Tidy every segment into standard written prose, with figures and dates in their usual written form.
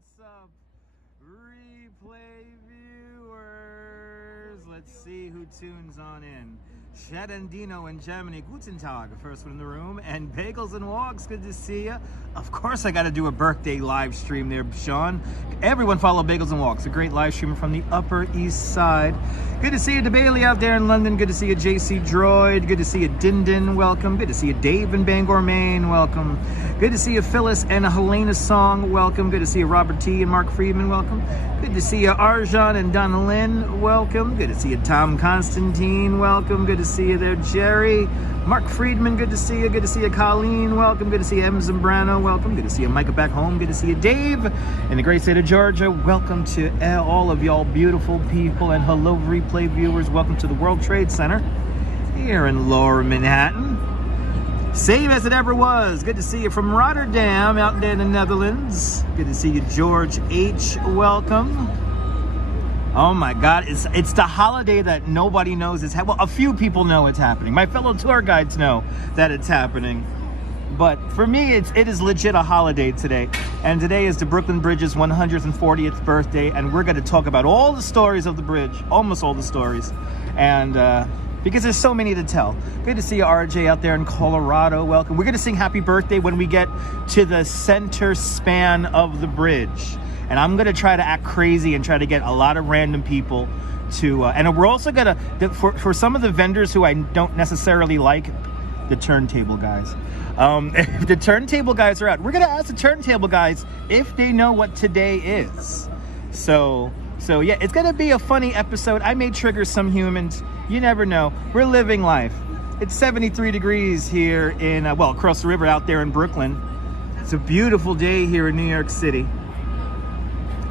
What's up, replay viewers? Let's see who tunes on in. Shadandino in Germany, Guten Tag, first one in the room. And Bagels and Walks, good to see you. Of course I got to do a birthday live stream there, Sean. Everyone follow Bagels and Walks, a great live streamer from the Upper East Side. Good to see you, DeBailey out there in London. Good to see you, JC Droid. Good to see you, Dindin. Welcome. Good to see you, Dave in Bangor, Maine. Welcome. Good to see you, Phyllis and Helena Song. Welcome. Good to see you, Robert T and Mark Friedman. Welcome. Good to see you, Arjan and Donna Lynn. Welcome. Good to see you, Tom Constantine. Welcome. Good to see you there, Jerry. Mark Friedman, good to see you. Good to see you, Colleen. Welcome. Good to see you, Em Zambrano. Welcome. Good to see you, Micah back home. Good to see you, Dave in the great state of Georgia. Welcome to all of y'all beautiful people, and hello, replay viewers. Welcome to the World Trade Center here in Lower Manhattan. Same as it ever was. Good to see you from Rotterdam out there in the Netherlands. Good to see you, George H. Welcome. Oh my God, it's the holiday that nobody knows is happening. Well, a few people know it's happening. My fellow tour guides know that it's happening. But for me, it is legit a holiday today. And today is the Brooklyn Bridge's 140th birthday. And we're going to talk about all the stories of the bridge, almost all the stories. And because there's so many to tell. Good to see you, RJ, out there in Colorado. Welcome. We're going to sing happy birthday when we get to the center span of the bridge. And I'm going to try to act crazy and try to get a lot of random people to... and we're also going to... For some of the vendors who I don't necessarily like, the turntable guys. If the turntable guys are out, we're going to ask the turntable guys if they know what today is. So yeah, it's going to be a funny episode. I may trigger some humans. You never know. We're living life. It's 73 degrees here in... well, across the river out there in Brooklyn. It's a beautiful day here in New York City.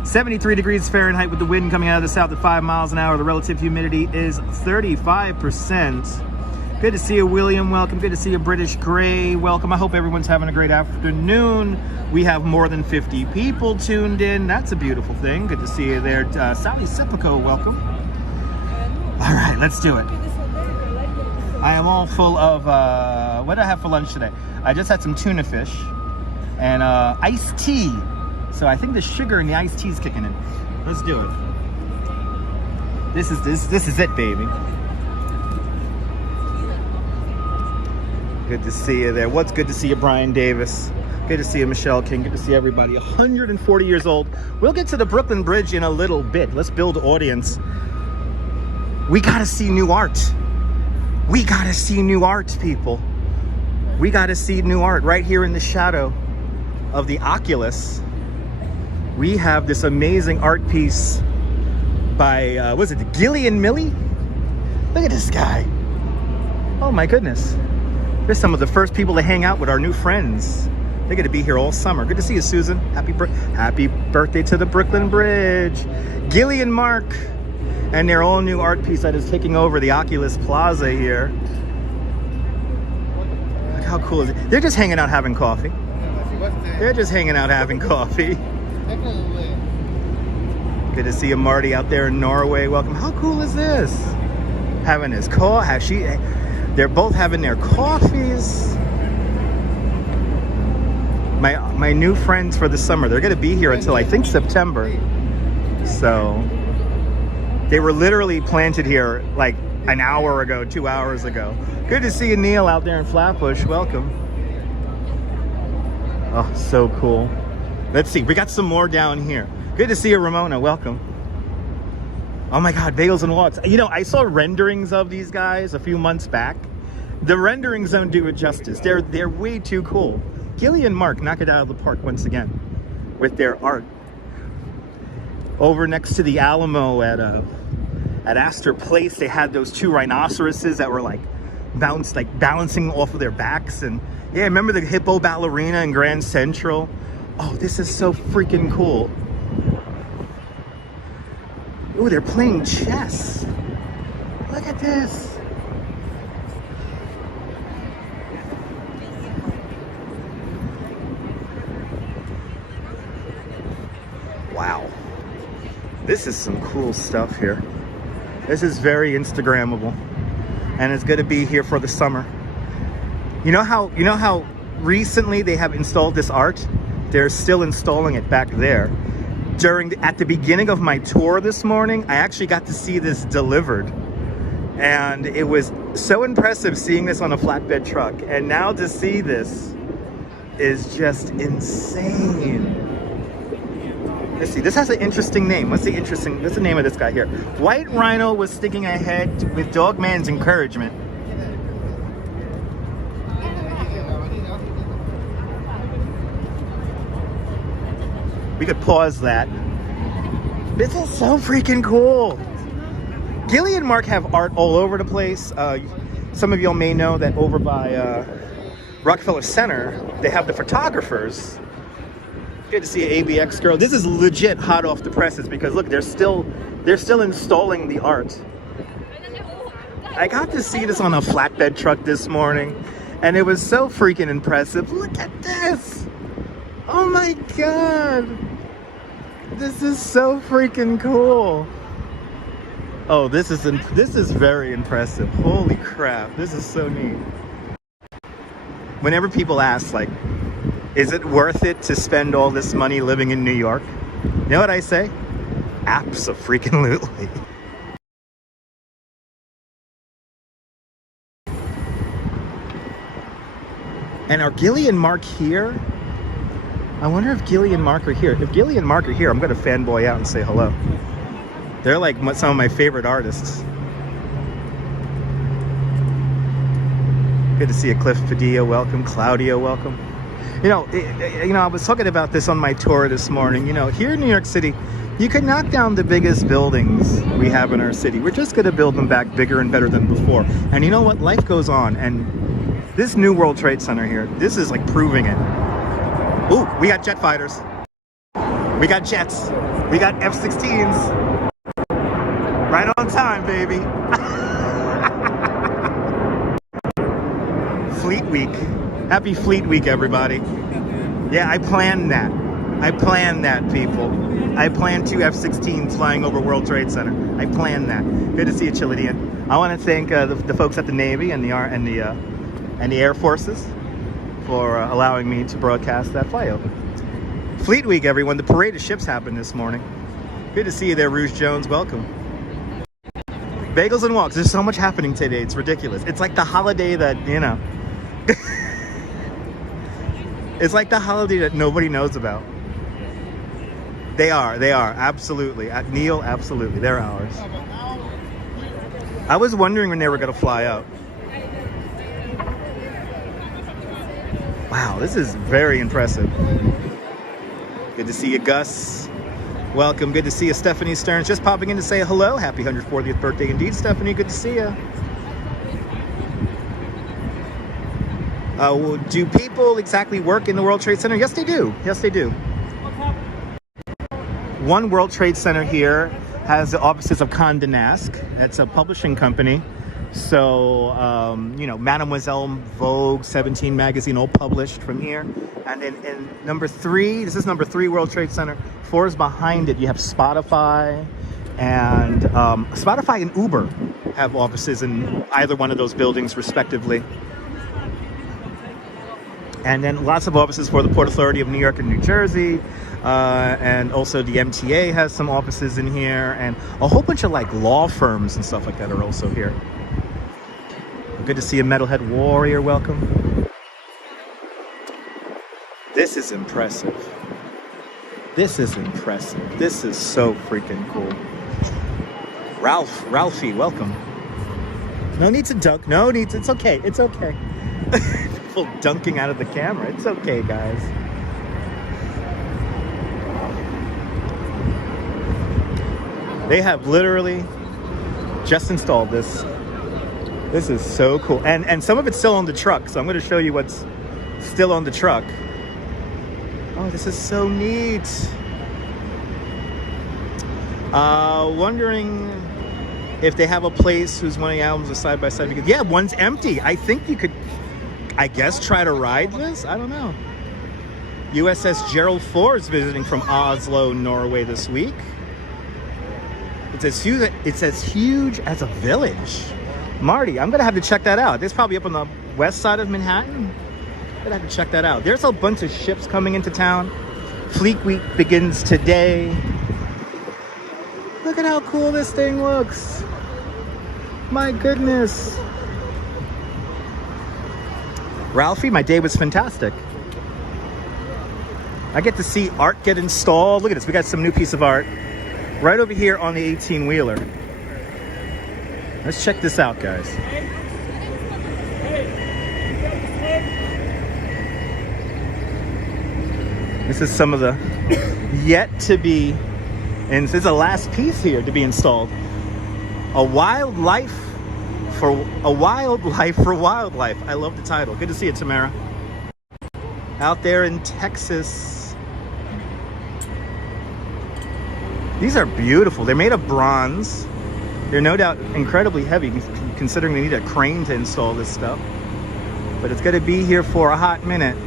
73 degrees Fahrenheit with the wind coming out of the south at 5 miles an hour. The relative humidity is 35%. Good to see you, William. Welcome. Good to see you, British Gray. Welcome. I hope everyone's having a great afternoon. We have more than 50 people tuned in. That's a beautiful thing. Good to see you there. Sally Sipico, welcome. All right, let's do it. I am all full of, what did I have for lunch today? I just had some tuna fish and iced tea. So I think the sugar in the iced tea is kicking in. Let's do it. This is it, baby. Good to see you there. What's good to see you, Brian Davis? Good to see you, Michelle King. Good to see everybody. 140 years old. We'll get to the Brooklyn Bridge in a little bit. Let's build audience. We gotta see new art. We gotta see new art, people. We gotta see new art right here in the shadow of the Oculus. We have this amazing art piece by, was it Gillian Millie? Look at this guy. Oh my goodness. They're some of the first people to hang out with our new friends. They're gonna be here all summer. Good to see you, Susan. Happy birthday to the Brooklyn Bridge. Gillian Mark and their all new art piece that is taking over the Oculus Plaza here. Look how cool is it? They're just hanging out having coffee. They're just hanging out having coffee. Good to see you, Marty, out there in Norway. Welcome. How cool is this? Having his coffee. They're both having their coffees. My new friends for the summer, they're going to be here until I think September. So they were literally planted here like an hour ago, 2 hours ago. Good to see you, Neil, out there in Flatbush. Welcome. Oh, so cool. Let's see. We got some more down here. Good to see you, Ramona. Welcome. Oh my God, Bagels and Walks. You know, I saw renderings of these guys a few months back. The renderings don't do it justice. They're way too cool. Gillian Mark knock it out of the park once again with their art. Over next to the Alamo at Astor Place, they had those two rhinoceroses that were like balancing off of their backs. And yeah, remember the hippo ballerina in Grand Central? Oh, this is so freaking cool. Oh, they're playing chess. Look at this. Wow. This is some cool stuff here. This is very Instagrammable. And it's going to be here for the summer. You know how recently they have installed this art? They're still installing it back there. at the beginning of my tour this morning, I actually got to see this delivered. And it was so impressive seeing this on a flatbed truck. And now to see this is just insane. Let's see, this has an interesting name. What's the name of this guy here? White Rhino was sticking ahead with Dogman's encouragement. We could pause that. This is so freaking cool. Gilly and Mark have art all over the place. Some of y'all may know that over by Rockefeller Center, they have the photographers. Good to see an ABX girl. This is legit hot off the presses because look, they're still installing the art. I got to see this on a flatbed truck this morning, and it was so freaking impressive. Look at this! Oh my god! This is so freaking cool. Oh, this is very impressive. Holy crap, this is so neat. Whenever people ask, like, is it worth it to spend all this money living in New York? You know what I say? Abso-freaking-lutely. And are Gilly and Mark here? I wonder if Gilly and Mark are here. If Gilly and Mark are here, I'm gonna fanboy out and say hello. They're like some of my favorite artists. Good to see a Cliff Padilla, welcome. Claudio, welcome. You know, I was talking about this on my tour this morning. You know, here in New York City, you could knock down the biggest buildings we have in our city. We're just gonna build them back bigger and better than before. And you know what? Life goes on. And this new World Trade Center here, this is like proving it. Ooh, we got jet fighters. We got jets. We got F-16s. Right on time, baby. Fleet Week. Happy Fleet Week, everybody. Yeah, I planned that. I planned that, people. I planned 2 F-16s flying over World Trade Center. I planned that. Good to see you, Chilidian. I want to thank the folks at the Navy and the Air Forces for allowing me to broadcast that flyover. Fleet Week, everyone. The parade of ships happened this morning. Good to see you there, Rouge Jones. Welcome. Bagels and walks. There's so much happening today. It's ridiculous. It's like the holiday that, you know. It's like the holiday that nobody knows about. They are. Absolutely. Neil, absolutely. They're ours. I was wondering when they were going to fly out. Wow, this is very impressive. Good to see you, Gus. Welcome. Good to see you, Stephanie Stearns. Just popping in to say hello. Happy 140th birthday indeed, Stephanie. Good to see you. Do people exactly work in the World Trade Center? Yes, they do. Yes, they do. One World Trade Center here has the offices of Condé Nast. It's a publishing company. So, you know, Mademoiselle, Vogue, 17 magazine, all published from here. And in number 3, this is number 3 World Trade Center. 4 is behind it. You have Spotify, and Spotify and Uber have offices in either one of those buildings, respectively. And then lots of offices for the Port Authority of New York and New Jersey. And also the MTA has some offices in here. And a whole bunch of like law firms and stuff like that are also here. Good to see a Metalhead Warrior. Welcome. This is impressive. This is impressive. This is so freaking cool. Ralphie, welcome. No need to dunk. No need to, it's okay. It's okay. People dunking out of the camera. It's okay, guys. They have literally just installed this. This is so cool. And some of it's still on the truck, so I'm going to show you what's still on the truck. Oh, this is so neat. Wondering if they have a place whose one of the albums is side by side. Because, yeah, one's empty. I think you could, I guess, try to ride this. I don't know. USS Gerald Ford is visiting from Oslo, Norway this week. It's as huge as a village. Marty, I'm gonna have to check that out. It's probably up on the west side of Manhattan. I'm gonna have to check that out. There's a bunch of ships coming into town. Fleet Week begins today. Look at how cool this thing looks. My goodness. Ralphie, my day was fantastic. I get to see art get installed. Look at this, we got some new piece of art right over here on the 18-wheeler. Let's check this out, guys. This is some of the yet to be, and this is the last piece here to be installed. A wildlife for wildlife. I love the title. Good to see you, Tamara. Out there in Texas. These are beautiful. They're made of bronze. They're no doubt incredibly heavy, considering they need a crane to install this stuff. But it's going to be here for a hot minute.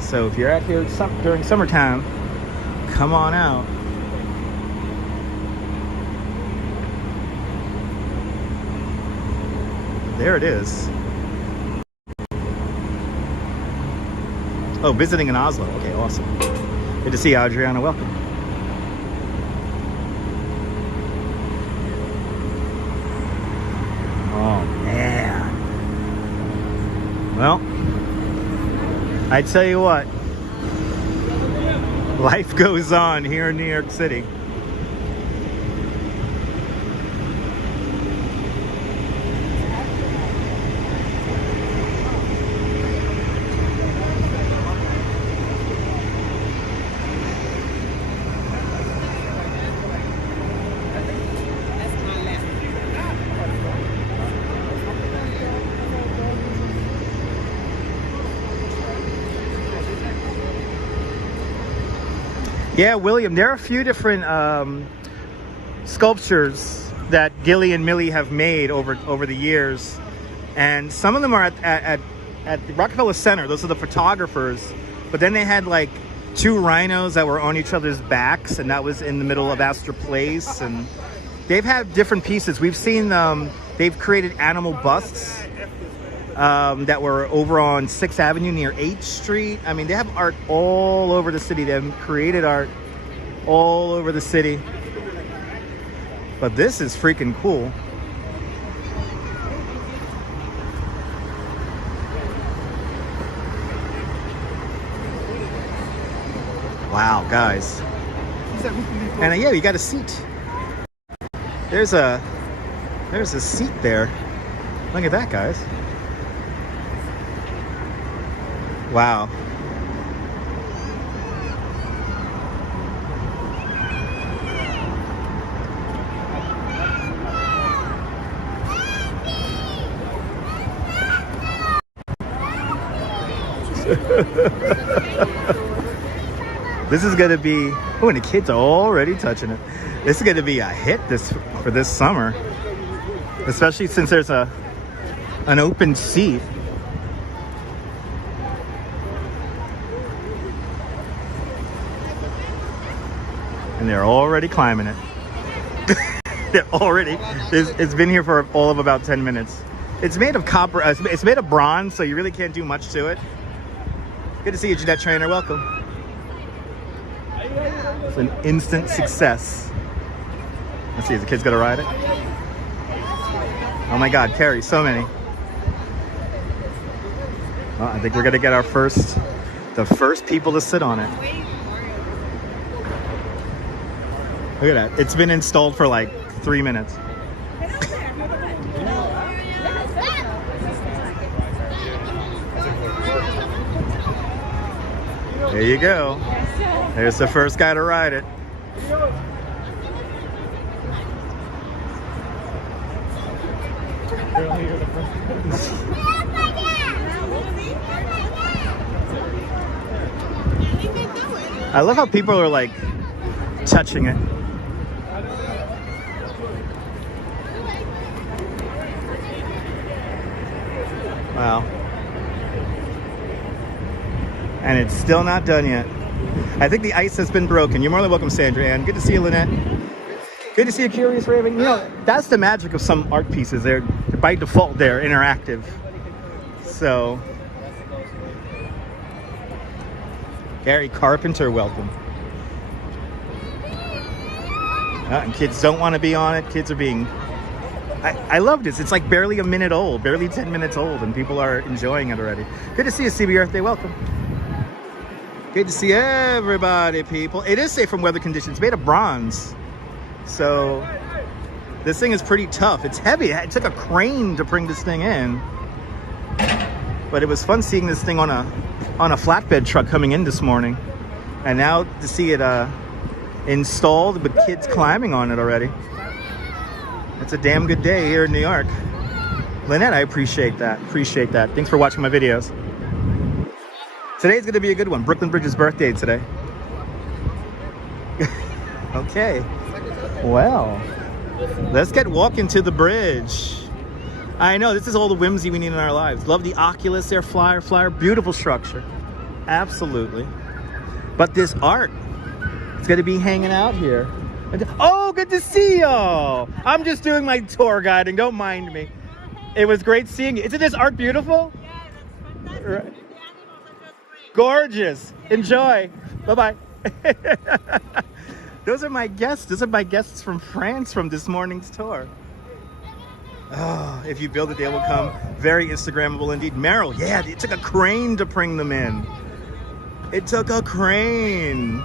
So if you're out here during summertime, come on out. There it is. Oh, visiting in Oslo. Okay, awesome. Good to see you, Adriana. Welcome. Oh, man. Well, I tell you what. Life goes on here in New York City. Yeah, William, there are a few different sculptures that Gilly and Millie have made over the years, and some of them are at the Rockefeller Center. Those are the photographers, but then they had like two rhinos that were on each other's backs, and that was in the middle of Astor Place. And they've had different pieces. We've seen they've created animal busts that were over on 6th Avenue near 8th Street. I mean, they have art all over the city. They've created art all over the city. But this is freaking cool. Wow, guys. And yeah, you got a seat. There's a seat there. Look at that, guys. Wow. This is gonna be, oh, and the kids are already touching it. This is gonna be a hit for this summer, especially since there's an open seat. And they're already climbing it. They're already, it's been here for all of about 10 minutes. It's made of copper, it's made of bronze, so you really can't do much to it. Good to see you, Jeanette Trainer, welcome. It's an instant success. Let's see, is the kids gonna ride it? Oh my God, Carrie, so many. Well, I think we're gonna get the first people to sit on it. Look at that. It's been installed for like 3 minutes. There you go. There's the first guy to ride it. I love how people are like touching it. Wow. And it's still not done yet. I think the ice has been broken. You're more than welcome, Sandra Ann. Good to see you, Lynette. Good to see you, Curious Raven. You know, that's the magic of some art pieces. They're by default, they're interactive. So, Gary Carpenter, welcome. And kids don't want to be on it. Kids are being... I love this. It's like barely a minute old, barely 10 minutes old, and people are enjoying it already. Good to see you, CB Earth Day. Welcome. Good to see everybody, people. It is safe from weather conditions. It's made of bronze. So this thing is pretty tough. It's heavy. It took a crane to bring this thing in. But it was fun seeing this thing on a flatbed truck coming in this morning. And now to see it installed with kids climbing on it already. It's a damn good day here in New York. Lynette, I appreciate that. Appreciate that. Thanks for watching my videos. Today's going to be a good one. Brooklyn Bridge's birthday today. Okay. Well, let's get walking to the bridge. I know, this is all the whimsy we need in our lives. Love the Oculus Air Flyer. Beautiful structure. Absolutely. But this art, it's going to be hanging out here. Oh, good to see y'all. I'm just doing my tour guiding. Don't mind me. It was great seeing you. Isn't this art beautiful? Yes, right. Gorgeous. Enjoy. Bye-bye. Those are my guests. Those are my guests from France from this morning's tour. Oh, if you build it, they will come. Very Instagrammable indeed. Meryl, yeah, it took a crane to bring them in. It took a crane.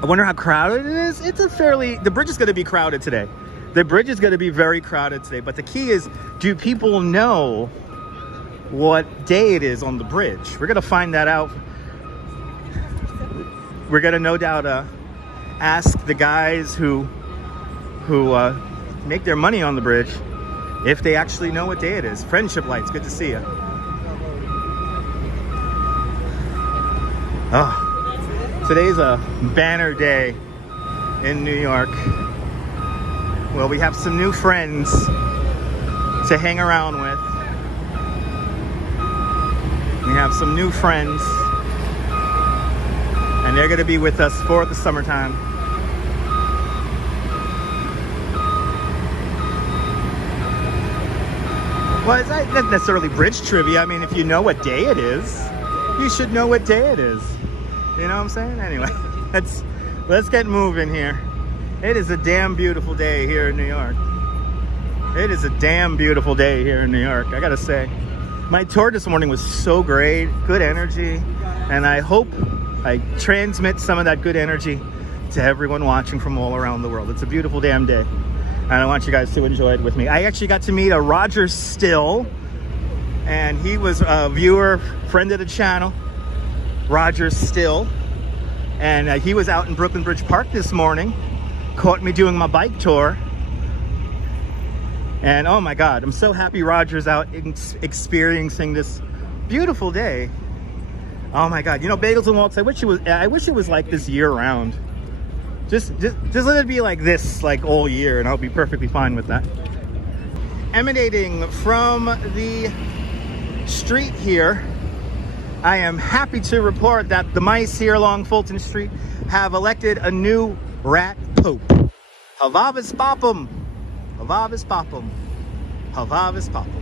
I wonder how crowded it is. It's a fairly... The bridge is going to be crowded today. The bridge is going to be very crowded today. But the key is, do people know what day it is on the bridge? We're going to find that out. We're going to no doubt ask the guys who make their money on the bridge if they actually know what day it is. Friendship Lights, good to see you. Oh. Today's a banner day in New York. Well, we have some new friends to hang around with. We have some new friends, and they're going to be with us for the summertime. Well, it's not necessarily bridge trivia. I mean, if you know what day it is, you should know what day it is. You know what I'm saying? Anyway, let's get moving here. It is a damn beautiful day here in New York. It is a damn beautiful day here in New York, I gotta say. My tour this morning was so great, good energy, and I hope I transmit some of that good energy to everyone watching from all around the world. It's a beautiful damn day, and I want you guys to enjoy it with me. I actually got to meet a Roger Still, and he was a viewer, friend of the channel. Roger Still, and he was out in Brooklyn Bridge Park this morning, caught me doing my bike tour, and oh my god, I'm so happy Roger's out experiencing this beautiful day. Oh my god, you know, Bagels and Walks, I wish it was like this year round. Just let it be like this, like all year, and I'll be perfectly fine with that. Emanating from the street here, I am happy to report that the mice here along Fulton Street have elected a new rat pope. Havavis Papum. Havavis Papum. Havavis Papum.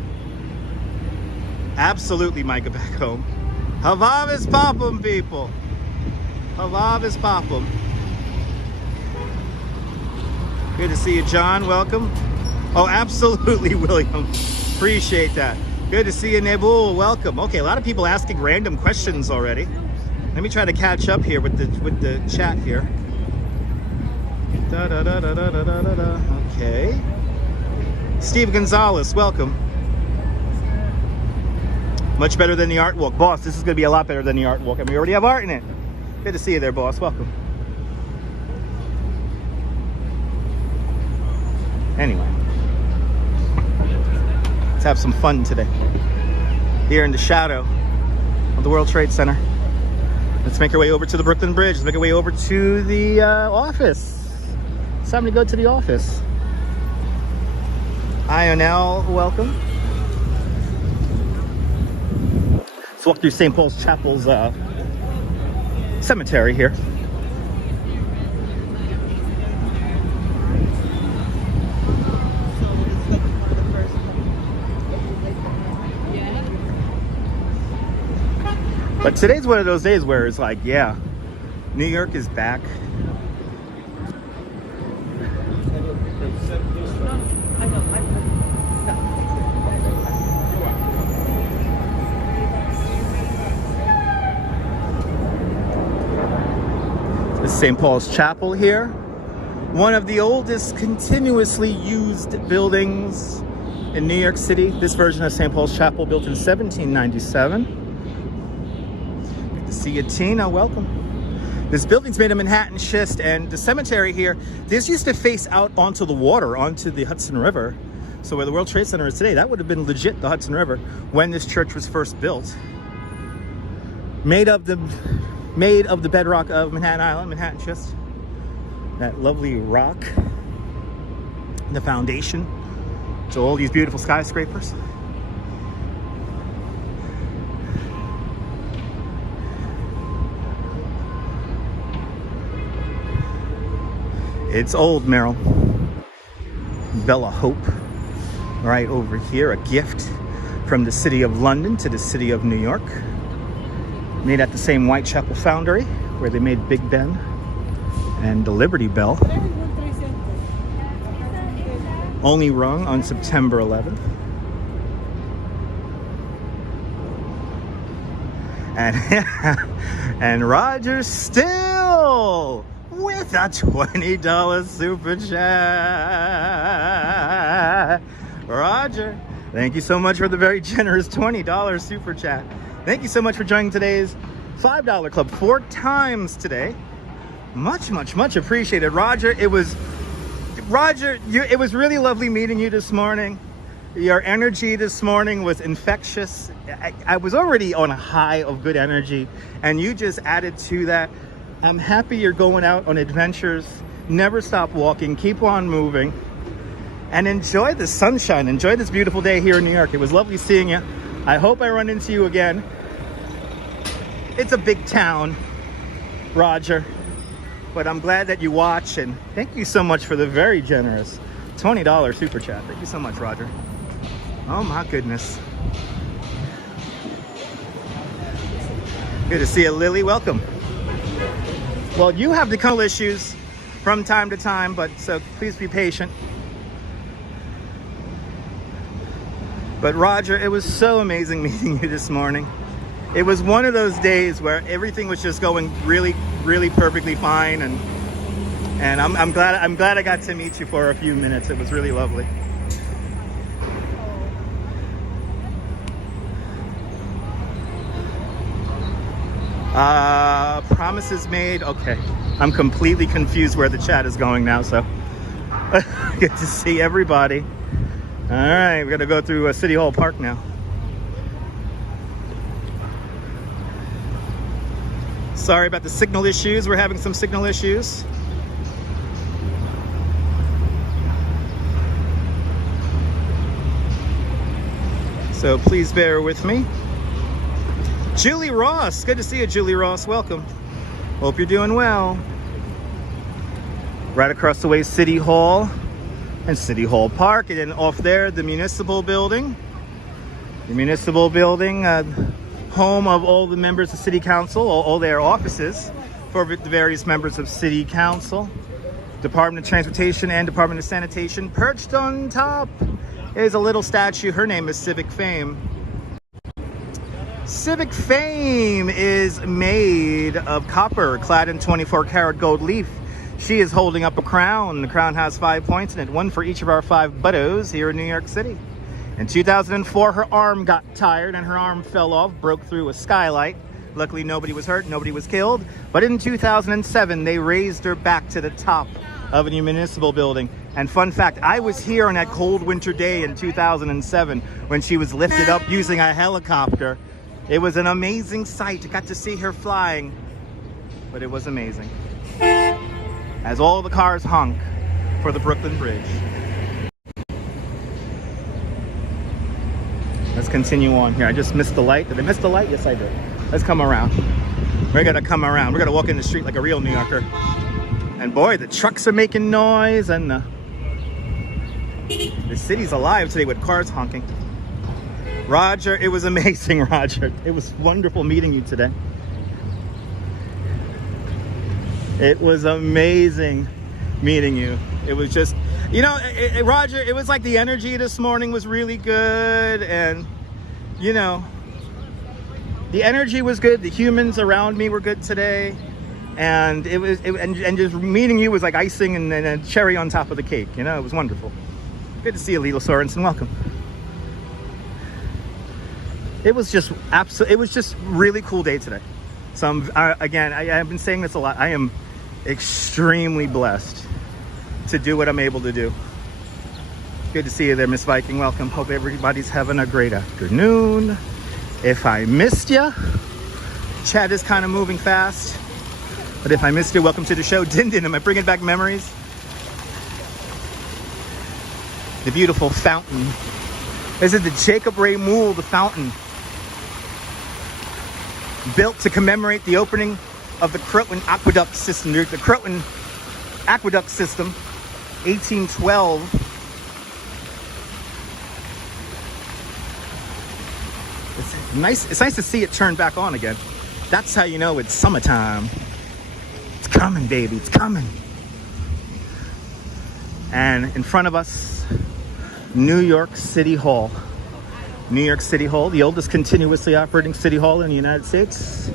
Absolutely, Micah back home. Havavis Papum, people. Havavis Papum. Good to see you, John. Welcome. Oh, absolutely, William. Appreciate that. Good to see you, Nebul. Welcome. Okay, a lot of people asking random questions already. Let me try to catch up here with the chat here. Okay. Steve Gonzalez, welcome. Much better than the art walk. Boss, this is going to be a lot better than the art walk, and we already have art in it. Good to see you there, boss. Welcome. Anyway. Let's have some fun today. Here in the shadow of the World Trade Center. Let's make our way over to the Brooklyn Bridge. Let's make our way over to the office. It's time to go to the office. Ionel, welcome. Let's walk through St. Paul's Chapel's cemetery here. But today's one of those days where it's like, yeah, New York is back. St. Paul's Chapel here. One of the oldest continuously used buildings in New York City. This version of St. Paul's Chapel built in 1797. Good to see you, Tina. Welcome. This building's made of Manhattan schist, and the cemetery here, this used to face out onto the water, onto the Hudson River. So where the World Trade Center is today, that would have been legit the Hudson River when this church was first built. Made of the bedrock of Manhattan Island, Manhattan schist. That lovely rock, the foundation to all these beautiful skyscrapers. It's old, Meryl. Bella Hope, right over here, a gift from the city of London to the city of New York. Made at the same Whitechapel Foundry where they made Big Ben and the Liberty Bell. Only rung on September 11th. And Roger still with a $20 super chat. Roger, thank you so much for the very generous $20 super chat. Thank you so much for joining today's $5 club 4 times today. Much, much, much appreciated. Roger, it was really lovely meeting you this morning. Your energy this morning was infectious. I was already on a high of good energy, and you just added to that. I'm happy you're going out on adventures. Never stop walking. Keep on moving. And enjoy the sunshine. Enjoy this beautiful day here in New York. It was lovely seeing you. I hope I run into you again. It's a big town, Roger. But I'm glad that you watch, and thank you so much for the very generous $20 super chat. Thank you so much, Roger. Oh my goodness. Good to see you, Lily. Welcome. Well, you have the technical issues from time to time, but so please be patient. But Roger, it was so amazing meeting you this morning. It was one of those days where everything was just going really, really perfectly fine, and I'm glad I got to meet you for a few minutes. It was really lovely. Promises made. Okay, I'm completely confused where the chat is going now. So good to see everybody. All right, we're gonna go through City Hall Park now. Sorry about the signal issues. We're having some signal issues. So please bear with me. Julie Ross, good to see you, Julie Ross. Welcome. Hope you're doing well. Right across the way, City Hall and City Hall Park, and then off there, the Municipal Building. The Municipal Building, home of all the members of City Council, all their offices for the various members of City Council. Department of Transportation and Department of Sanitation. Perched on top is a little statue. Her name is Civic Fame. Civic Fame is made of copper, clad in 24-karat gold leaf. She is holding up a crown. The crown has 5 points in it, one for each of our 5 buttos here in New York City. In 2004, her arm got tired and her arm fell off, broke through a skylight. Luckily, nobody was hurt, nobody was killed. But in 2007, they raised her back to the top of a new municipal building. And fun fact, I was here on that cold winter day in 2007 when she was lifted up using a helicopter. It was an amazing sight. I got to see her flying, but it was amazing. As all the cars honk for the Brooklyn Bridge. Let's continue on here. I just missed the light. Did I miss the light? Yes, I did. Let's come around. We're gonna come around. We're gonna walk in the street like a real New Yorker. And boy, the trucks are making noise, and the city's alive today with cars honking. Roger, it was amazing, Roger. It was wonderful meeting you today. It was amazing meeting you. It was just, you know, Roger, it was like the energy this morning was really good, and, you know, the energy was good. The humans around me were good today. And and just meeting you was like icing and a cherry on top of the cake. You know, it was wonderful. Good to see you, Lilo Sorensen. Welcome. It was just really cool day today. So again, I've been saying this a lot. I am extremely blessed to do what I'm able to do. Good to see you there, Miss Viking. Welcome. Hope everybody's having a great afternoon. If I missed you, chat is kind of moving fast. But if I missed you, welcome to the show. Din Din, am I bringing back memories? The beautiful fountain. This is the Jacob Ray Moule, the fountain. Built to commemorate the opening of the Croton Aqueduct System. The Croton Aqueduct System, 1812. It's nice to see it turn back on again. That's how you know it's summertime. It's coming, baby, it's coming. And in front of us, New York City Hall. New York City Hall, the oldest continuously operating city hall in the United States.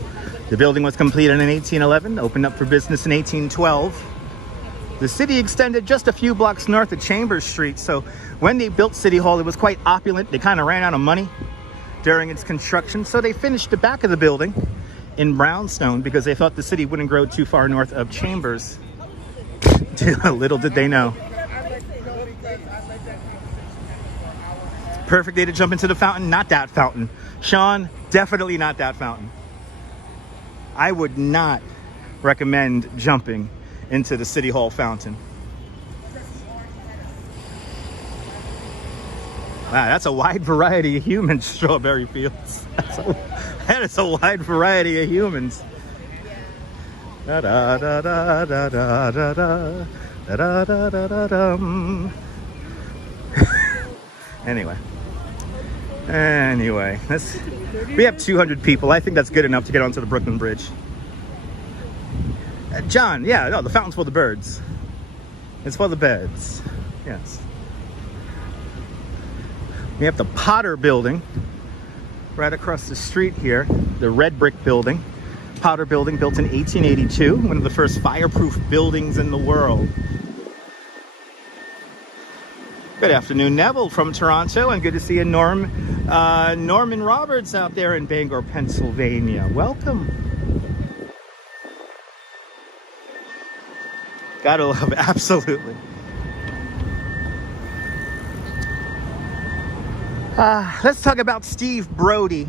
The building was completed in 1811, opened up for business in 1812. The city extended just a few blocks north of Chambers Street, so when they built City Hall, it was quite opulent. They kind of ran out of money during its construction, so they finished the back of the building in brownstone because they thought the city wouldn't grow too far north of Chambers. Little did they know. Perfect day to jump into the fountain. Not that fountain. Sean, definitely not that fountain. I would not recommend jumping into the City Hall fountain. Wow, that's a wide variety of humans, Strawberry Fields. That is a wide variety of humans. Da da da da da da da da da da da da da. Anyway, we have 200 people. I think that's good enough to get onto the Brooklyn Bridge. John, yeah, no, the fountain's for the birds. It's for the beds. Yes. We have the Potter Building right across the street here, the red brick building. Potter Building, built in 1882, one of the first fireproof buildings in the world. Good afternoon, Neville from Toronto, and good to see you, Norman Roberts out there in Bangor, Pennsylvania. Welcome. Gotta love it, absolutely. Let's talk about Steve Brody.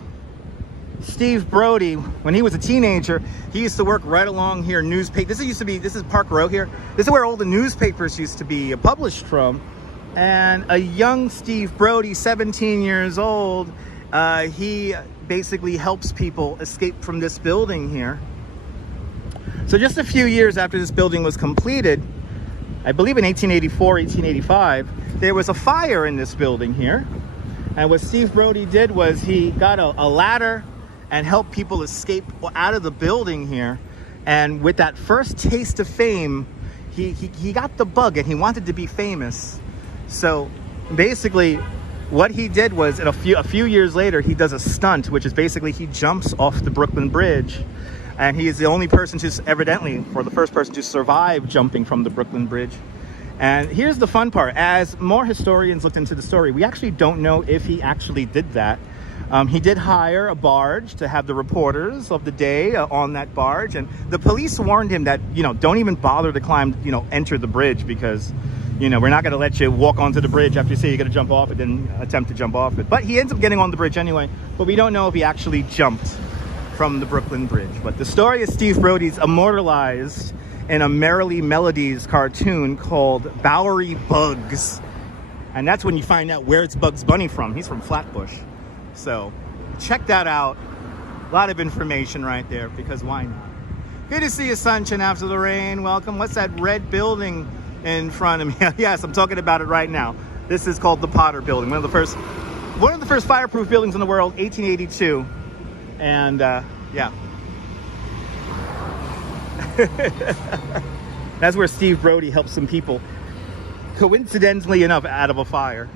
Steve Brody, when he was a teenager, he used to work right along here, this is Park Row here. This is where all the newspapers used to be published from. And a young Steve Brody, 17 years old, he basically helps people escape from this building here. So just a few years after this building was completed, I believe in 1884, 1885, there was a fire in this building here. And what Steve Brody did was he got a ladder and helped people escape out of the building here. And with that first taste of fame, he got the bug and he wanted to be famous. So basically what he did was, a few years later, he does a stunt, which is basically he jumps off the Brooklyn Bridge. And he is the only person the first person to survive jumping from the Brooklyn Bridge. And here's the fun part. As more historians looked into the story, we actually don't know if he actually did that. He did hire a barge to have the reporters of the day on that barge. And the police warned him that, don't even bother to climb, enter the bridge because, we're not going to let you walk onto the bridge after you say you're going to jump off it, then attempt to jump off it. But he ends up getting on the bridge anyway. But we don't know if he actually jumped from the Brooklyn Bridge. But the story of Steve Brody's immortalized in a Merrily Melodies cartoon called Bowery Bugs. And that's when you find out where it's Bugs Bunny from. He's from Flatbush. So check that out. A lot of information right there, because why not? Good to see you, Sunshine after the rain. Welcome. What's that red building in front of me? Yes, I'm talking about it right now. This is called the Potter Building. One of the first fireproof buildings in the world, 1882. And yeah. That's where Steve Brody helped some people, coincidentally enough, out of a fire.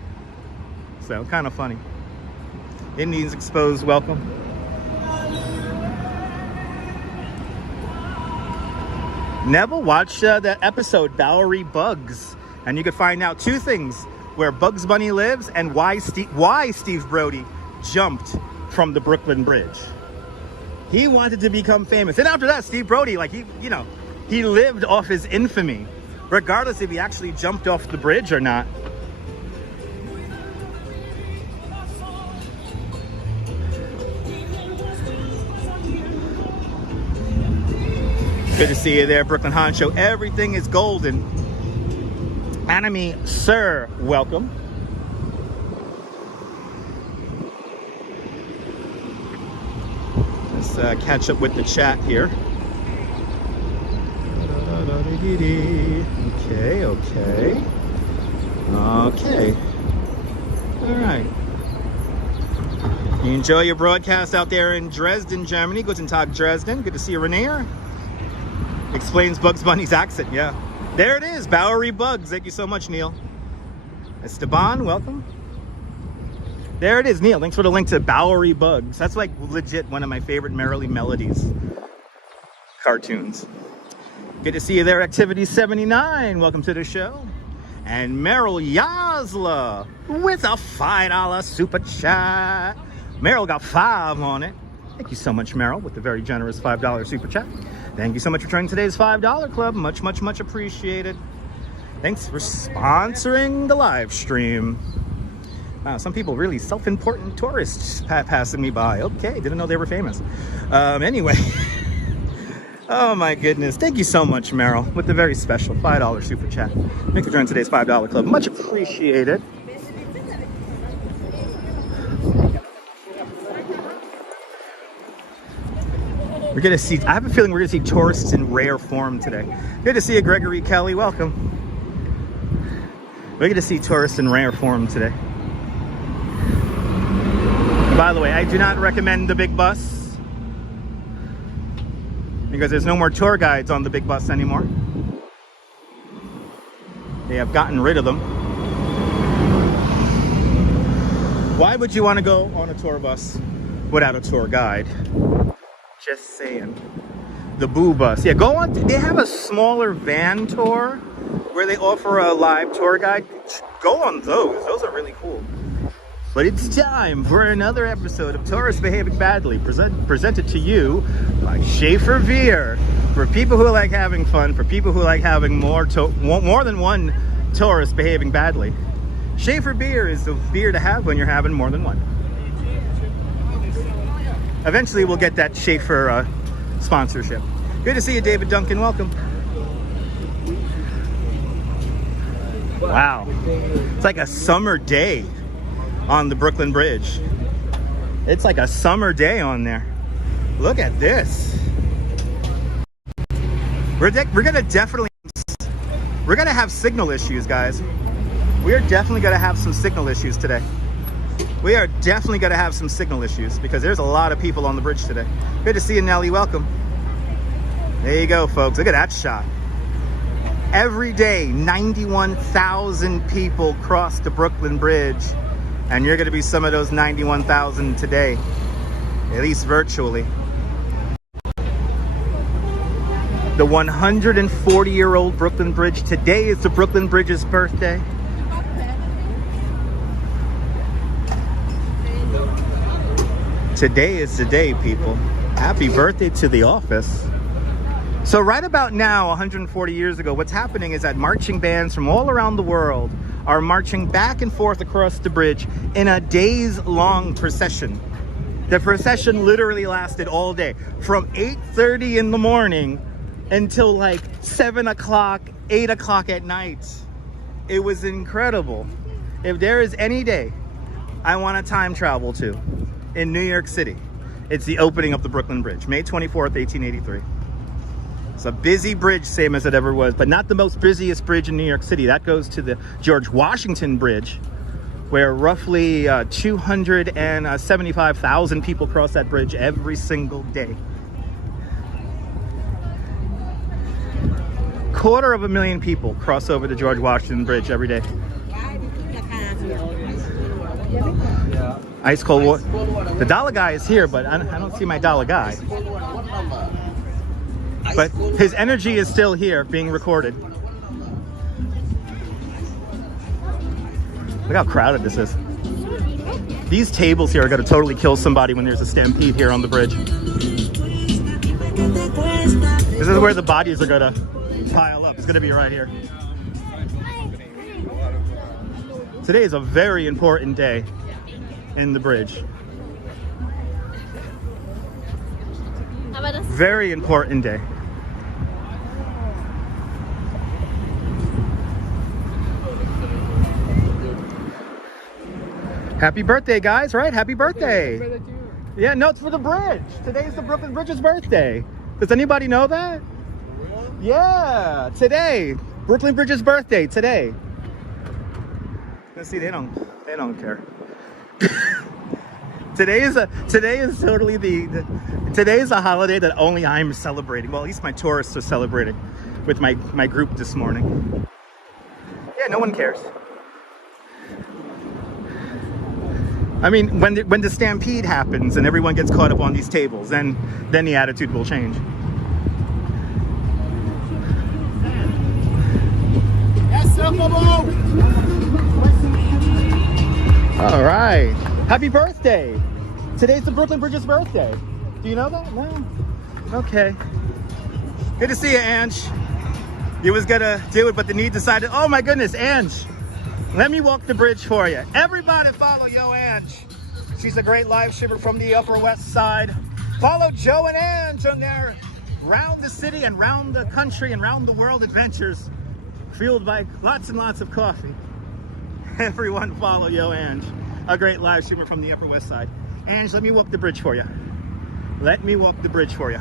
So kind of funny. Indians Exposed, welcome. Neville, watch the episode Bowery Bugs, and you can find out two things: where Bugs Bunny lives and why Steve Brody jumped from the Brooklyn Bridge. He wanted to become famous, and after that, Steve Brody, like he lived off his infamy, regardless if he actually jumped off the bridge or not. Good to see you there, Brooklyn Honcho. Everything is golden. Anime Sir, welcome. Let's catch up with the chat here. Okay. All right. You enjoy your broadcast out there in Dresden, Germany. Guten Tag, Dresden. Good to see you, Rainier. Explains Bugs Bunny's accent, yeah. There it is, Bowery Bugs. Thank you so much, Neil. Esteban, welcome. There it is, Neil. Thanks for the link to Bowery Bugs. That's like legit one of my favorite Merrily Melodies cartoons. Good to see you there, Activity 79. Welcome to the show. And Meryl Yazla with a $5 super chat. Meryl got 5 on it. Thank you so much, Meryl, with the very generous $5 super chat. Thank you so much for joining today's $5 club. Much, much, much appreciated. Thanks for sponsoring the live stream. Wow, some people really self-important tourists passing me by. Okay, didn't know they were famous. Anyway. Oh my goodness. Thank you so much, Meryl, with the very special $5 super chat. Thanks for joining today's $5 club. Much appreciated. We're gonna see, I have a feeling we're gonna see tourists in rare form today. Good to see you, Gregory Kelly, welcome. We're gonna see tourists in rare form today. By the way, I do not recommend the big bus because there's no more tour guides on the big bus anymore. They have gotten rid of them. Why would you want to go on a tour bus without a tour guide? Just saying. The Boo Bus. Yeah, go on. They have a smaller van tour where they offer a live tour guide. Go on those. Those are really cool. But it's time for another episode of Tourists Behaving Badly, presented to you by Schaefer Beer. For people who like having fun, for people who like having more than one tourist behaving badly. Schaefer Beer is the beer to have when you're having more than one. Eventually we'll get that Schaefer sponsorship. Good to see you, David Duncan. Welcome. Wow. It's like a summer day on the Brooklyn Bridge. It's like a summer day on there. Look at this. We're gonna have signal issues, guys. We are definitely gonna have some signal issues today. We are definitely going to have some signal issues because there's a lot of people on the bridge today. Good to see you, Nelly. Welcome. There you go, folks. Look at that shot. Every day, 91,000 people cross the Brooklyn Bridge, and you're going to be some of those 91,000 today, at least virtually. The 140-year-old Brooklyn Bridge. Today is the Brooklyn Bridge's birthday. Today is the day, people. Happy birthday to the office. So right about now, 140 years ago, what's happening is that marching bands from all around the world are marching back and forth across the bridge in a days-long procession. The procession literally lasted all day, from 8:30 in the morning until like 7 o'clock, 8 o'clock at night. It was incredible. If there is any day I want to time travel to in New York City, it's the opening of the Brooklyn Bridge, May 24th, 1883. It's a busy bridge, same as it ever was, but not the most busiest bridge in New York City. That goes to the George Washington Bridge, where roughly 275,000 people cross that bridge every single day. 250,000 people cross over the George Washington Bridge every day. Ice cold water. The dollar guy is here, but I don't see my dollar guy. But his energy is still here, being recorded. Look how crowded this is. These tables here are going to totally kill somebody when there's a stampede here on the bridge. This is where the bodies are going to pile up. It's going to be right here. Today is a very important day in the bridge. Very important day. Happy birthday, guys, right? Happy birthday. Yeah, no, it's for the bridge. Today's the Brooklyn Bridge's birthday. Does anybody know that? Yeah, today. Brooklyn Bridge's birthday, today. Let's see, they don't care. Today is totally today is a holiday that only I'm celebrating. Well, at least my tourists are celebrating with my group this morning. Yeah, no one cares. I mean, when the stampede happens and everyone gets caught up on these tables, then the attitude will change. All right. Happy birthday. Today's the Brooklyn Bridge's birthday. Do you know that? No? Okay. Good to see you, Ange. You was gonna do it, but the need decided, oh my goodness, Ange, let me walk the bridge for you. Everybody follow Yo Ange. She's a great live streamer from the Upper West Side. Follow Joe and Ange on their round the city and round the country and round the world adventures, fueled by lots and lots of coffee. Everyone follow Yo Ange, a great live streamer from the Upper West Side. Ange, let me walk the bridge for you. Let me walk the bridge for you.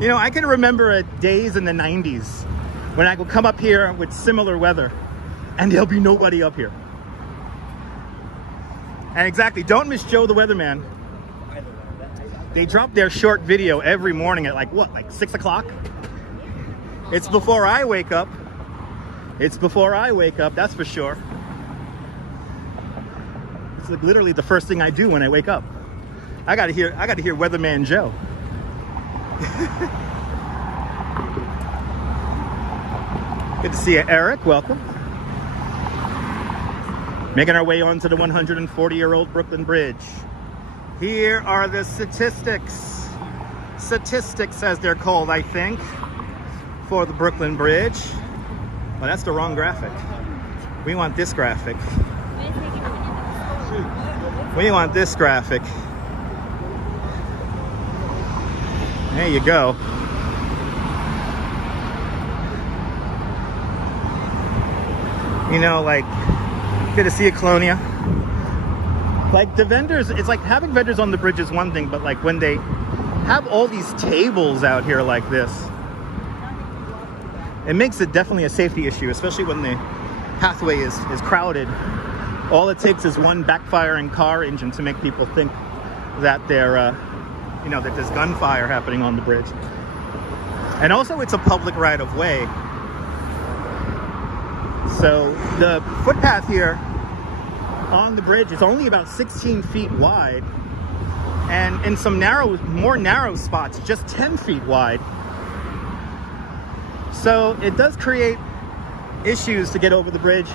You know, I can remember days in the 90s when I would come up here with similar weather and there'll be nobody up here. And exactly, don't miss Joe the Weatherman. They drop their short video every morning at like 6 o'clock? It's before I wake up. It's before I wake up, that's for sure. It's like literally the first thing I do when I wake up. I gotta hear Weatherman Joe. Good to see you, Eric. Welcome. Making our way onto the 140-year-old Brooklyn Bridge. Here are the statistics. Statistics, as they're called, I think, for the Brooklyn Bridge. Well, that's the wrong graphic. We want this graphic. We want this graphic. There you go. You know, like, good to see you, Colonia. Like, the vendors, it's like having vendors on the bridge is one thing, but like when they have all these tables out here like this, it makes it definitely a safety issue, especially when the pathway is crowded. All it takes is one backfiring car engine to make people think that they're, you know, that there's gunfire happening on the bridge. And also it's a public right of way. So the footpath here on the bridge is only about 16 feet wide. And in some more narrow spots, just 10 feet wide. So it does create issues to get over the bridge.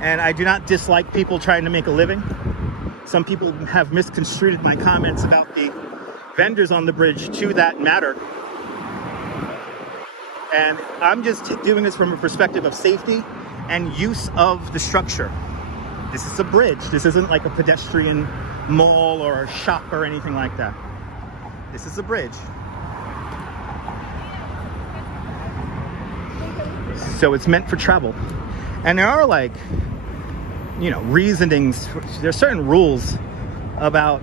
And I do not dislike people trying to make a living. Some people have misconstrued my comments about the vendors on the bridge to that matter. And I'm just doing this from a perspective of safety and use of the structure. This is a bridge. This isn't like a pedestrian mall or a shop or anything like that. This is a bridge. So it's meant for travel. And there are, like, you know, reasonings. There's certain rules about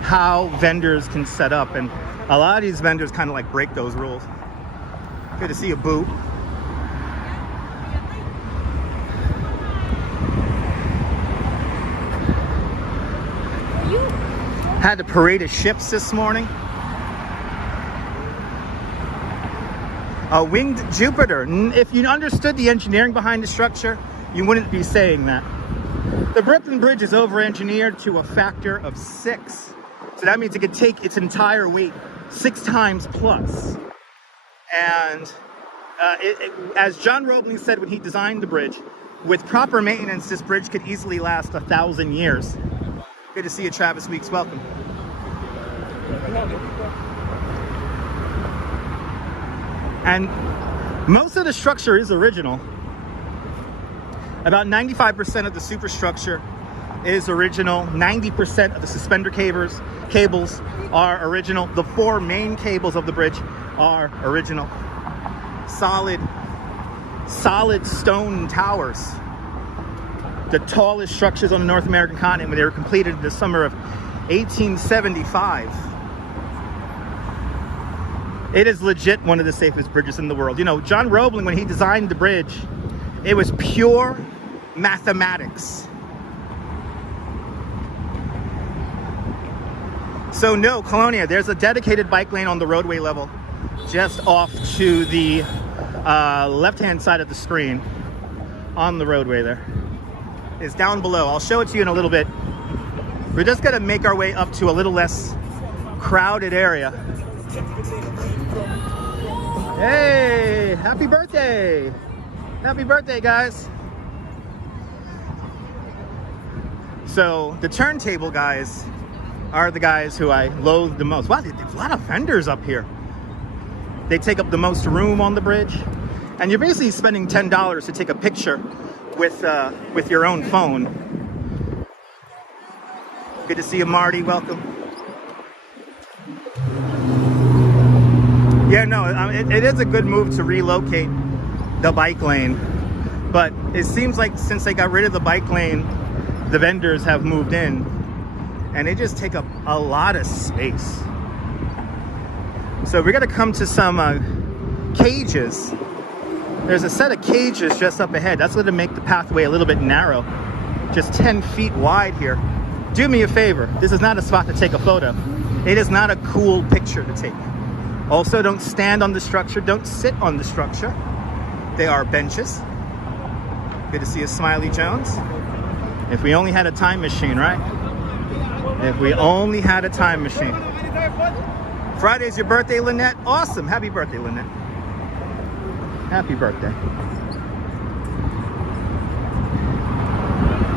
how vendors can set up, and a lot of these vendors kind of like break those rules. Good to see you, Boo. Had a parade of ships this morning. A winged Jupiter. If you understood the engineering behind the structure, you wouldn't be saying that. The Brooklyn Bridge is over-engineered to a factor of 6. So that means it could take its entire weight 6 times plus. And as John Roebling said when he designed the bridge, with proper maintenance, this bridge could easily last 1,000 years. Good to see you, Travis Weeks. Welcome. And most of the structure is original. About 95% of the superstructure is original. 90% of the suspender cables are original. The 4 main cables of the bridge are original. Solid stone towers. The tallest structures on the North American continent, when they were completed in the summer of 1875. It is legit one of the safest bridges in the world. You know, John Roebling, when he designed the bridge, it was pure mathematics. So no, Colonia, there's a dedicated bike lane on the roadway level, just off to the left-hand side of the screen on the roadway there. It's down below. I'll show it to you in a little bit. We're just gonna make our way up to a little less crowded area. Hey, happy birthday! Happy birthday, guys! So the turntable guys are the guys who I loathe the most. Wow, there's a lot of vendors up here. They take up the most room on the bridge, and you're basically spending $10 to take a picture with your own phone. Good to see you, Marty. Welcome. Yeah, no, it is a good move to relocate the bike lane, but it seems like since they got rid of the bike lane, the vendors have moved in, and they just take up a lot of space. So we're gonna come to some cages. There's a set of cages just up ahead. That's gonna make the pathway a little bit narrow, just 10 feet wide here. Do me a favor, this is not a spot to take a photo. It is not a cool picture to take. Also, don't stand on the structure, don't sit on the structure. They are benches. Good to see you, Smiley Jones. If we only had a time machine, right? If we only had a time machine. Friday's your birthday, Lynette. Awesome, happy birthday, Lynette. Happy birthday.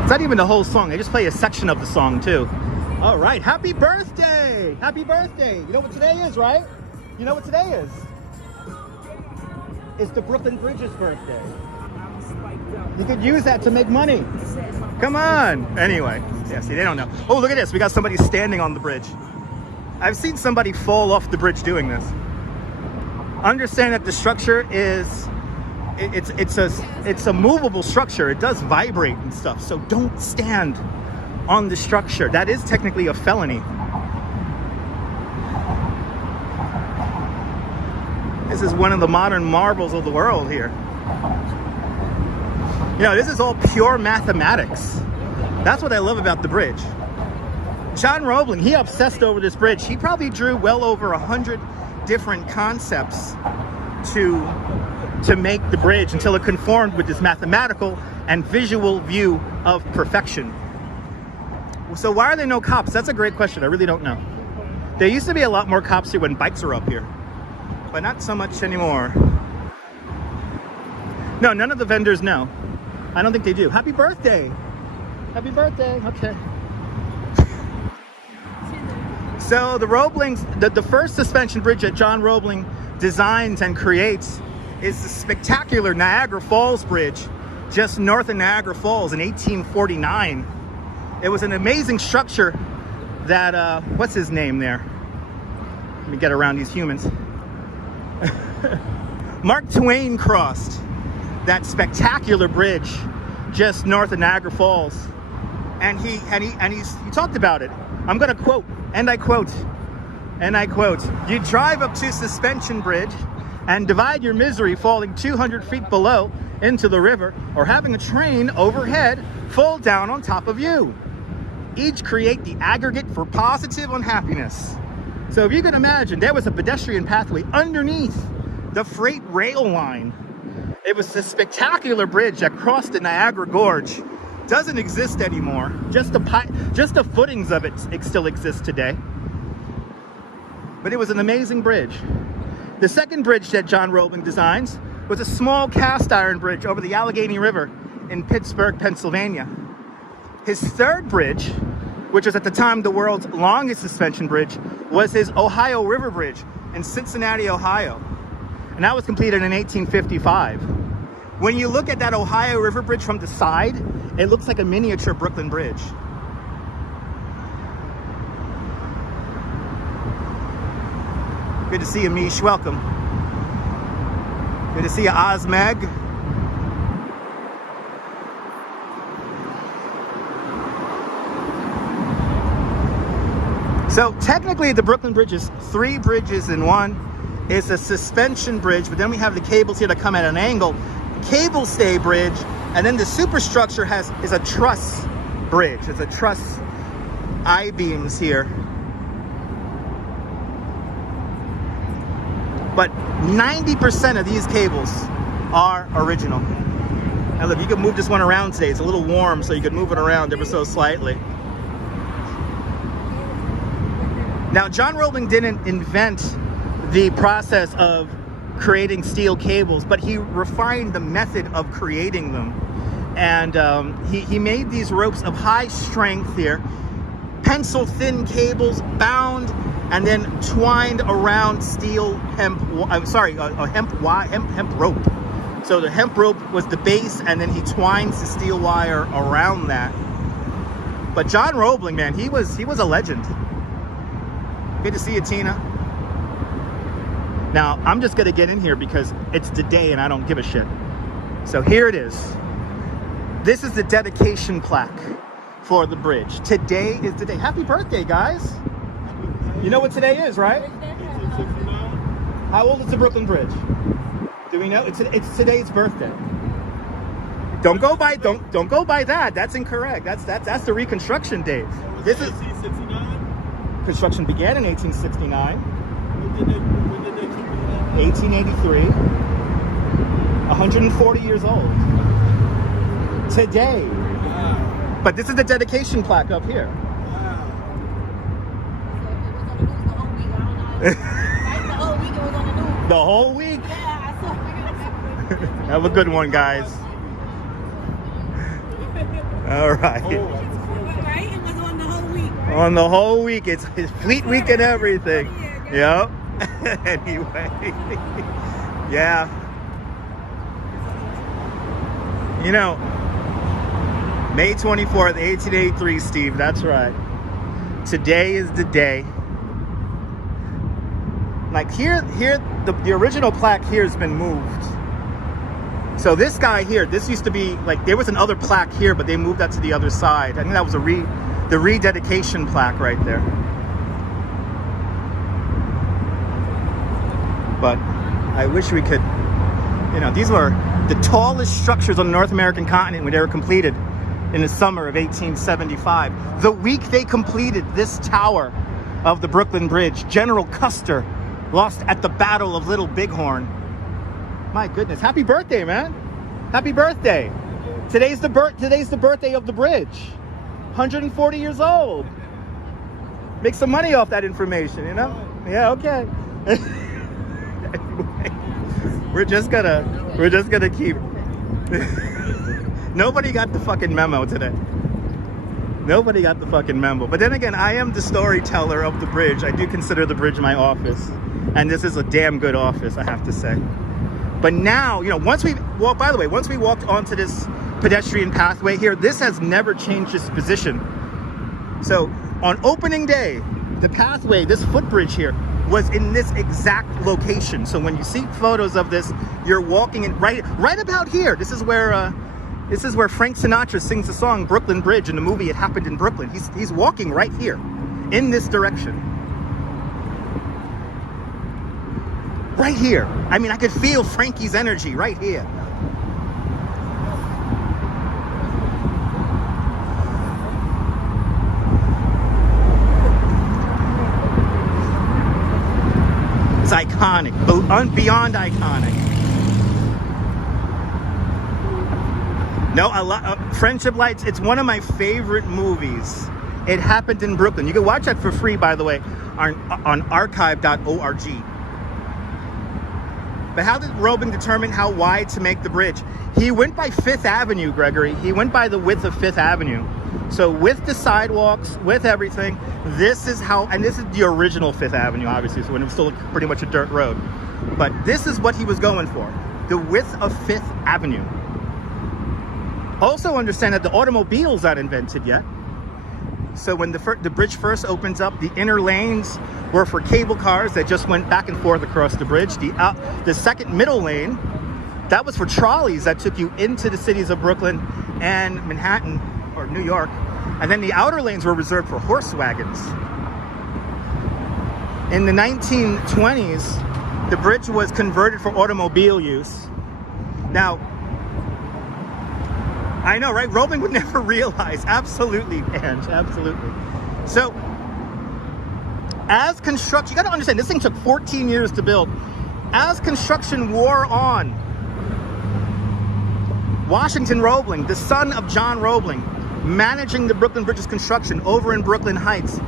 It's not even the whole song, they just play a section of the song too. All right, happy birthday! Happy birthday! You know what today is, right? You know what today is? It's the Brooklyn Bridge's birthday. You could use that to make money. Come on. Anyway, yeah, see, they don't know. Oh, look at this. We got somebody standing on the bridge. I've seen somebody fall off the bridge doing this. Understand that the structure is, it's a movable structure. It does vibrate and stuff. So don't stand on the structure. That is technically a felony. This is one of the modern marvels of the world here. You know, this is all pure mathematics. That's what I love about the bridge. John Roebling, he obsessed over this bridge. He probably drew well over 100 different concepts to make the bridge until it conformed with this mathematical and visual view of perfection. So why are there no cops? That's a great question. I really don't know. There used to be a lot more cops here when bikes were up here, but not so much anymore. No, none of the vendors know. I don't think they do. Happy birthday. Happy birthday. Okay. So the Roeblings, the first suspension bridge that John Roebling designs and creates is the spectacular Niagara Falls Bridge, just north of Niagara Falls in 1849. It was an amazing structure that, what's his name there? Let me get around these humans. Mark Twain crossed that spectacular bridge just north of Niagara Falls, and he talked about it. I'm gonna quote, and I quote, you drive up to Suspension Bridge and divide your misery falling 200 feet below into the river, or having a train overhead fall down on top of you. Each create the aggregate for positive unhappiness. So if you can imagine, there was a pedestrian pathway underneath the freight rail line. It was a spectacular bridge that crossed the Niagara Gorge doesn't exist anymore. Just the footings of it still exist today. But it was an amazing bridge. The second bridge that John Roebling designs was a small cast iron bridge over the Allegheny River in Pittsburgh, Pennsylvania. His third bridge, which was at the time the world's longest suspension bridge, was his Ohio River Bridge in Cincinnati, Ohio. And that was completed in 1855. When you look at that Ohio River Bridge from the side, it looks like a miniature Brooklyn Bridge. Good to see you, Mish. Welcome. Good to see you, Osmeg. So technically the Brooklyn Bridge is 3 bridges in one. It's a suspension bridge, but then we have the cables here that come at an angle. Cable stay bridge, and then the superstructure is a truss bridge. It's a truss I-beams here. But 90% of these cables are original. Now look, you can move this one around today. It's a little warm, so you can move it around ever so slightly. Now, John Roebling didn't invent the process of creating steel cables, but he refined the method of creating them. And he made these ropes of high strength here, pencil thin cables bound and then twined around steel hemp rope. So the hemp rope was the base, and then he twines the steel wire around that. But John Roebling, man, he was a legend. Good to see you, Tina. Now, I'm just gonna get in here because it's today and I don't give a shit. So here it is. This is the dedication plaque for the bridge. Today is the day. Happy birthday, guys. You know what today is, right? How old is the Brooklyn Bridge? Do we know? It's today's birthday. Don't go by that. That's incorrect. That's the reconstruction date. This is 1869. Construction began in 1869. When did they 1883. 140 years old. Today. Wow. But this is the dedication plaque up here. The whole week? Have a good one, guys. All right. Right? It was on the whole week, right? On the whole week. It's Fleet Week and everything. Yep. Anyway. Yeah. You know, May 24th, 1883, Steve. That's right. Today is the day. Like here, the original plaque here has been moved. So this guy here, this used to be like, there was another plaque here, but they moved that to the other side. I think that was the rededication plaque right there. But I wish we could, you know, these were the tallest structures on the North American continent when they were completed in the summer of 1875. The week they completed this tower of the Brooklyn Bridge, General Custer lost at the Battle of Little Bighorn. My goodness, happy birthday, man. Happy birthday. Today's the birthday of the bridge. 140 years old. Make some money off that information, you know? Yeah, okay. Anyway, we're just gonna keep. Nobody got the fucking memo today. Nobody got the fucking memo. But then again, I am the storyteller of the bridge. I do consider the bridge my office. And this is a damn good office, I have to say. But now, you know, once we walked onto this pedestrian pathway here, this has never changed its position. So on opening day, the pathway, this footbridge here, was in this exact location. So when you see photos of this, you're walking in right about here. This is where Frank Sinatra sings the song Brooklyn Bridge in the movie It Happened in Brooklyn. He's walking right here in this direction. Right here. I mean, I could feel Frankie's energy right here. It's iconic, beyond iconic. No, a lot. Friendship Lights. It's one of my favorite movies. It happened in Brooklyn. You can watch that for free, by the way, on archive.org. But how did Roebling determine how wide to make the bridge? He went by 5th Avenue, Gregory. He went by the width of 5th Avenue. So with the sidewalks, with everything, this is how, and this is the original 5th Avenue, obviously, so when it was still pretty much a dirt road. But this is what he was going for, the width of 5th Avenue. Also understand that the automobile's not invented yet. So when the bridge first opens up, the inner lanes were for cable cars that just went back and forth across the bridge. The second middle lane, that was for trolleys that took you into the cities of Brooklyn and Manhattan or New York. And then the outer lanes were reserved for horse wagons. In the 1920s, the bridge was converted for automobile use. Now, I know, right? Roebling would never realize. Absolutely, Ange, absolutely. So, as construction, you got to understand, this thing took 14 years to build. As construction wore on, Washington Roebling, the son of John Roebling, managing the Brooklyn Bridge's construction over in Brooklyn Heights,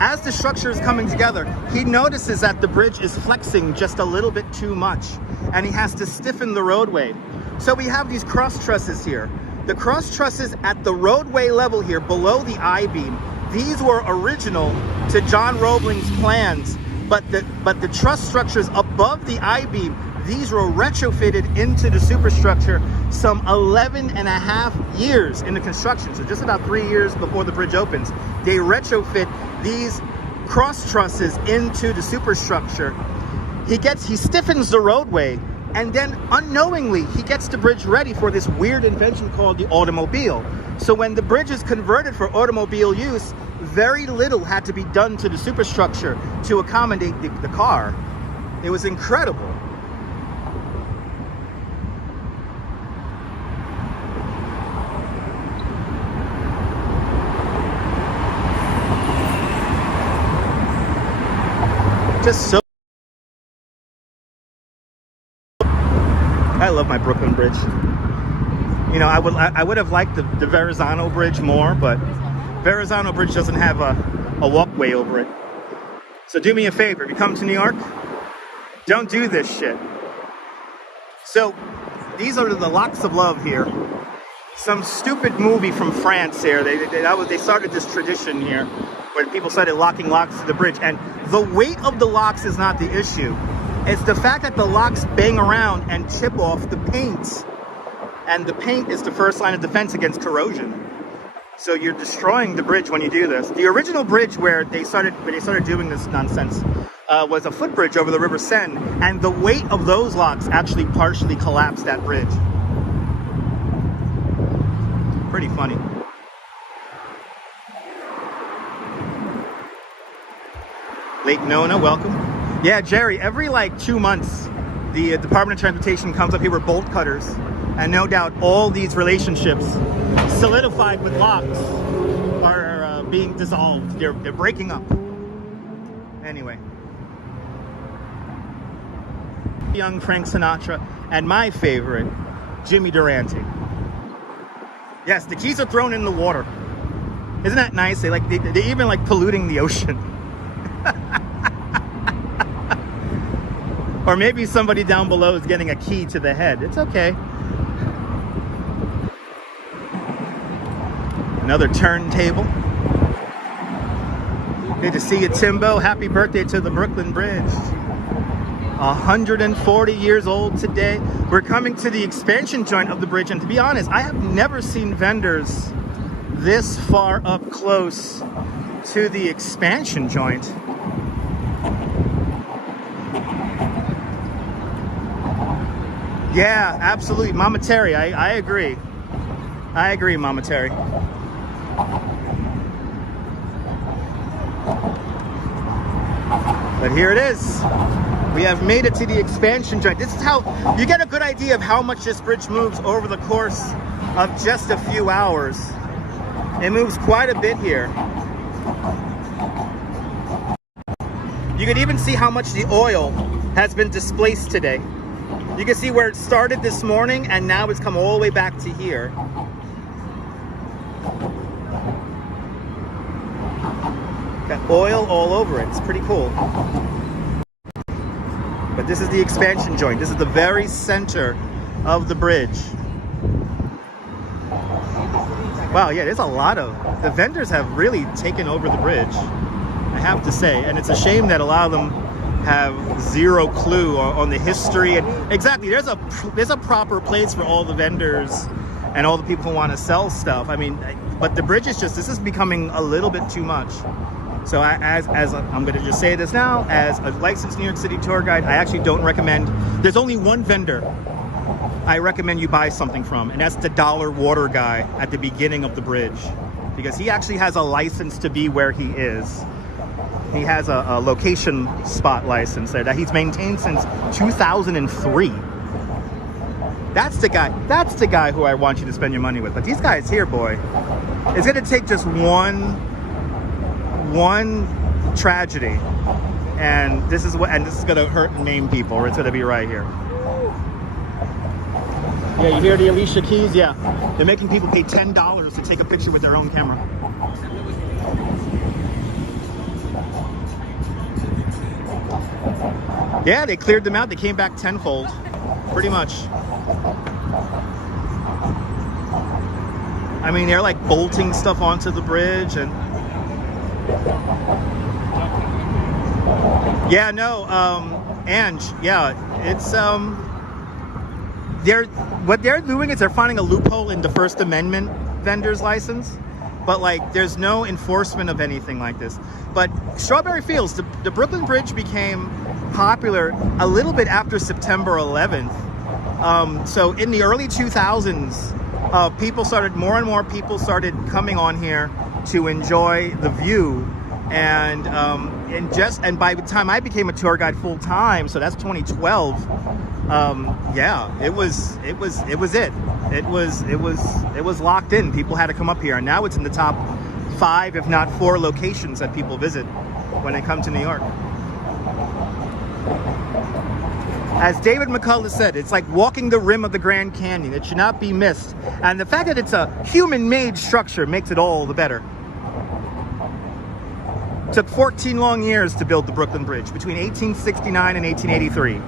as the structure is coming together, he notices that the bridge is flexing just a little bit too much, and he has to stiffen the roadway. So we have these cross trusses here. The cross trusses at the roadway level here, below the I-beam, these were original to John Roebling's plans, but the truss structures above the I-beam, these were retrofitted into the superstructure some 11.5 years into construction. So just about 3 years before the bridge opens, they retrofit these cross trusses into the superstructure. He stiffens the roadway, and then unknowingly, he gets the bridge ready for this weird invention called the automobile. So when the bridge is converted for automobile use, very little had to be done to the superstructure to accommodate the car. It was incredible. Just so. I love my Brooklyn Bridge. You know, I would have liked the Verizon Bridge more, but Verizon Bridge doesn't have a walkway over it. So do me a favor, if you come to New York, don't do this shit. So these are the locks of love here. Some stupid movie from France here. They started this tradition here where people started locking locks to the bridge, and the weight of the locks is not the issue. It's the fact that the locks bang around and chip off the paint. And the paint is the first line of defense against corrosion. So you're destroying the bridge when you do this. The original bridge where they started doing this nonsense was a footbridge over the River Seine, and the weight of those locks actually partially collapsed that bridge. Pretty funny. Lake Nona, welcome. Yeah, Jerry, every like 2 months, the Department of Transportation comes up here with bolt cutters, and no doubt all these relationships solidified with locks are being dissolved. They're breaking up. Anyway. Young Frank Sinatra, and my favorite, Jimmy Durante. Yes, the keys are thrown in the water. Isn't that nice? They even like polluting the ocean. Or maybe somebody down below is getting a key to the head. It's okay. Another turntable. Good to see you, Timbo. Happy birthday to the Brooklyn Bridge. 140 years old today. We're coming to the expansion joint of the bridge, and to be honest, I have never seen vendors this far up close to the expansion joint. Yeah, absolutely. Mama Terry, I agree. I agree, Mama Terry. But here it is. We have made it to the expansion joint. This is how you get a good idea of how much this bridge moves over the course of just a few hours. It moves quite a bit here. You can even see how much the oil has been displaced today. You can see where it started this morning, and now it's come all the way back to here. Got oil all over it. It's pretty cool. But this is the expansion joint. This is the very center of the bridge. Wow, yeah, there's a lot of... The vendors have really taken over the bridge, I have to say. And it's a shame that a lot of them have zero clue on the history. And exactly, there's a proper place for all the vendors and all the people who want to sell stuff. I mean, but the bridge is just... This is becoming a little bit too much. So as I'm going to just say this now, as a licensed New York City tour guide, I actually don't recommend... There's only one vendor I recommend you buy something from, and that's the dollar water guy at the beginning of the bridge, because he actually has a license to be where he is. He has a location spot license there that he's maintained since 2003. That's the guy who I want you to spend your money with. But these guys here, boy, it's going to take just one tragedy, and this is going to hurt and maim people. It's going to be right here. Yeah, you hear the Alicia Keys? Yeah. They're making people pay $10 to take a picture with their own camera. Yeah, they cleared them out. They came back tenfold, pretty much. I mean, they're like bolting stuff onto the bridge and... Yeah, no, Ange, yeah, it's, what they're doing is they're finding a loophole in the First Amendment vendor's license, but like there's no enforcement of anything like this. But Strawberry Fields, the Brooklyn Bridge became popular a little bit after September 11th. So in the early 2000s, more and more people started coming on here to enjoy the view. And by the time I became a tour guide full time, so that's 2012. Yeah, it was locked in. People had to come up here, and now it's in the top 5, if not 4 locations that people visit when they come to New York. As David McCullough said, it's like walking the rim of the Grand Canyon. It should not be missed. And the fact that it's a human-made structure makes it all the better. It took 14 long years to build the Brooklyn Bridge, between 1869 and 1883.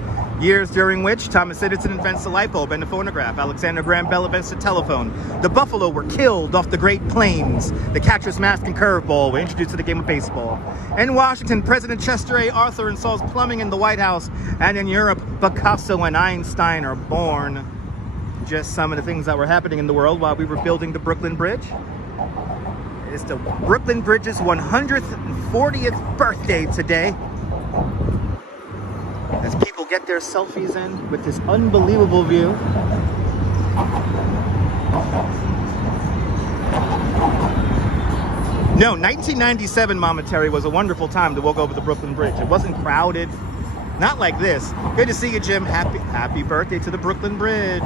Years during which Thomas Edison invents the light bulb and the phonograph. Alexander Graham Bell invents the telephone. The Buffalo were killed off the Great Plains. The catcher's mask and curveball were introduced to the game of baseball. In Washington, President Chester A. Arthur installs plumbing in the White House. And in Europe, Picasso and Einstein are born. Just some of the things that were happening in the world while we were building the Brooklyn Bridge. It's the Brooklyn Bridge's 140th birthday today. As people get their selfies in with this unbelievable view. No, 1997, Mama Terry, was a wonderful time to walk over the Brooklyn Bridge. It wasn't crowded, not like this. Good to see you, Jim. Happy birthday to the Brooklyn Bridge.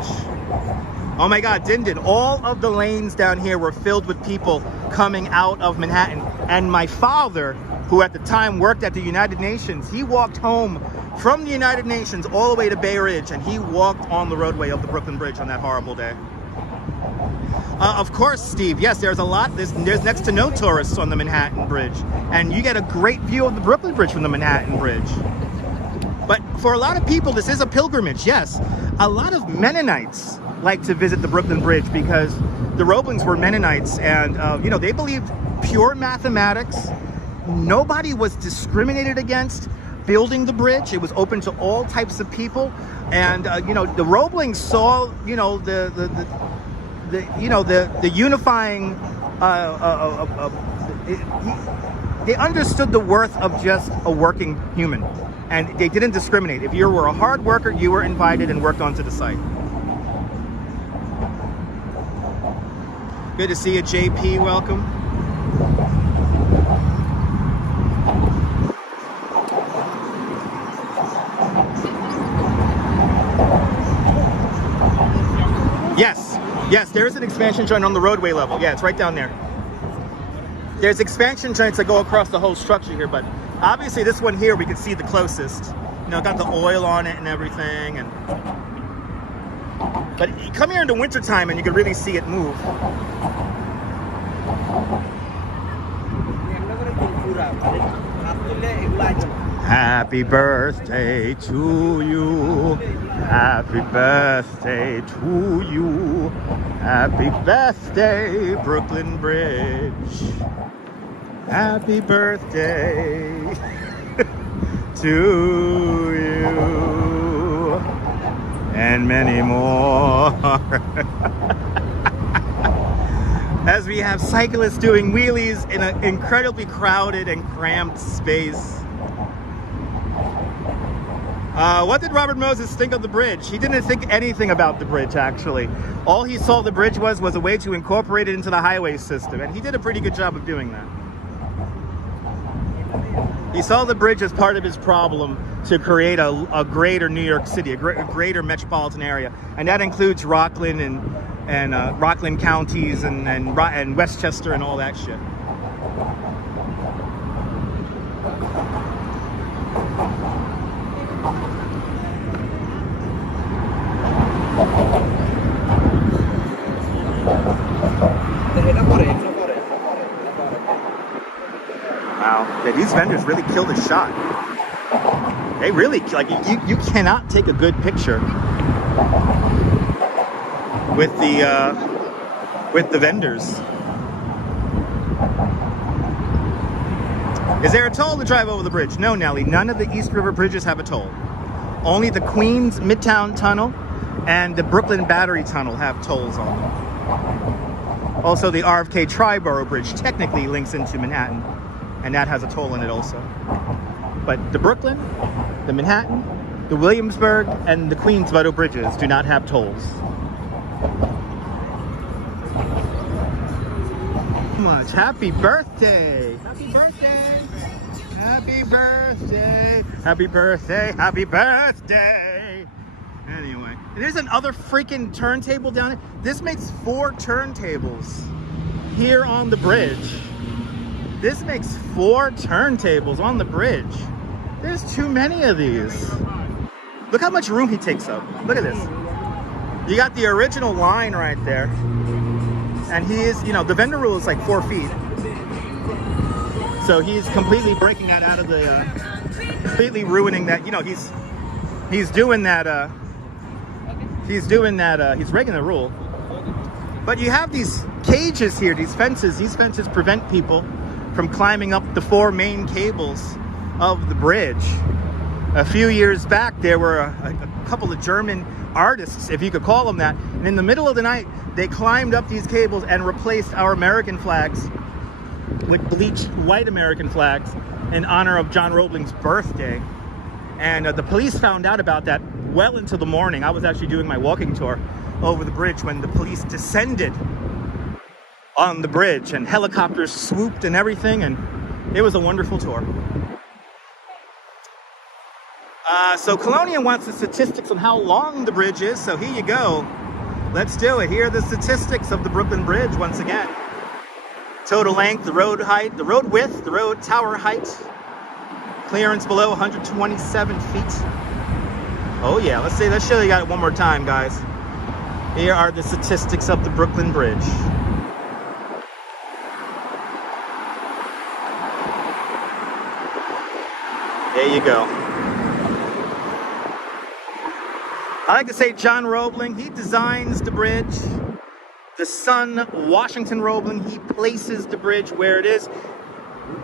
Oh my God, Din. All of the lanes down here were filled with people coming out of Manhattan. And my father, who at the time worked at the United Nations, he walked home from the United Nations all the way to Bay Ridge, and he walked on the roadway of the Brooklyn Bridge on that horrible day. Of course, Steve, yes, there's a lot. There's next to no tourists on the Manhattan Bridge, and you get a great view of the Brooklyn Bridge from the Manhattan Bridge. But for a lot of people, this is a pilgrimage, yes. A lot of Mennonites like to visit the Brooklyn Bridge because the Roeblings were Mennonites, and they believed pure mathematics. Nobody was discriminated against building the bridge. It was open to all types of people, and the Roeblings saw the unifying. They understood the worth of just a working human, and they didn't discriminate. If you were a hard worker, you were invited and worked onto the site. Good to see you, JP. Welcome. Yes, there is an expansion joint on the roadway level. Yeah, it's right down there. There's expansion joints that go across the whole structure here, but obviously this one here we can see the closest. Got the oil on it and everything, and But you come here in the wintertime and you can really see it move. Happy birthday to you. Happy birthday to you. Happy birthday, Brooklyn Bridge. Happy birthday to you. And many more. As we have cyclists doing wheelies in an incredibly crowded and cramped space. What did Robert Moses think of the bridge? He didn't think anything about the bridge, actually. All he saw the bridge was a way to incorporate it into the highway system, and he did a pretty good job of doing that. He saw the bridge as part of his problem to create a greater New York City, a greater metropolitan area, and that includes Rockland and Rockland counties and Westchester and all that shit. Wow, yeah, these vendors really killed a shot. They really, like, you cannot take a good picture with the vendors. Is there a toll to drive over the bridge? No, Nelly, none of the East River bridges have a toll. Only the Queens Midtown Tunnel and the Brooklyn Battery Tunnel have tolls on them. Also, the RFK Triborough Bridge technically links into Manhattan, and that has a toll in it also. But the Brooklyn, the Manhattan, the Williamsburg, and the Queensboro bridges do not have tolls. Much. Happy birthday! Happy birthday! Happy birthday! Happy birthday! Happy birthday! Anyway, there's another freaking turntable down here. This makes 4 turntables here on the bridge. This makes 4 turntables on the bridge. There's too many of these. Look how much room he takes up. Look at this. You got the original line right there. And he is, you know, the vendor rule is like 4 feet. So he's completely breaking that out of the, completely ruining that. You know, he's doing that, he's breaking the rule. But you have these cages here, these fences. These fences prevent people from climbing up the 4 main cables of the bridge. A few years back, there were a couple of German artists, if you could call them that, and in the middle of the night, they climbed up these cables and replaced our American flags with bleached white American flags in honor of John Roebling's birthday. And the police found out about that well into the morning. I was actually doing my walking tour over the bridge when the police descended on the bridge and helicopters swooped and everything, and it was a wonderful tour. So Colonian wants the statistics on how long the bridge is, so here you go. Let's do it. Here are the statistics of the Brooklyn Bridge once again. Total length, the road height, the road width, the road tower height. Clearance below 127 feet. Oh yeah, let's show you it one more time, guys. Here are the statistics of the Brooklyn Bridge. There you go. I like to say John Roebling, he designs the bridge. The son, Washington Roebling, he places the bridge where it is.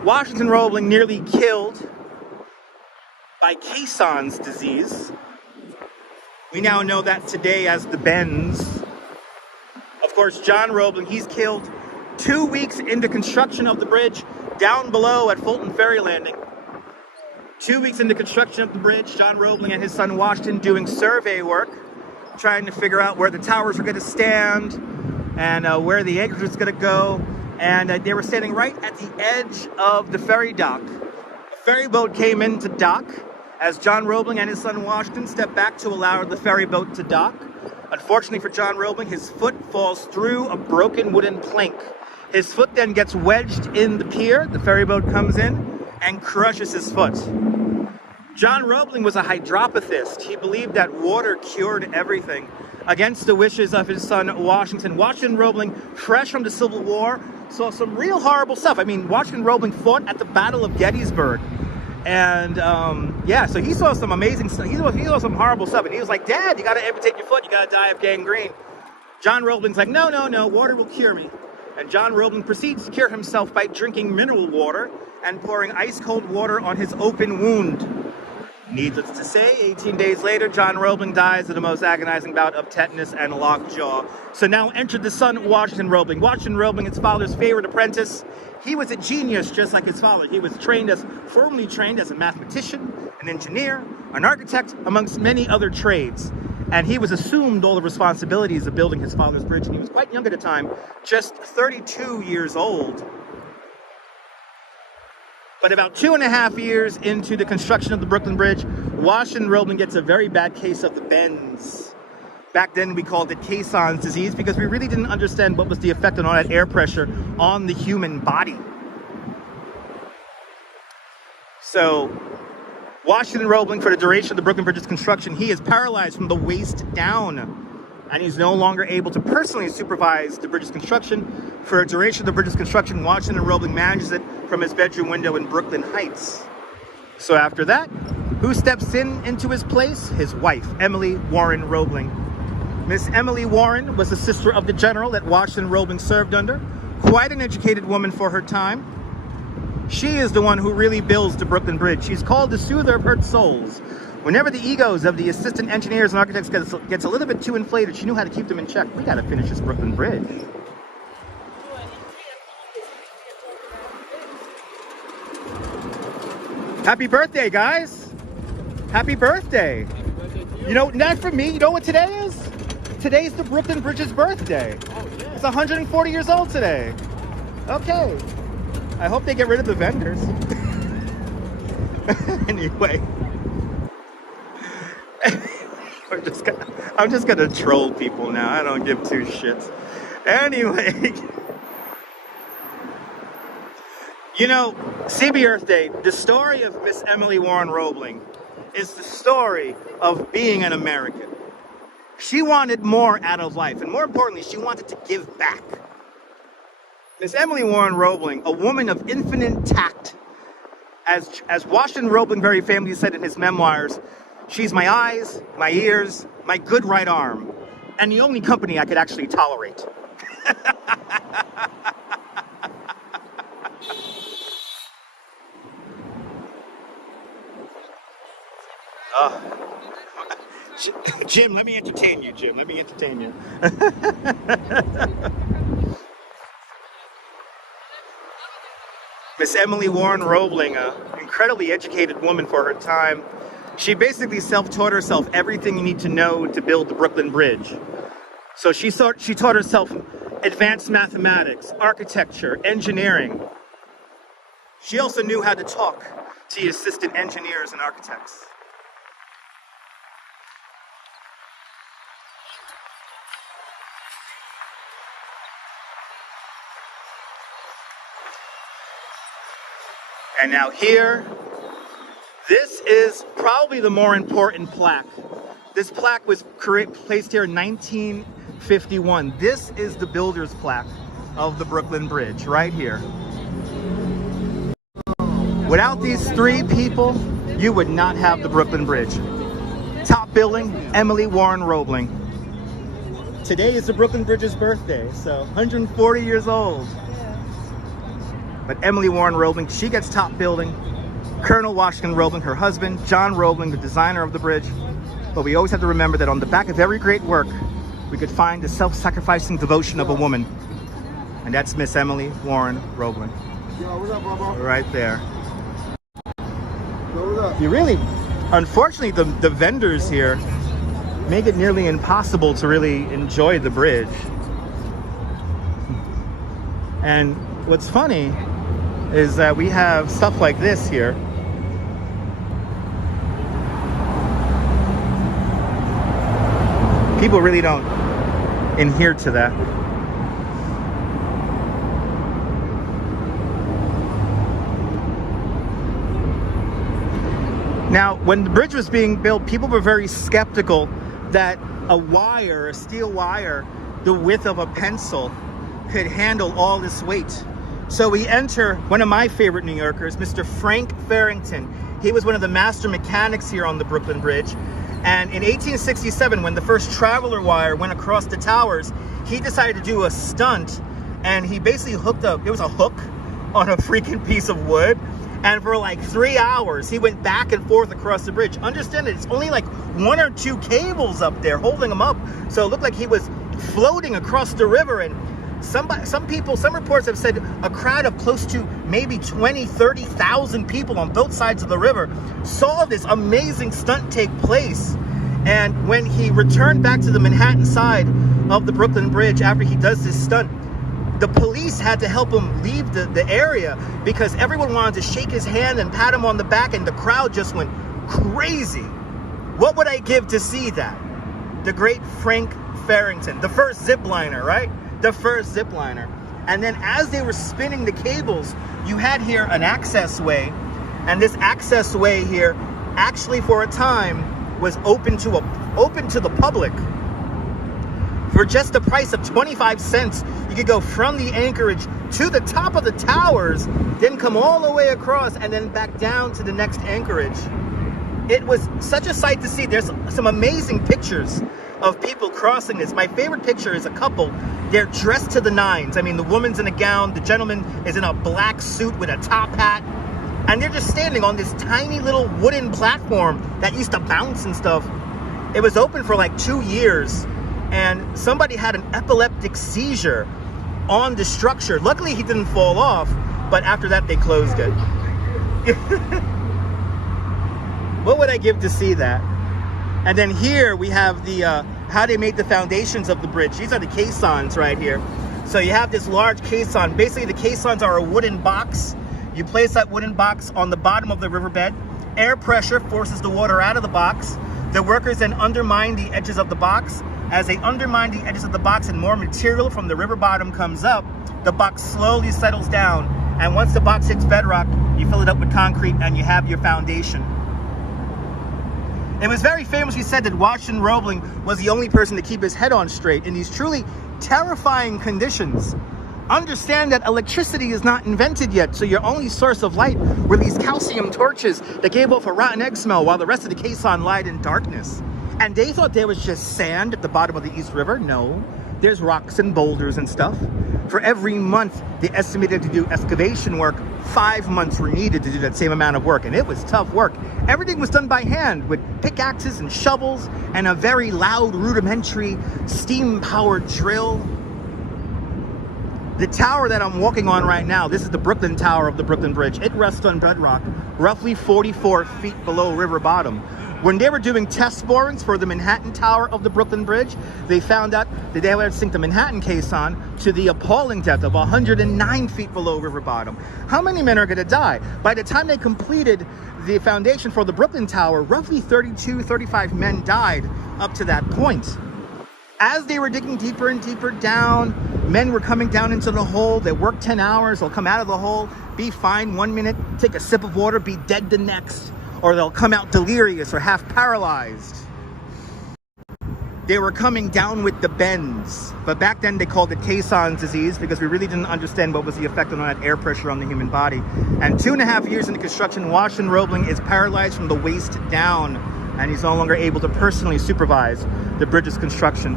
Washington Roebling nearly killed by Caisson's disease. We now know that today as the bends. Of course, John Roebling, he's killed 2 weeks into construction of the bridge down below at Fulton Ferry Landing. 2 weeks into construction of the bridge, John Roebling and his son Washington doing survey work, trying to figure out where the towers were going to stand and where the anchorage was going to go. And they were standing right at the edge of the ferry dock. A ferry boat came into dock as John Roebling and his son Washington stepped back to allow the ferry boat to dock. Unfortunately for John Roebling, his foot falls through a broken wooden plank. His foot then gets wedged in the pier. The ferry boat comes in and crushes his foot. John Roebling was a hydropathist. He believed that water cured everything. against the wishes of his son, Washington. Washington Roebling, fresh from the Civil War, saw some real horrible stuff. I mean, Washington Roebling fought at the Battle of Gettysburg. And yeah, so he saw some amazing stuff. He saw some horrible stuff. And he was like, Dad, you got to amputate your foot. You got to die of gangrene. John Roebling's like, no, no, no, water will cure me. And John Roebling proceeds to cure himself by drinking mineral water and pouring ice-cold water on his open wound. Needless to say, 18 days later, John Roebling dies of the most agonizing bout of tetanus and lockjaw. So now entered the son, Washington Roebling. Washington Roebling, his father's favorite apprentice. He was a genius just like his father. He was formally trained as a mathematician, an engineer, an architect, amongst many other trades. And he was assumed all the responsibilities of building his father's bridge. And he was quite young at the time, just 32 years old. But about 2.5 years into the construction of the Brooklyn Bridge, Washington Roebling gets a very bad case of the bends. Back then we called it Caisson's disease because we really didn't understand what was the effect on all that air pressure on the human body. So Washington Roebling, for the duration of the Brooklyn Bridge's construction, he is paralyzed from the waist down. And he's no longer able to personally supervise the bridge's construction. For a duration of the bridge's construction, Washington Roebling manages it from his bedroom window in Brooklyn Heights. So after that, who steps into his place? His wife, Emily Warren Roebling. Miss Emily Warren was the sister of the general that Washington Roebling served under. Quite an educated woman for her time. She is the one who really builds the Brooklyn Bridge. She's called the soother of hurt souls. Whenever the egos of the assistant engineers and architects gets a little bit too inflated, she knew how to keep them in check. We got to finish this Brooklyn Bridge. Happy birthday, guys. Happy birthday. Happy birthday to you. You know, not for me. You know what today is? Today's the Brooklyn Bridge's birthday. Oh, yeah. It's 140 years old today. Okay. I hope they get rid of the vendors. Anyway. I'm just gonna troll people now. I don't give two shits. Anyway. You know, CB Earth Day, the story of Miss Emily Warren Roebling is the story of being an American. She wanted more out of life, and more importantly, she wanted to give back. Miss Emily Warren Roebling, a woman of infinite tact, as Washington Roebling very famously said in his memoirs, she's my eyes, my ears, my good right arm, and the only company I could actually tolerate. Jim, let me entertain you, Jim. Let me entertain you. Miss Emily Warren Roebling, an incredibly educated woman for her time. She basically self-taught herself everything you need to know to build the Brooklyn Bridge. So she taught herself advanced mathematics, architecture, engineering. She also knew how to talk to the assistant engineers and architects. And now here, this is probably the more important plaque. This plaque was placed here in 1951. This is the builder's plaque of the Brooklyn Bridge, right here. Without these three people, you would not have the Brooklyn Bridge. Top billing, Emily Warren Roebling. Today is the Brooklyn Bridge's birthday, so 140 years old. But Emily Warren Roebling, she gets top billing. Colonel Washington Roebling, her husband, John Roebling, the designer of the bridge. But we always have to remember that on the back of every great work, we could find the self-sacrificing devotion of a woman. And that's Miss Emily Warren Roebling. Yo, what's up, bro? Right there. Yo, what's up? You really, unfortunately, the vendors here make it nearly impossible to really enjoy the bridge. And what's funny is that we have stuff like this here. People really don't adhere to that. Now, when the bridge was being built, people were very skeptical that a wire, a steel wire, the width of a pencil could handle all this weight. So we enter one of my favorite New Yorkers, Mr. Frank Farrington. He was one of the master mechanics here on the Brooklyn Bridge. And in 1867, when the first traveler wire went across the towers, he decided to do a stunt, and he basically hooked up, it was a hook on a freaking piece of wood. And for like 3 hours, he went back and forth across the bridge. Understand that it's only like 1 or 2 cables up there holding him up. So it looked like he was floating across the river. And some reports have said a crowd of close to maybe 20, 30,000 people on both sides of the river saw this amazing stunt take place. And when he returned back to the Manhattan side of the Brooklyn Bridge after he does this stunt, the police had to help him leave the area because everyone wanted to shake his hand and pat him on the back, and the crowd just went crazy. What would I give to see that? The great Frank Farrington, the first zipliner, right? The first zipliner. And then as they were spinning the cables, you had here an access way, and this access way here actually for a time was open to the public. For just the price of 25 cents, you could go from the anchorage to the top of the towers, then come all the way across and then back down to the next anchorage. It was such a sight to see. There's some amazing pictures of people crossing this. My favorite picture is a couple. They're dressed to the nines. I mean, the woman's in a gown, the gentleman is in a black suit with a top hat, and they're just standing on this tiny little wooden platform that used to bounce and stuff. It was open for like 2 years. And somebody had an epileptic seizure on the structure. Luckily, he didn't fall off, but after that, they closed it. What would I give to see that? And then here we have the how they made the foundations of the bridge. These are the caissons right here. So you have this large caisson. Basically, the caissons are a wooden box. You place that wooden box on the bottom of the riverbed. Air pressure forces the water out of the box. The workers then undermine the edges of the box. As they undermine the edges of the box and more material from the river bottom comes up, the box slowly settles down. And once the box hits bedrock, you fill it up with concrete and you have your foundation. It was very famously said that Washington Roebling was the only person to keep his head on straight in these truly terrifying conditions. Understand that electricity is not invented yet, so your only source of light were these calcium torches that gave off a rotten egg smell while the rest of the caisson lied in darkness. And they thought there was just sand at the bottom of the East River. No, there's rocks and boulders and stuff. For every month they estimated to do excavation work, 5 months were needed to do that same amount of work. And it was tough work. Everything was done by hand with pickaxes and shovels and a very loud, rudimentary, steam-powered drill. The tower that I'm walking on right now, this is the Brooklyn Tower of the Brooklyn Bridge. It rests on bedrock, roughly 44 feet below river bottom. When they were doing test borings for the Manhattan Tower of the Brooklyn Bridge, they found out that they would sink the Manhattan caisson to the appalling depth of 109 feet below river bottom. How many men are going to die? By the time they completed the foundation for the Brooklyn Tower, roughly 32, 35 men died up to that point. As they were digging deeper and deeper down, men were coming down into the hole. They worked 10 hours. They'll come out of the hole, be fine 1 minute, take a sip of water, be dead the next. Or they'll come out delirious or half paralyzed. They were coming down with the bends. But back then they called it caisson disease because we really didn't understand what was the effect on that air pressure on the human body. And 2.5 years into construction, Washington Roebling is paralyzed from the waist down, and he's no longer able to personally supervise the bridge's construction.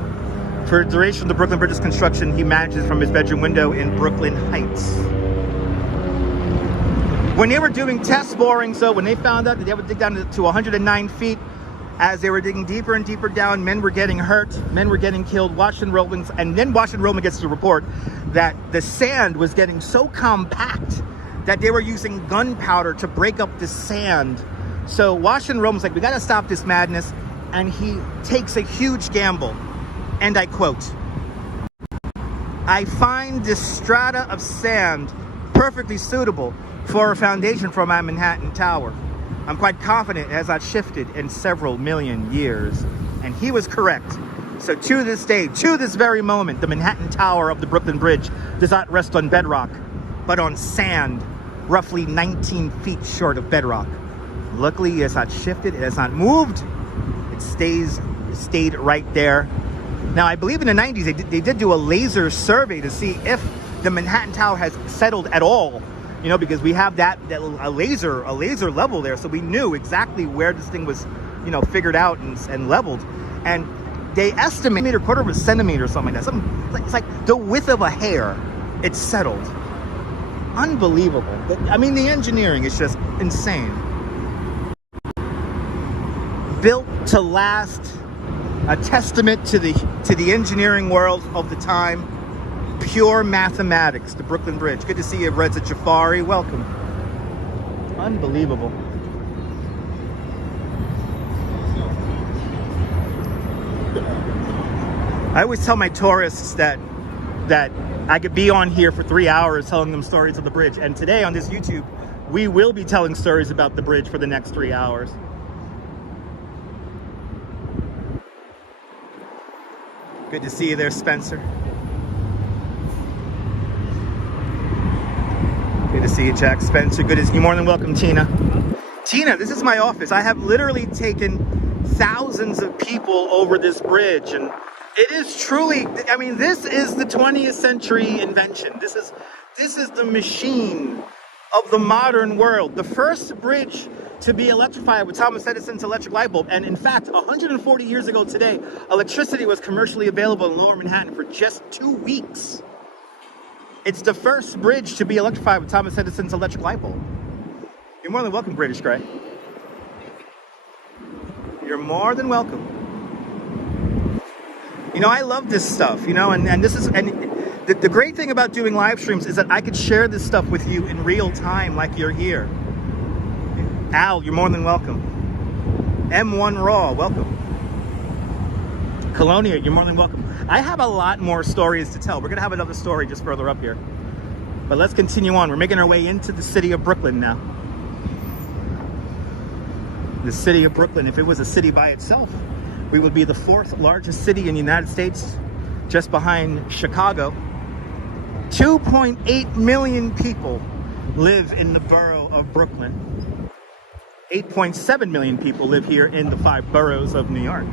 For the duration of the Brooklyn Bridge's construction, he manages from his bedroom window in Brooklyn Heights. When they were doing test borings, so when they found out that they would dig down to 109 feet, as they were digging deeper and deeper down, men were getting hurt, men were getting killed. Washington Roebling gets the report that the sand was getting so compact that they were using gunpowder to break up the sand. So Washington Roebling's like, we got to stop this madness, and he takes a huge gamble. And I quote, "I find this strata of sand perfectly suitable for a foundation for my Manhattan Tower. I'm quite confident it has not shifted in several million years." And he was correct. So to this day, to this very moment, the Manhattan Tower of the Brooklyn Bridge does not rest on bedrock, but on sand, roughly 19 feet short of bedrock. Luckily, it has not shifted, it has not moved. It stays stayed right there. Now, I believe in the 90s, they did do a laser survey to see if the Manhattan Tower has settled at all, you know, because we have a laser level there. So we knew exactly where this thing was, you know, figured out and leveled. And they estimate a quarter of a centimeter or something like that. It's like the width of a hair. It's settled. Unbelievable. I mean, the engineering is just insane. Built to last, a testament to the engineering world of the time. Pure mathematics, the Brooklyn Bridge. Good to see you, Reza Jafari. Welcome. Unbelievable. I always tell my tourists that I could be on here for 3 hours telling them stories of the bridge. And today on this YouTube, we will be telling stories about the bridge for the next 3 hours. Good to see you there, Spencer. Good to see you, Jack Spencer. Good to see you. More than welcome, Tina. Tina, this is my office. I have literally taken thousands of people over this bridge, and it is truly, I mean, this is the 20th century invention. This is the machine of the modern world. The first bridge to be electrified with Thomas Edison's electric light bulb. And in fact, 140 years ago today, electricity was commercially available in Lower Manhattan for just 2 weeks. It's the first bridge to be electrified with Thomas Edison's electric light bulb. You're more than welcome, British Gray. You're more than welcome. You know, I love this stuff, you know, and this is, and the great thing about doing live streams is that I could share this stuff with you in real time like you're here. Al, you're more than welcome. M1 Raw, welcome. Colonia, you're more than welcome. I have a lot more stories to tell. We're gonna have another story just further up here. But let's continue on. We're making our way into the city of Brooklyn now. The city of Brooklyn, if it was a city by itself, we would be the 4th largest city in the United States, just behind Chicago. 2.8 million people live in the borough of Brooklyn. 8.7 million people live here in the 5 boroughs of New York.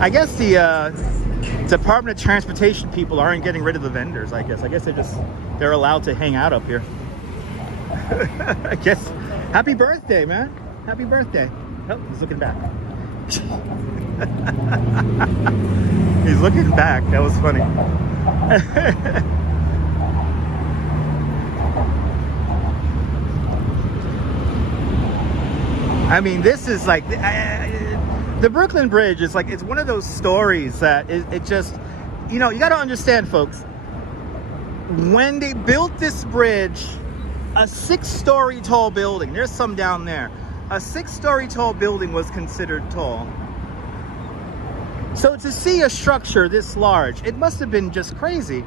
I guess the Department of Transportation people aren't getting rid of the vendors, I guess. I guess they're allowed to hang out up here. I guess. Happy birthday, man. Happy birthday. Oh, he's looking back. He's looking back. That was funny. I mean, this is like... the Brooklyn Bridge is like, it's one of those stories that it just, you know, you got to understand, folks, when they built this bridge, a 6-story tall building, there's some down there, a 6-story tall building was considered tall. So to see a structure this large, it must have been just crazy.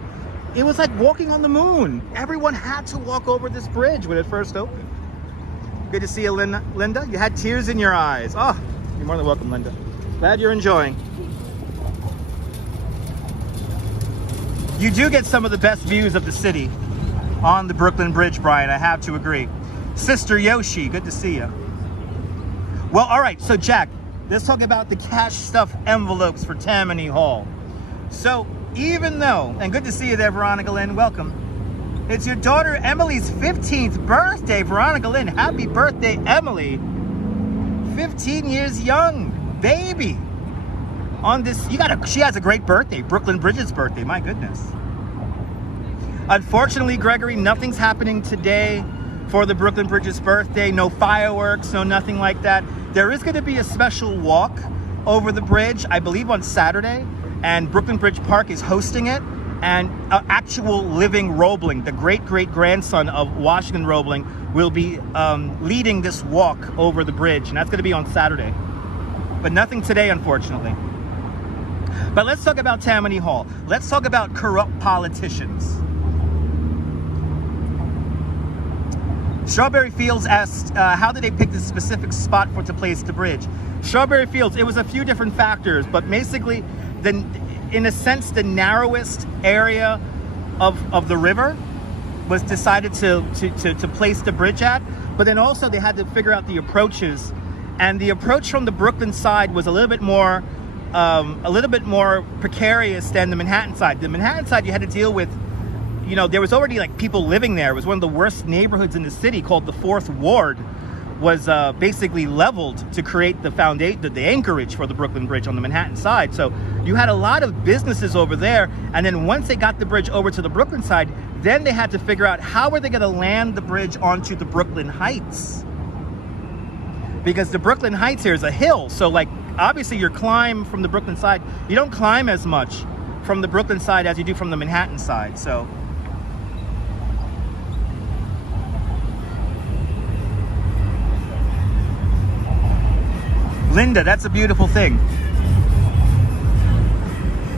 It was like walking on the moon. Everyone had to walk over this bridge when it first opened. Good to see you, Linda. You had tears in your eyes. Oh, you're more than welcome, Linda. Glad you're enjoying. You do get some of the best views of the city on the Brooklyn Bridge, Brian. I have to agree. Sister Yoshi, good to see you. Well, all right. So, Jack, let's talk about the cash stuff envelopes for Tammany Hall. So, even though, and good to see you there, Veronica Lynn. Welcome. It's your daughter Emily's 15th birthday. Veronica Lynn, happy birthday, Emily. 15 years young, baby. On this, she has a great birthday. Brooklyn Bridge's birthday, my goodness. Unfortunately, Gregory, nothing's happening today for the Brooklyn Bridge's birthday. No fireworks, no nothing like that. There is going to be a special walk over the bridge, I believe on Saturday, and Brooklyn Bridge Park is hosting it. And actual living Roebling, the great-great-grandson of Washington Roebling, will be leading this walk over the bridge, and that's going to be on Saturday. But nothing today, unfortunately. But let's talk about Tammany Hall. Let's talk about corrupt politicians. Strawberry Fields asked, how did they pick this specific spot to place the bridge? Strawberry Fields, it was a few different factors, but basically, in a sense, the narrowest area of the river was decided to place the bridge at, but then also they had to figure out the approaches, and the approach from the Brooklyn side was a little bit more precarious than the Manhattan side. The Manhattan side, you had to deal with, you know, there was already like people living there. It was one of the worst neighborhoods in the city, called the 4th Ward, was basically leveled to create the anchorage for the Brooklyn Bridge on the Manhattan side. So you had a lot of businesses over there, and then once they got the bridge over to the Brooklyn side, then they had to figure out how are they going to land the bridge onto the Brooklyn Heights, because the Brooklyn Heights here is a hill. So like obviously your climb from the Brooklyn side, you don't climb as much from the Brooklyn side as you do from the Manhattan side. So Linda, that's a beautiful thing.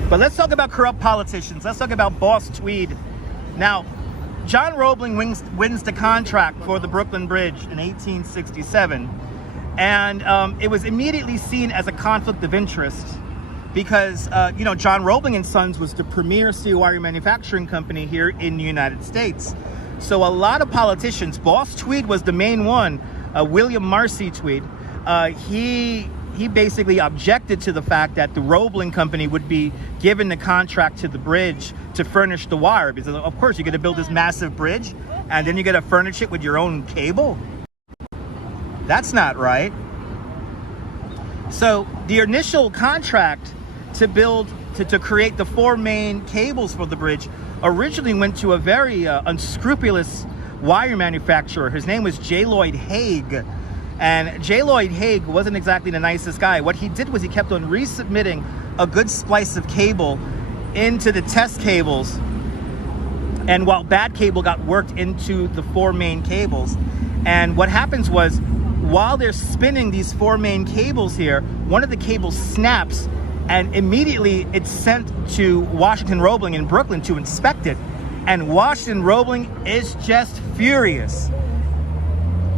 But let's talk about corrupt politicians. Let's talk about Boss Tweed. Now, John Roebling wins the contract for the Brooklyn Bridge in 1867. And it was immediately seen as a conflict of interest because, you know, John Roebling and Sons was the premier steel wire manufacturing company here in the United States. So a lot of politicians, Boss Tweed was the main one, William Marcy Tweed, he basically objected to the fact that the Roebling company would be given the contract to the bridge to furnish the wire, because of course you're going to build this massive bridge and then you're going to furnish it with your own cable. That's not right. So the initial contract to create the 4 main cables for the bridge originally went to a very unscrupulous wire manufacturer. His name was J. Lloyd Hague. And J. Lloyd Hague wasn't exactly the nicest guy. What he did was he kept on resubmitting a good splice of cable into the test cables, and while bad cable got worked into the 4 main cables. And what happens was, while they're spinning these 4 main cables here, one of the cables snaps, and immediately it's sent to Washington Roebling in Brooklyn to inspect it. And Washington Roebling is just furious.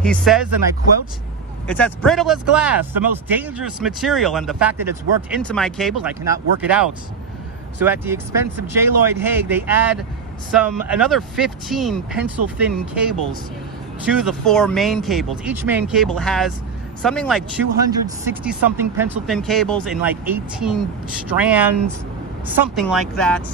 He says, and I quote, "It's as brittle as glass, the most dangerous material, and the fact that it's worked into my cables, I cannot work it out." So at the expense of J. Lloyd Hague, they add another 15 pencil-thin cables to the 4 main cables. Each main cable has something like 260-something pencil-thin cables in like 18 strands, something like that.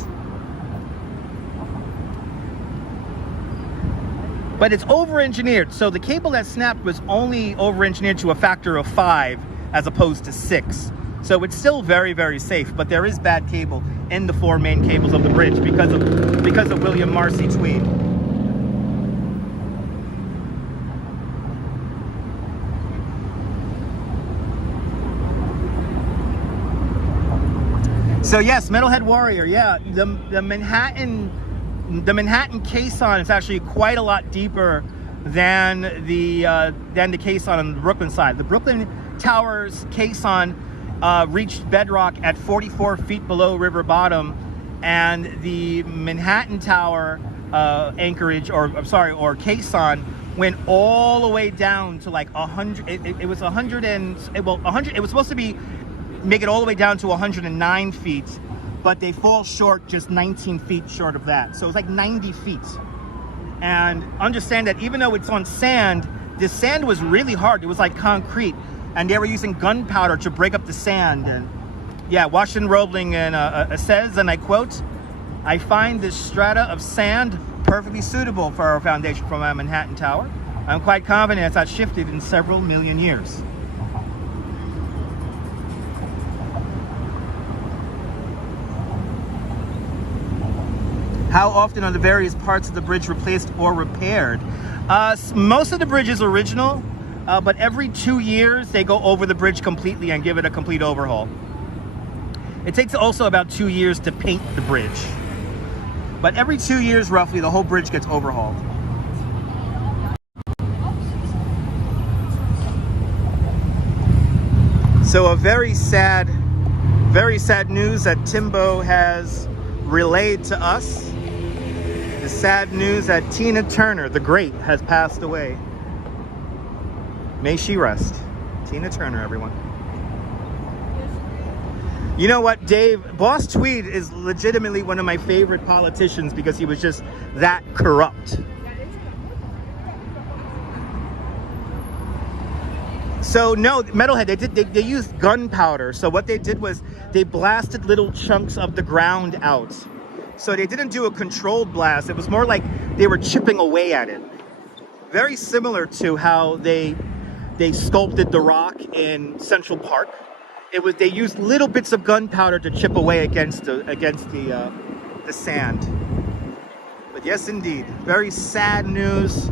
But it's over-engineered. So the cable that snapped was only over-engineered to a factor of 5 as opposed to 6. So it's still very, very safe, but there is bad cable in the 4 main cables of the bridge because of William Marcy Tweed. So yes, Metalhead Warrior, yeah, the Manhattan caisson is actually quite a lot deeper than the caisson on the Brooklyn side. The Brooklyn Tower's caisson reached bedrock at 44 feet below river bottom, and the Manhattan Tower anchorage, or caisson, went all the way down to like 100. It was 100 and well, 100. It was supposed to be make it all the way down to 109 feet, but they fall short, just 19 feet short of that. So it's like 90 feet. And understand that even though it's on sand, the sand was really hard. It was like concrete, and they were using gunpowder to break up the sand. And yeah, Washington Roebling says, and I quote, "I find this strata of sand perfectly suitable for our foundation for my Manhattan Tower. I'm quite confident it's not shifted in several million years." How often are the various parts of the bridge replaced or repaired? Most of the bridge is original, but every 2 years they go over the bridge completely and give it a complete overhaul. It takes also about 2 years to paint the bridge, but every 2 years roughly the whole bridge gets overhauled. So a very sad news that Timbo has relayed to us. The sad news that Tina Turner, the great, has passed away. May she rest. Tina Turner, everyone. You know what, Dave? Boss Tweed is legitimately one of my favorite politicians because he was just that corrupt. So no, Metalhead, they used gunpowder. So what they did was they blasted little chunks of the ground out. So they didn't do a controlled blast. It was more like they were chipping away at it. Very similar to how they sculpted the rock in Central Park. They used little bits of gunpowder to chip away against the sand. But yes, indeed, very sad news.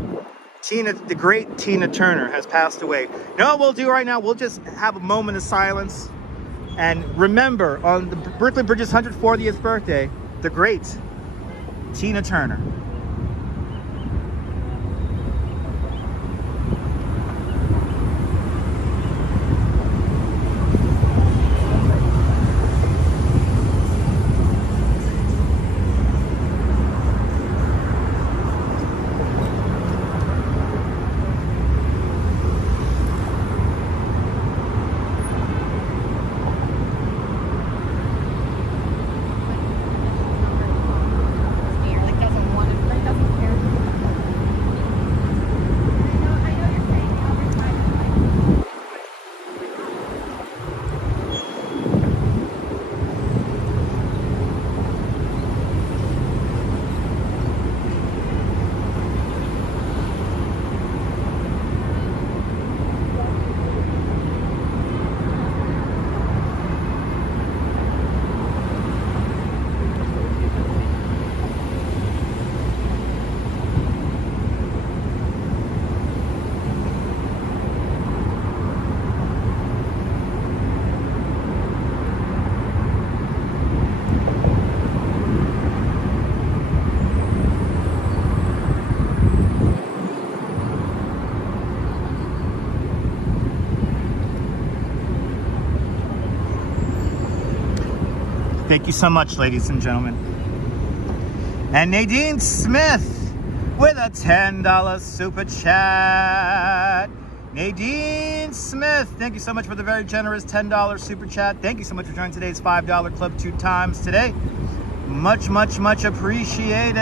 The great Tina Turner has passed away. You know what we'll do right now? We'll just have a moment of silence and remember on the Brooklyn Bridge's 140th birthday, the great Tina Turner. Thank you so much, ladies and gentlemen. And Nadine Smith with a $10 super chat. Nadine Smith, thank you so much for the very generous $10 super chat. Thank you so much for joining today's $5 club 2 times today. Much, much, much appreciated.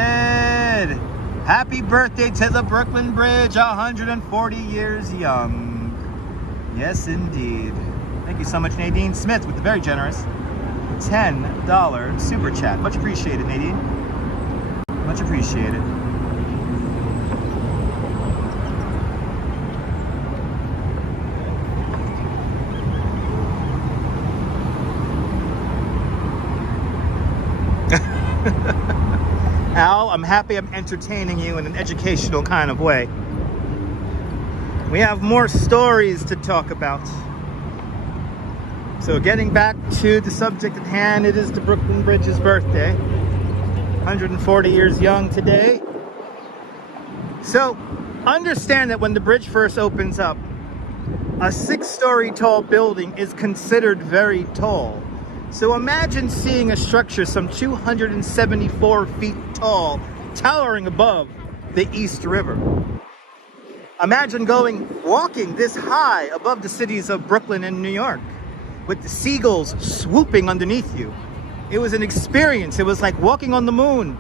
Happy birthday to the Brooklyn Bridge, 140 years young. Yes, indeed. Thank you so much, Nadine Smith, with the very generous $10 super chat. Much appreciated, Nadine. Much appreciated. Al, I'm happy I'm entertaining you in an educational kind of way. We have more stories to talk about. So getting back to the subject at hand, it is the Brooklyn Bridge's birthday. 140 years young today. So understand that when the bridge first opens up, a 6-story tall building is considered very tall. So imagine seeing a structure some 274 feet tall, towering above the East River. Imagine walking this high above the cities of Brooklyn and New York, with the seagulls swooping underneath you. It was an experience. It was like walking on the moon.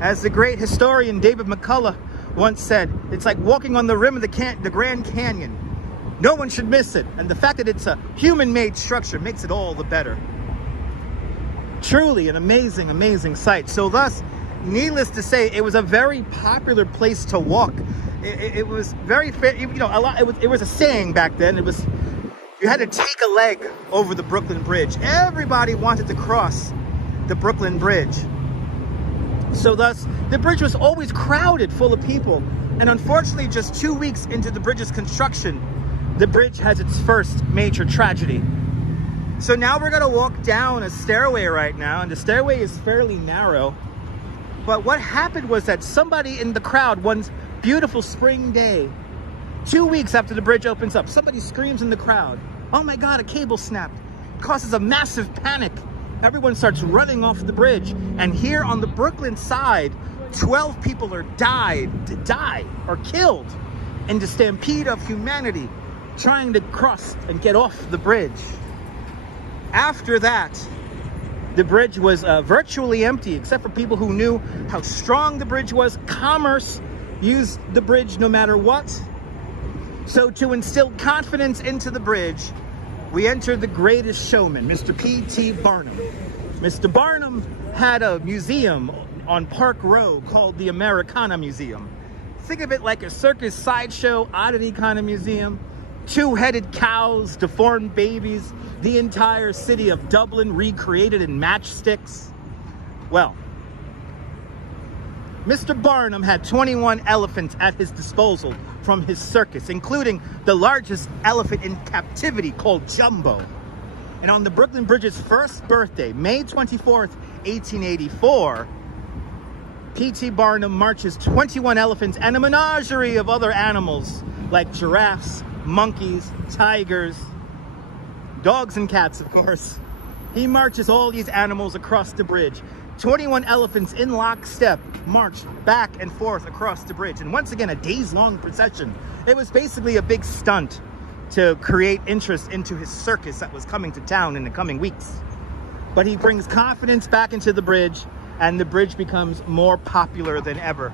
As the great historian David McCullough once said, it's like walking on the rim of the Grand Canyon. No one should miss it. And the fact that it's a human-made structure makes it all the better. Truly an amazing, amazing sight. So thus, needless to say, it was a very popular place to walk. It was very, you know, it was a saying back then. It was, you had to take a leg over the Brooklyn Bridge. Everybody wanted to cross the Brooklyn Bridge. So thus, the bridge was always crowded, full of people. And unfortunately, just 2 weeks into the bridge's construction, the bridge has its first major tragedy. So now we're gonna walk down a stairway right now, and the stairway is fairly narrow. But what happened was that somebody in the crowd, one beautiful spring day, 2 weeks after the bridge opens up, somebody screams in the crowd, "Oh my God, a cable snapped." It causes a massive panic. Everyone starts running off the bridge. And here on the Brooklyn side, 12 people are killed in the stampede of humanity trying to cross and get off the bridge. After that, the bridge was virtually empty, except for people who knew how strong the bridge was. Commerce used the bridge no matter what. So to instill confidence into the bridge, we entered the greatest showman, Mr. P.T. Barnum. Mr. Barnum had a museum on Park Row called the Americana Museum. Think of it like a circus sideshow oddity kind of museum. Two-headed cows, deformed babies, the entire city of Dublin recreated in matchsticks. Well, Mr. Barnum had 21 elephants at his disposal from his circus, including the largest elephant in captivity called Jumbo. And on the Brooklyn Bridge's first birthday, May 24th, 1884, P.T. Barnum marches 21 elephants and a menagerie of other animals like giraffes, monkeys, tigers, dogs and cats, of course. He marches all these animals across the bridge. 21 elephants in lockstep march back and forth across the bridge. And once again, a days-long procession. It was basically a big stunt to create interest into his circus that was coming to town in the coming weeks. But he brings confidence back into the bridge, and the bridge becomes more popular than ever.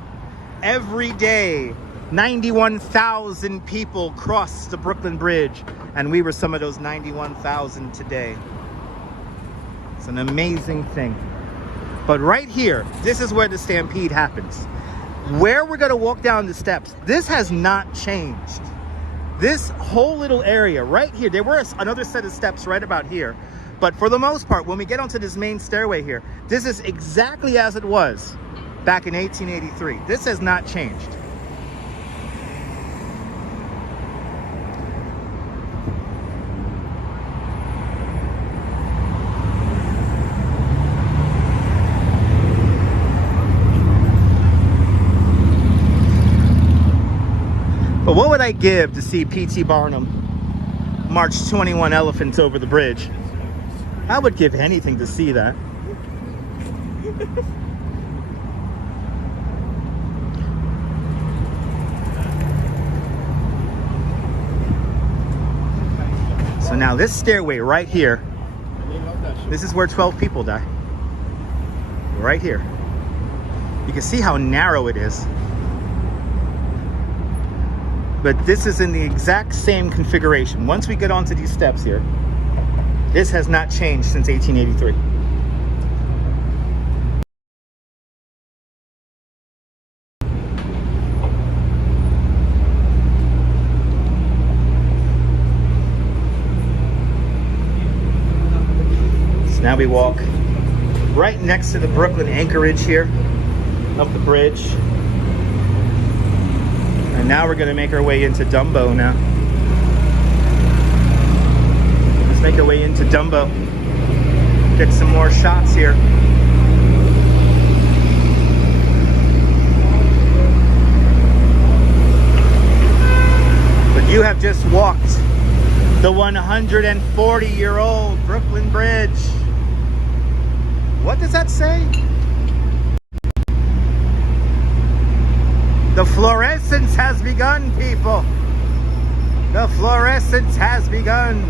Every day, 91,000 people cross the Brooklyn Bridge, and we were some of those 91,000 today. It's an amazing thing. But right here, this is where the stampede happens. Where we're gonna walk down the steps, this has not changed. This whole little area right here, there were another set of steps right about here. But for the most part, when we get onto this main stairway here, this is exactly as it was back in 1883. This has not changed. But what would I give to see P.T. Barnum march 21 elephants over the bridge? I would give anything to see that. So now this stairway right here, this is where 12 people die. Right here. You can see how narrow it is. But this is in the exact same configuration. Once we get onto these steps here, this has not changed since 1883. So now we walk right next to the Brooklyn anchorage here of the bridge. And now we're gonna make our way into Dumbo now. Let's make our way into Dumbo. Get some more shots here. But you have just walked the 140-year-old Brooklyn Bridge. What does that say? The fluorescence has begun, people. The fluorescence has begun.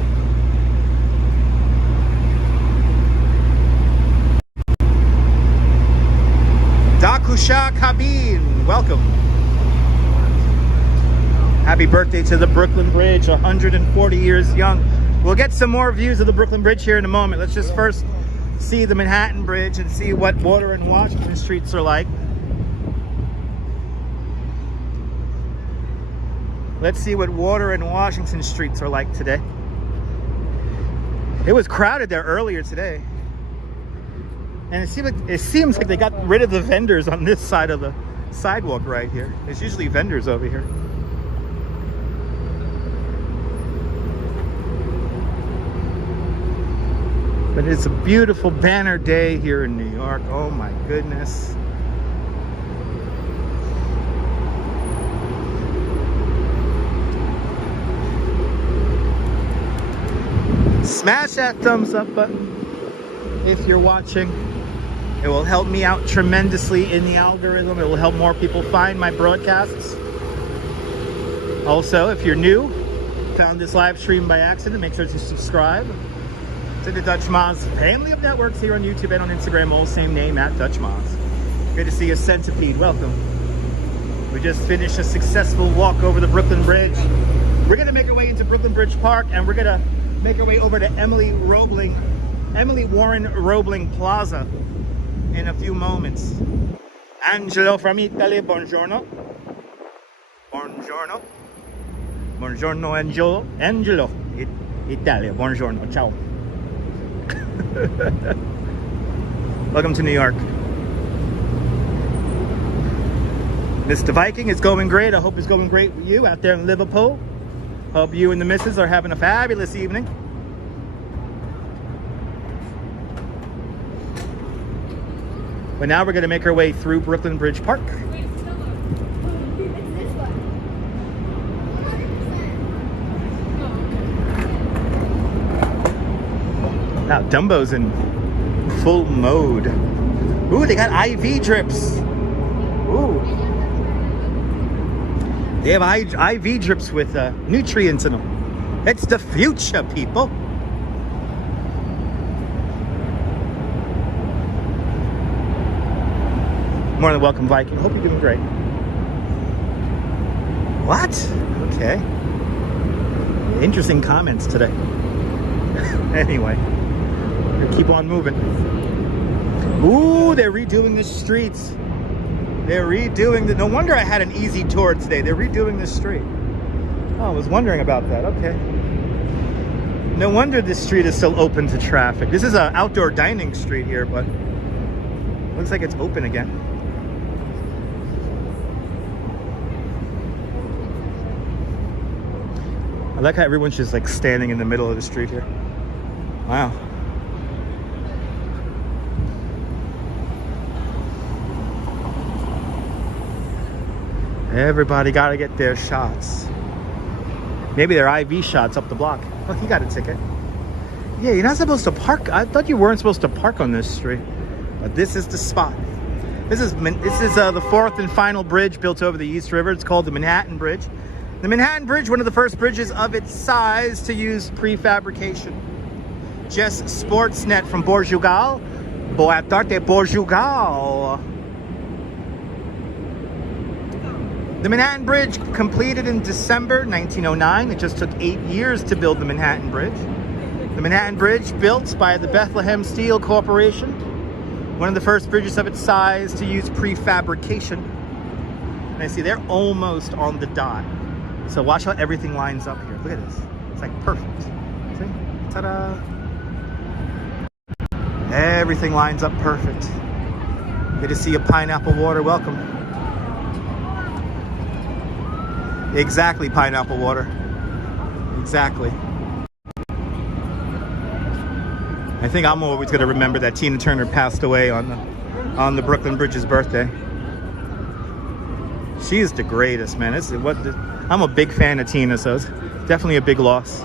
Dakusha Kabin, welcome. Happy birthday to the Brooklyn Bridge, 140 years young. We'll get some more views of the Brooklyn Bridge here in a moment. Let's just first see the Manhattan Bridge and see what Water and Washington streets are like. Let's see what Water and Washington streets are like today. It was crowded there earlier today. And it seems like they got rid of the vendors on this side of the sidewalk right here. There's usually vendors over here. But it's a beautiful banner day here in New York. Oh my goodness. Smash that thumbs up button if you're watching. It will help me out tremendously in the algorithm. It will help more people find my broadcasts. Also, if you're new, found this live stream by accident, make sure to subscribe. to the Dutch Moz family of networks here on YouTube and on Instagram, all same name at Dutch Moz. Good to see you, Centipede. Welcome. We just finished a successful walk over the Brooklyn Bridge. We're gonna make our way into Brooklyn Bridge Park, and we're gonna make our way over to Emily Warren Roebling Plaza in a few moments. Angelo from Italy, buongiorno. Buongiorno. Buongiorno, Angelo. Angelo, Italia, buongiorno, ciao. Welcome to New York. Mr. Viking, it's going great. I hope it's going great with you out there in Liverpool. Hope you and the missus are having a fabulous evening. But now we're going to make our way through Brooklyn Bridge Park. Now, Dumbo's in full mode. Ooh, they got IV drips. Ooh. They have IV drips with nutrients in them. It's the future, people. More than welcome, Viking. Hope you're doing great. What? Okay. Interesting comments today. Anyway. Keep on moving. Ooh, they're redoing the streets. They're redoing the... No wonder I had an easy tour today. They're redoing the street. Oh, I was wondering about that. Okay. No wonder this street is still open to traffic. This is an outdoor dining street here, but looks like it's open again. I like how everyone's just like standing in the middle of the street here. Wow. Everybody got to get their shots. Maybe their IV shots up the block. Oh, he got a ticket. Yeah, you're not supposed to park. I thought you weren't supposed to park on this street. But this is the spot. This is the fourth and final bridge built over the East River. It's called the Manhattan Bridge. The Manhattan Bridge, one of the first bridges of its size to use prefabrication. Jess Sportsnet from Portugal. Boa tarde, Portugal. The Manhattan Bridge completed in December 1909. It just took 8 years to build the Manhattan Bridge. The Manhattan Bridge, built by the Bethlehem Steel Corporation, one of the first bridges of its size to use prefabrication. And I see they're almost on the dot. So watch how everything lines up here. Look at this. It's like perfect. See? Ta-da! Everything lines up perfect. Good to see you, Pineapple Water. Welcome. Exactly, Pineapple Water. Exactly. I think I'm always going to remember that Tina Turner passed away on the Brooklyn Bridge's birthday. She is the greatest, man. I'm a big fan of Tina, so it's definitely a big loss.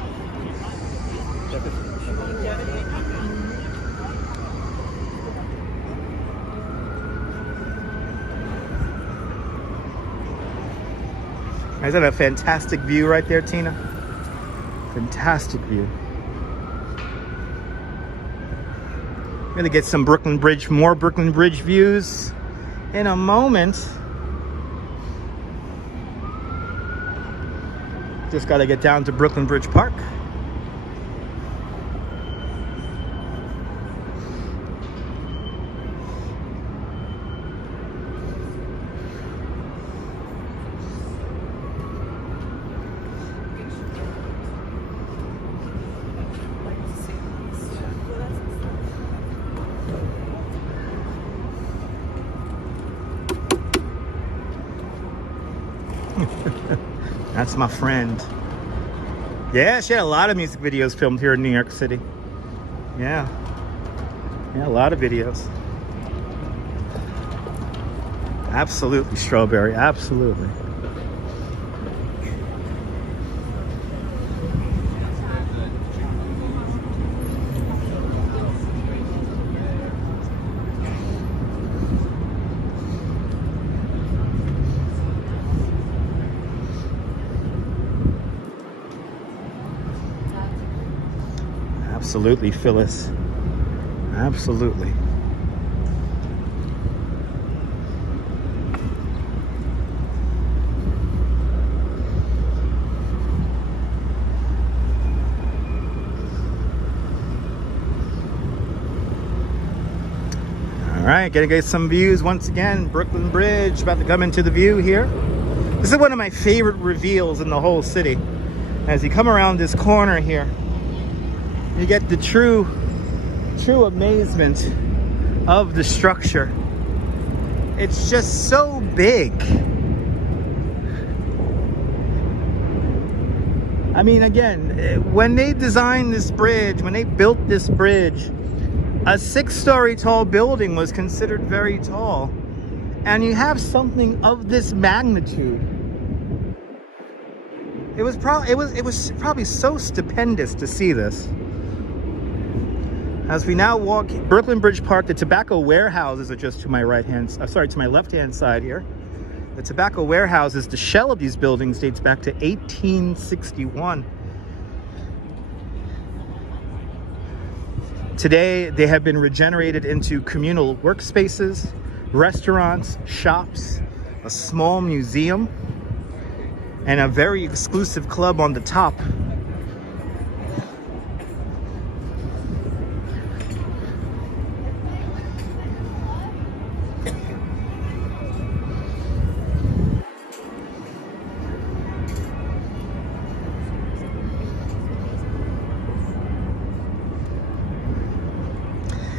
Is that a fantastic view right there, Tina? Fantastic view. I'm gonna get some Brooklyn Bridge, more Brooklyn Bridge views in a moment. Just gotta get down to Brooklyn Bridge Park. That's my friend. Yeah, she had a lot of music videos filmed here in New York City. Yeah, a lot of videos. Absolutely, Strawberry, absolutely. Absolutely, Phyllis. Absolutely. All right, gonna get some views once again. Brooklyn Bridge about to come into the view here. This is one of my favorite reveals in the whole city. As you come around this corner here, you get the true amazement of the structure. It's just so big. I mean, again, when they designed this bridge, when they built this bridge, a 6-story tall building was considered very tall. And you have something of this magnitude. It was probably so stupendous to see this. As we now walk Brooklyn Bridge Park, the tobacco warehouses are just to my to my left-hand side here. The tobacco warehouses, the shell of these buildings dates back to 1861. Today, they have been regenerated into communal workspaces, restaurants, shops, a small museum, and a very exclusive club on the top.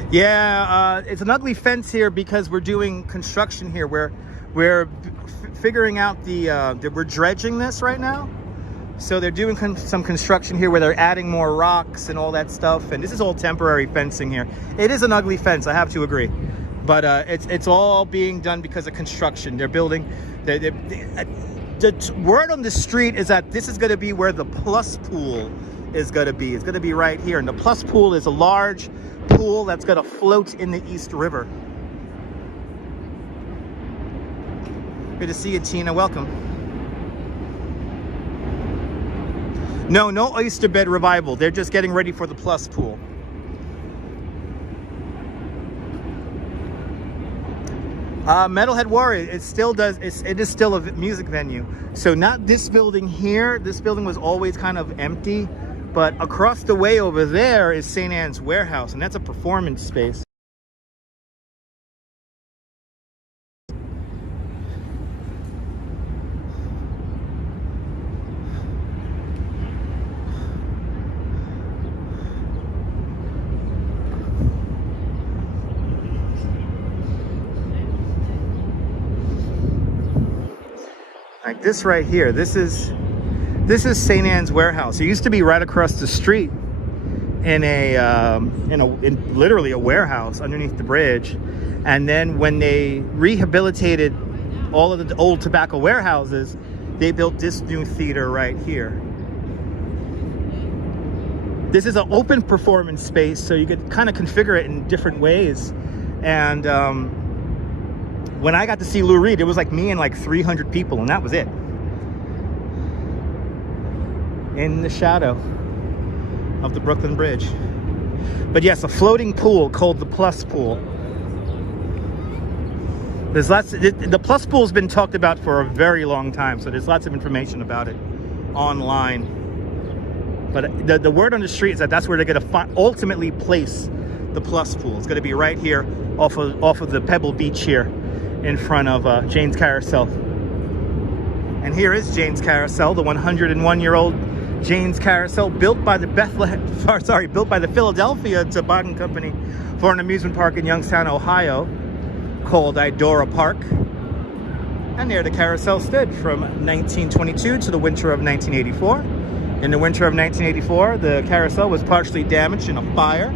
Yeah, it's an ugly fence here because we're doing construction here. We're figuring out we're dredging this right now. So they're doing some construction here where they're adding more rocks and all that stuff. And this is all temporary fencing here. It is an ugly fence, I have to agree. But it's all being done because of construction. They're building. The word on the street is that this is going to be where the plus pool is going to be. It's going to be right here. And the plus pool is a large pool that's going to float in the East River. Good to see you, Tina. Welcome. No oyster bed revival. They're just getting ready for the plus pool. Metalhead Warrior, it is still a music venue. So not this building here. This building was always kind of empty. But across the way over there is St. Anne's Warehouse, and that's a performance space. Like this right here, this is St. Anne's Warehouse. It used to be right across the street in literally a warehouse underneath the bridge. And then when they rehabilitated all of the old tobacco warehouses, they built this new theater right here. This is an open performance space, so you could kind of configure it in different ways. And when I got to see Lou Reed, it was like me and like 300 people, and that was it. In the shadow of the Brooklyn Bridge. But yes, a floating pool called the Plus Pool. There's the Plus Pool has been talked about for a very long time, so there's lots of information about it online. But the word on the street is that that's where they're going to ultimately place the Plus Pool. It's going to be right here off of the Pebble Beach here in front of Jane's Carousel. And here is Jane's Carousel, the 101-year-old Jane's Carousel, built by the Philadelphia Toboggan Company for an amusement park in Youngstown, Ohio, called Idora Park. And there the carousel stood from 1922 to the winter of 1984. In the winter of 1984, the carousel was partially damaged in a fire,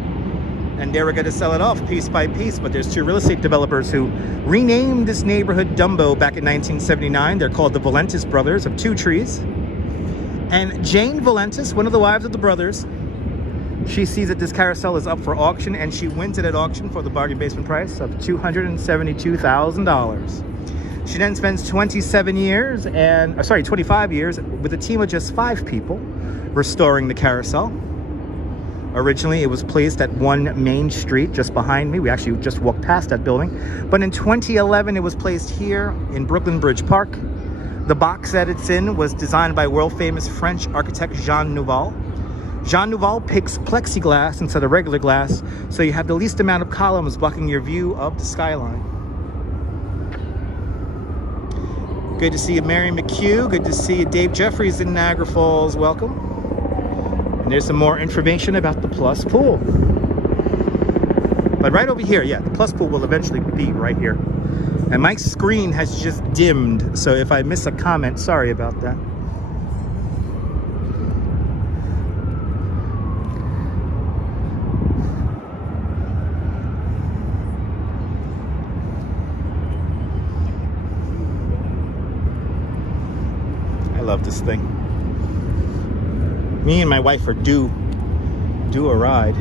and they were going to sell it off piece by piece. But there's two real estate developers who renamed this neighborhood Dumbo back in 1979. They're called the Valentis brothers of Two Trees. And Jane Valentis, one of the wives of the brothers, she sees that this carousel is up for auction, and she wins it at auction for the bargain basement price of $272,000. She then spends 25 years with a team of just 5 people restoring the carousel. Originally, it was placed at 1 Main Street, just behind me. We actually just walked past that building. But in 2011, it was placed here in Brooklyn Bridge Park. The box that it's in was designed by world-famous French architect Jean Nouvel. Jean Nouvel picks plexiglass instead of regular glass, so you have the least amount of columns blocking your view of the skyline. Good to see you, Mary McHugh. Good to see you, Dave Jeffries in Niagara Falls. Welcome. And there's some more information about the Plus Pool. But right over here, yeah, the Plus Pool will eventually be right here. And my screen has just dimmed, so if I miss a comment, sorry about that. I love this thing. Me and my wife are due a ride.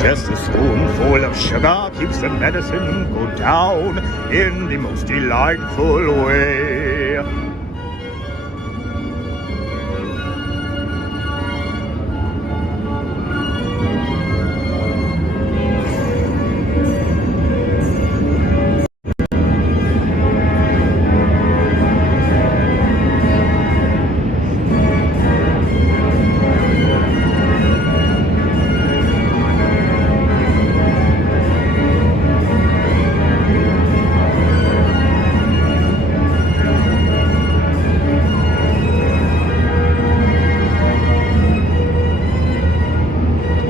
Just a spoonful of sugar keeps the medicine go down in the most delightful way.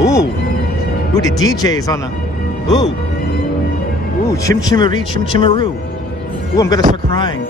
Ooh, the DJ's on the, ooh, chim chimmery, chim chimmeroo. Ooh, I'm gonna start crying.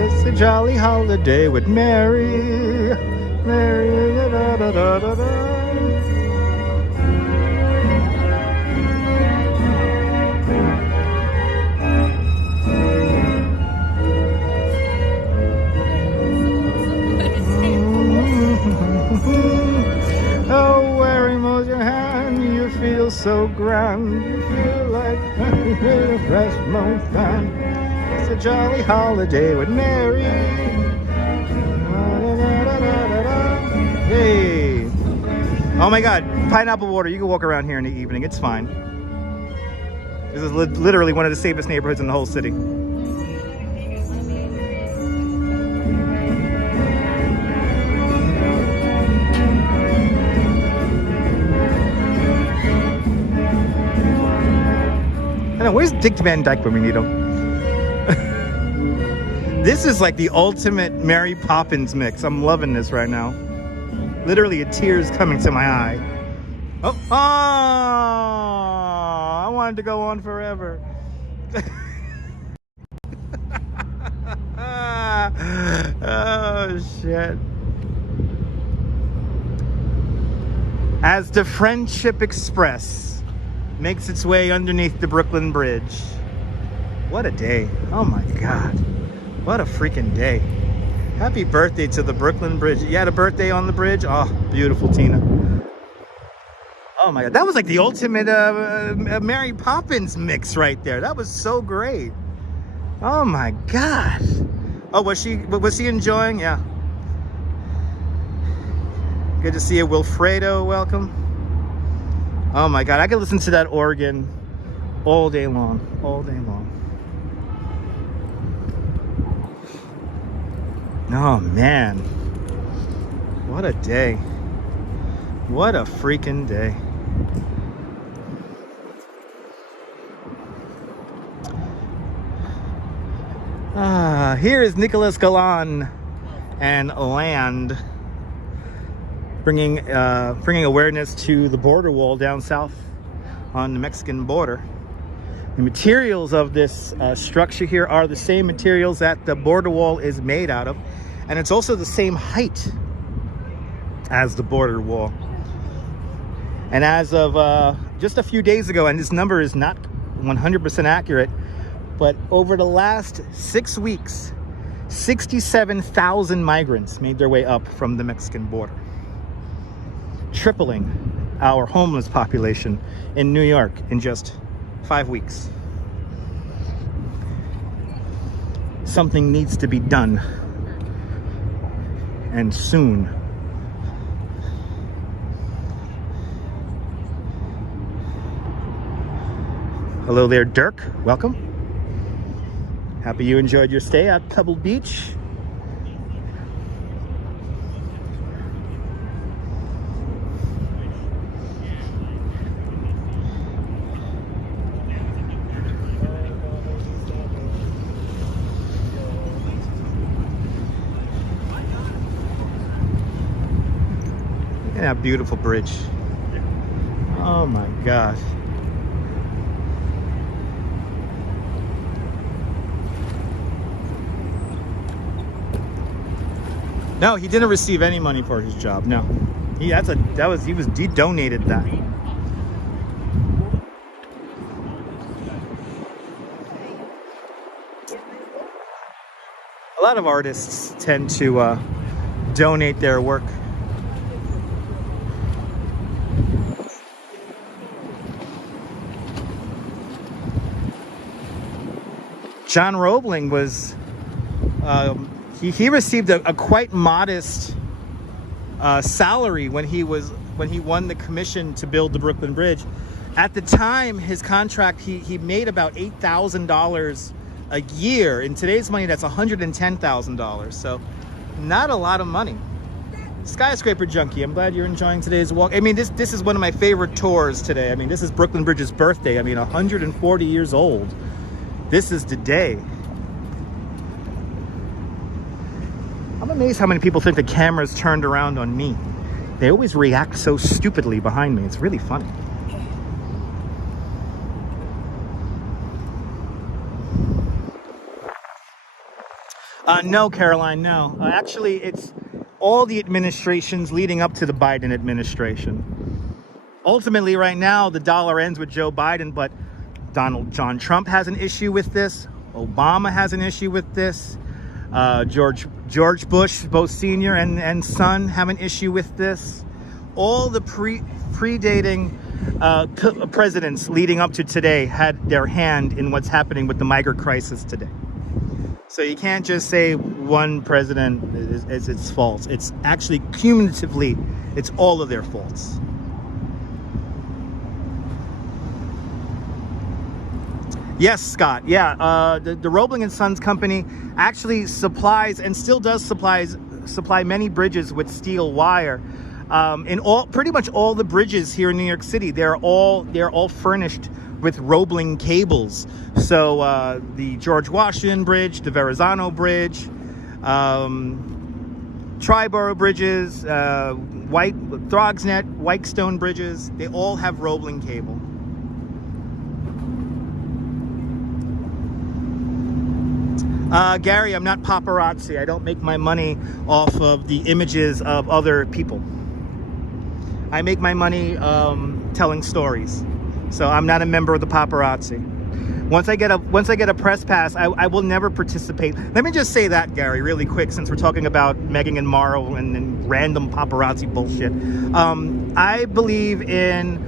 It's a jolly holiday with Mary, da da da da da da. Oh, where he mows your hand, you feel so grand. You feel like a fresh mown fan. It's a jolly holiday with Mary. Hey. Oh my God, pineapple water. You can walk around here in the evening. It's fine. This is literally one of the safest neighborhoods in the whole city. I know, where's Dick Van Dyke when we need him? This is like the ultimate Mary Poppins mix. I'm loving this right now. Literally a tear's coming to my eye. Oh, I wanted to go on forever. Oh, shit. As the Friendship Express makes its way underneath the Brooklyn Bridge. What a day. Oh my God. What a freaking day. Happy birthday to the Brooklyn Bridge. You had a birthday on the bridge? Oh, beautiful, Tina. Oh my God. That was like the ultimate Mary Poppins mix right there. That was so great. Oh my God. Oh, was she enjoying? Yeah. Good to see you, Wilfredo. Welcome. Oh my God, I could listen to that organ all day long, all day long. Oh man, what a day. What a freaking day. Here is Nicholas Galan and Land bringing awareness to the border wall down south on the Mexican border. The materials of this structure here are the same materials that the border wall is made out of, and it's also the same height as the border wall. And as of just a few days ago, and this number is not 100% accurate, but over the last 6 weeks, 67,000 migrants made their way up from the Mexican border, tripling our homeless population in New York in just 5 weeks. Something needs to be done, and soon. Hello there, Dirk. Welcome. Happy you enjoyed your stay at Pebble Beach. Look at that beautiful bridge. Oh my God. No, he didn't receive any money for his job. No, he donated that. A lot of artists tend to donate their work. John Roebling was. He received a quite modest salary when he won the commission to build the Brooklyn Bridge. At the time, his contract, he made about $8,000 a year. In today's money, that's $110,000. So not a lot of money. Skyscraper Junkie, I'm glad you're enjoying today's walk. I mean, this is one of my favorite tours today. I mean, this is Brooklyn Bridge's birthday. I mean, 140 years old. This is the day. I'm amazed how many people think the camera's turned around on me. They always react so stupidly behind me. It's really funny. No, Caroline, no. Actually, it's all the administrations leading up to the Biden administration. Ultimately, right now, the dollar ends with Joe Biden, but John Trump has an issue with this. Obama has an issue with this. George Bush, both senior and son, have an issue with this. All the predating presidents leading up to today had their hand in what's happening with the migrant crisis today. So you can't just say one president is its fault. It's actually cumulatively, it's all of their faults. Yes, Scott. Yeah, the Roebling and Sons company actually supplies and still does supply many bridges with steel wire. In pretty much all the bridges here in New York City, they're all furnished with Roebling cables. So the George Washington Bridge, the Verizon Bridge, Triborough bridges, Throgsnet, Whitestone bridges, they all have Roebling cable. Gary, I'm not paparazzi. I don't make my money off of the images of other people. I make my money telling stories. So I'm not a member of the paparazzi. Once I get a press pass, I will never participate. Let me just say that, Gary, really quick, since we're talking about Meghan and Markle and random paparazzi bullshit. I believe in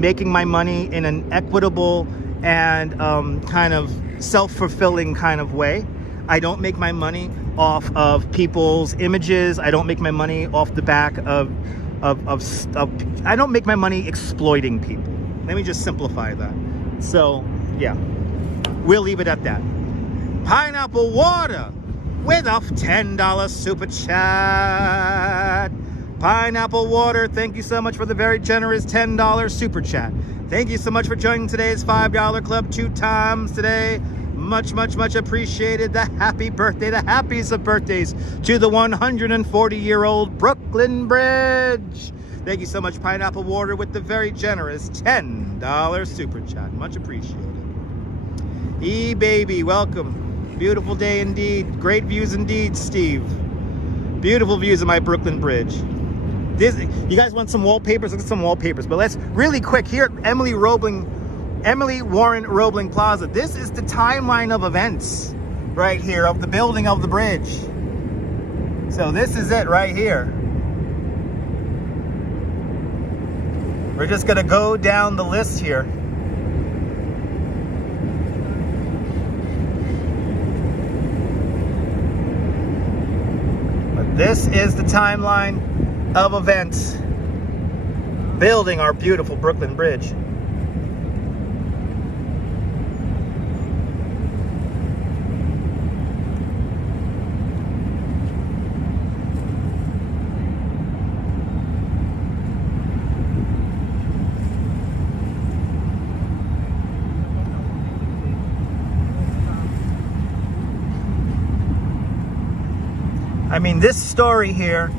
making my money in an equitable and kind of self-fulfilling kind of way. I don't make my money off of people's images. I don't make my money off the back of I don't make my money exploiting people. Let me just simplify that. So, yeah, we'll leave it at that. Pineapple Water with a $10 super chat. Pineapple Water, thank you so much for the very generous $10 super chat. Thank you so much for joining today's $5 club 2 times today. Much, much, much appreciated. The happy birthday, the happiest of birthdays to the 140-year-old Brooklyn Bridge. Thank you so much, Pineapple Water, with the very generous $10 super chat. Much appreciated. E-Baby, welcome. Beautiful day indeed. Great views indeed, Steve. Beautiful views of my Brooklyn Bridge. You guys want some wallpapers? Look at some wallpapers. But let's really quick here at Emily Warren Roebling Plaza. This is the timeline of events right here of the building of the bridge. So this is it right here. We're just gonna go down the list here. But this is the timeline of events building our beautiful Brooklyn Bridge. I mean, this story here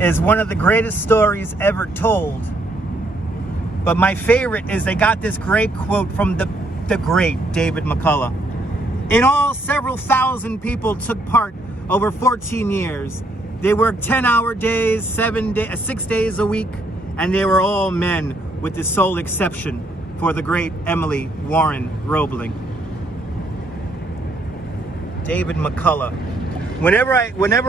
is one of the greatest stories ever told. But my favorite is they got this great quote from the great David McCullough. In all, several thousand people took part over 14 years. They worked 10-hour days, 6 days a week, and they were all men, with the sole exception for the great Emily Warren Roebling. David McCullough. Whenever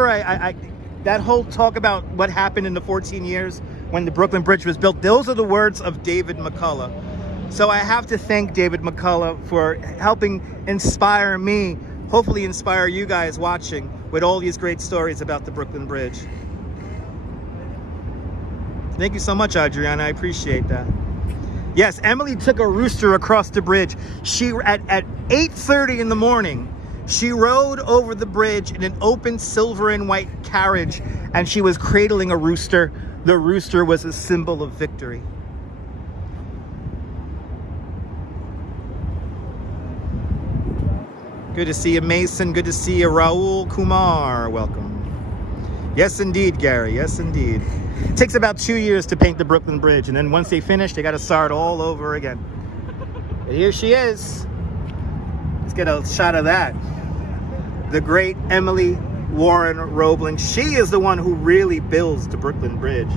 I that whole talk about what happened in the 14 years when the Brooklyn Bridge was built, those are the words of David McCullough. So I have to thank David McCullough for helping inspire me, hopefully inspire you guys watching with all these great stories about the Brooklyn Bridge. Thank you so much, Adriana. I appreciate that. Yes, Emily took a rooster across the bridge. She at 8:30 in the morning. She rode over the bridge in an open silver and white carriage, and she was cradling a rooster. The rooster was a symbol of victory. Good to see you, Mason. Good to see you, Raul Kumar. Welcome. Yes, indeed, Gary. Yes, indeed. It takes about 2 years to paint the Brooklyn Bridge, and then once they finish, they got to start all over again. But here she is. Let's get a shot of that. The great Emily Warren Roebling. She is the one who really builds the Brooklyn Bridge.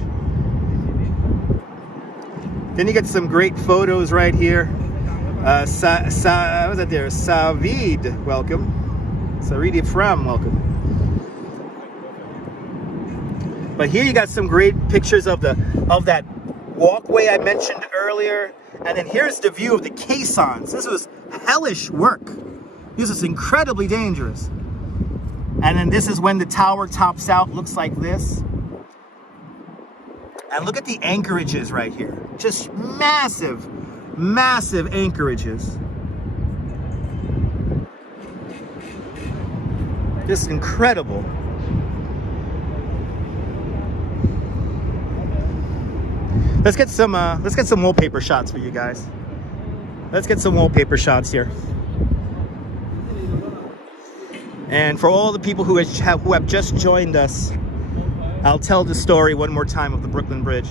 Then you get some great photos right here. What was that there? Savid, welcome. Saridi Fram, welcome. But here you got some great pictures of that walkway I mentioned earlier. And then here's the view of the caissons. This was hellish work. This is incredibly dangerous. And then this is when the tower tops out, looks like this. And look at the anchorages right here. Just massive, massive anchorages. Just incredible. Let's get some wallpaper shots for you guys. Let's get some wallpaper shots here. And for all the people who have just joined us, I'll tell the story one more time of the Brooklyn Bridge.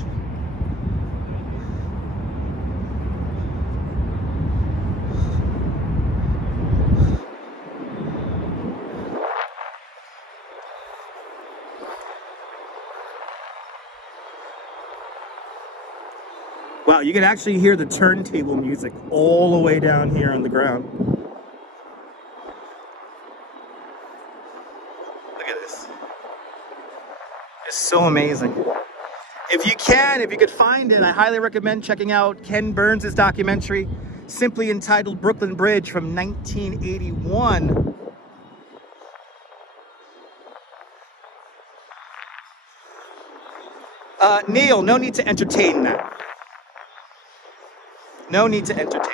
Wow, you can actually hear the turntable music all the way down here on the ground. It's so amazing. If you could find it, I highly recommend checking out Ken Burns' documentary, simply entitled Brooklyn Bridge from 1981. Neil, no need to entertain that. No need to entertain that.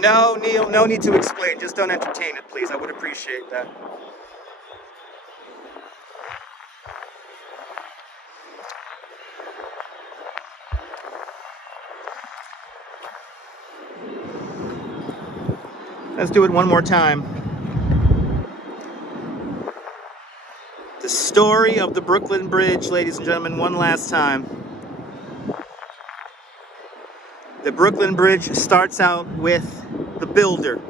No, Neil, no need to explain. Just don't entertain it, please. I would appreciate that. Let's do it one more time. The story of the Brooklyn Bridge, ladies and gentlemen, one last time. The Brooklyn Bridge starts out with the builder,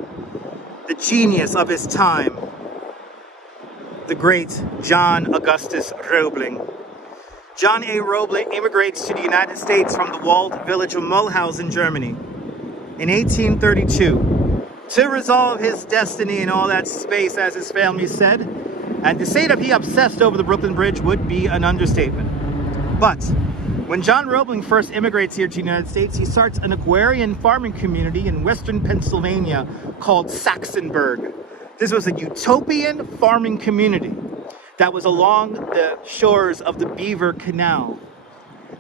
the genius of his time, the great John Augustus Roebling. John A. Roebling immigrates to the United States from the walled village of Mulhausen, Germany in 1832 to resolve his destiny in all that space, as his family said. And to say that he obsessed over the Brooklyn Bridge would be an understatement. But when John Roebling first immigrates here to the United States, he starts an agrarian farming community in western Pennsylvania called Saxonburg. This was a utopian farming community that was along the shores of the Beaver Canal.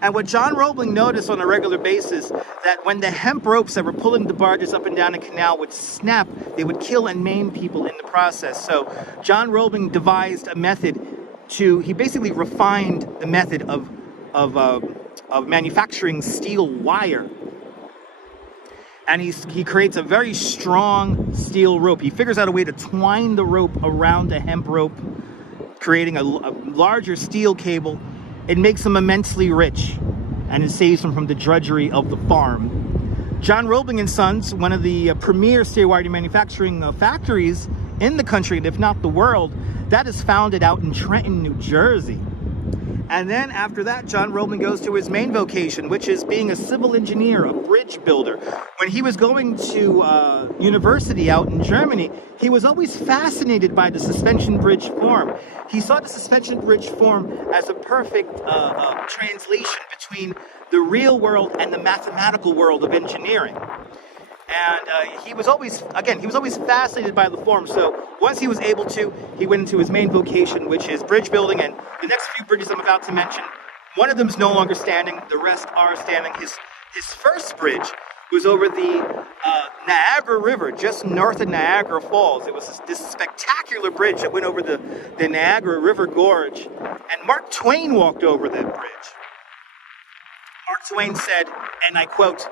And what John Roebling noticed on a regular basis, that when the hemp ropes that were pulling the barges up and down the canal would snap, they would kill and maim people in the process. So John Roebling devised a method he basically refined the method of manufacturing steel wire. And he creates a very strong steel rope. He figures out a way to twine the rope around a hemp rope, creating a larger steel cable. It makes him immensely rich, and it saves him from the drudgery of the farm. John Roebling and Sons, one of the premier steel wire manufacturing factories in the country, and if not the world, that is founded out in Trenton, New Jersey. And then after that, John Roebling goes to his main vocation, which is being a civil engineer, a bridge builder. When he was going to university out in Germany, he was always fascinated by the suspension bridge form. He saw the suspension bridge form as a perfect translation between the real world and the mathematical world of engineering. And he was always fascinated by the form. So once he was able to, he went into his main vocation, which is bridge building. And the next few bridges I'm about to mention, one of them is no longer standing. The rest are standing. His first bridge was over the Niagara River, just north of Niagara Falls. It was this spectacular bridge that went over the Niagara River Gorge. And Mark Twain walked over that bridge. Mark Twain said, and I quote,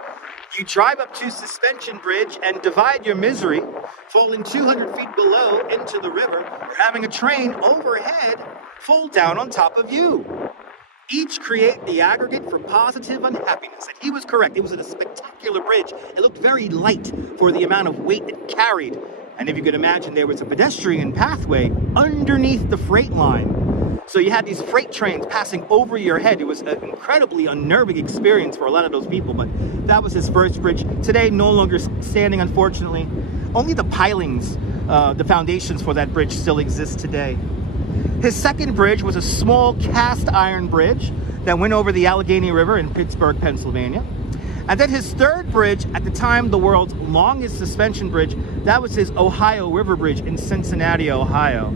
"You drive up to Suspension Bridge and divide your misery, falling 200 feet below into the river, or having a train overhead fall down on top of you. Each create the aggregate for positive unhappiness." And he was correct. It was a spectacular bridge. It looked very light for the amount of weight it carried. And if you could imagine, there was a pedestrian pathway underneath the freight line. So you had these freight trains passing over your head. It was an incredibly unnerving experience for a lot of those people, but that was his first bridge. Today, no longer standing, unfortunately. Only the pilings, the foundations for that bridge still exist today. His second bridge was a small cast iron bridge that went over the Allegheny River in Pittsburgh, Pennsylvania. And then his third bridge, at the time the world's longest suspension bridge, that was his Ohio River Bridge in Cincinnati, Ohio.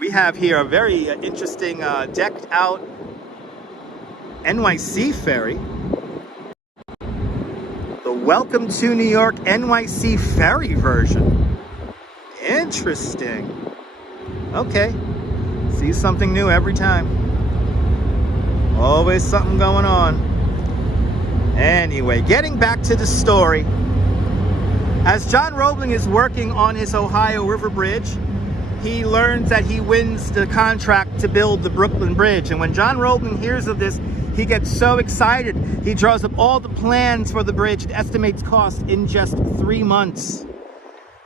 We have here a very interesting decked out NYC ferry. The Welcome to New York NYC ferry version. Interesting. Okay. See something new every time. Always something going on. Anyway, getting back to the story. As John Roebling is working on his Ohio River Bridge, he learns that he wins the contract to build the Brooklyn Bridge. And when John Roebling hears of this, he gets so excited. He draws up all the plans for the bridge and estimates costs in just 3 months.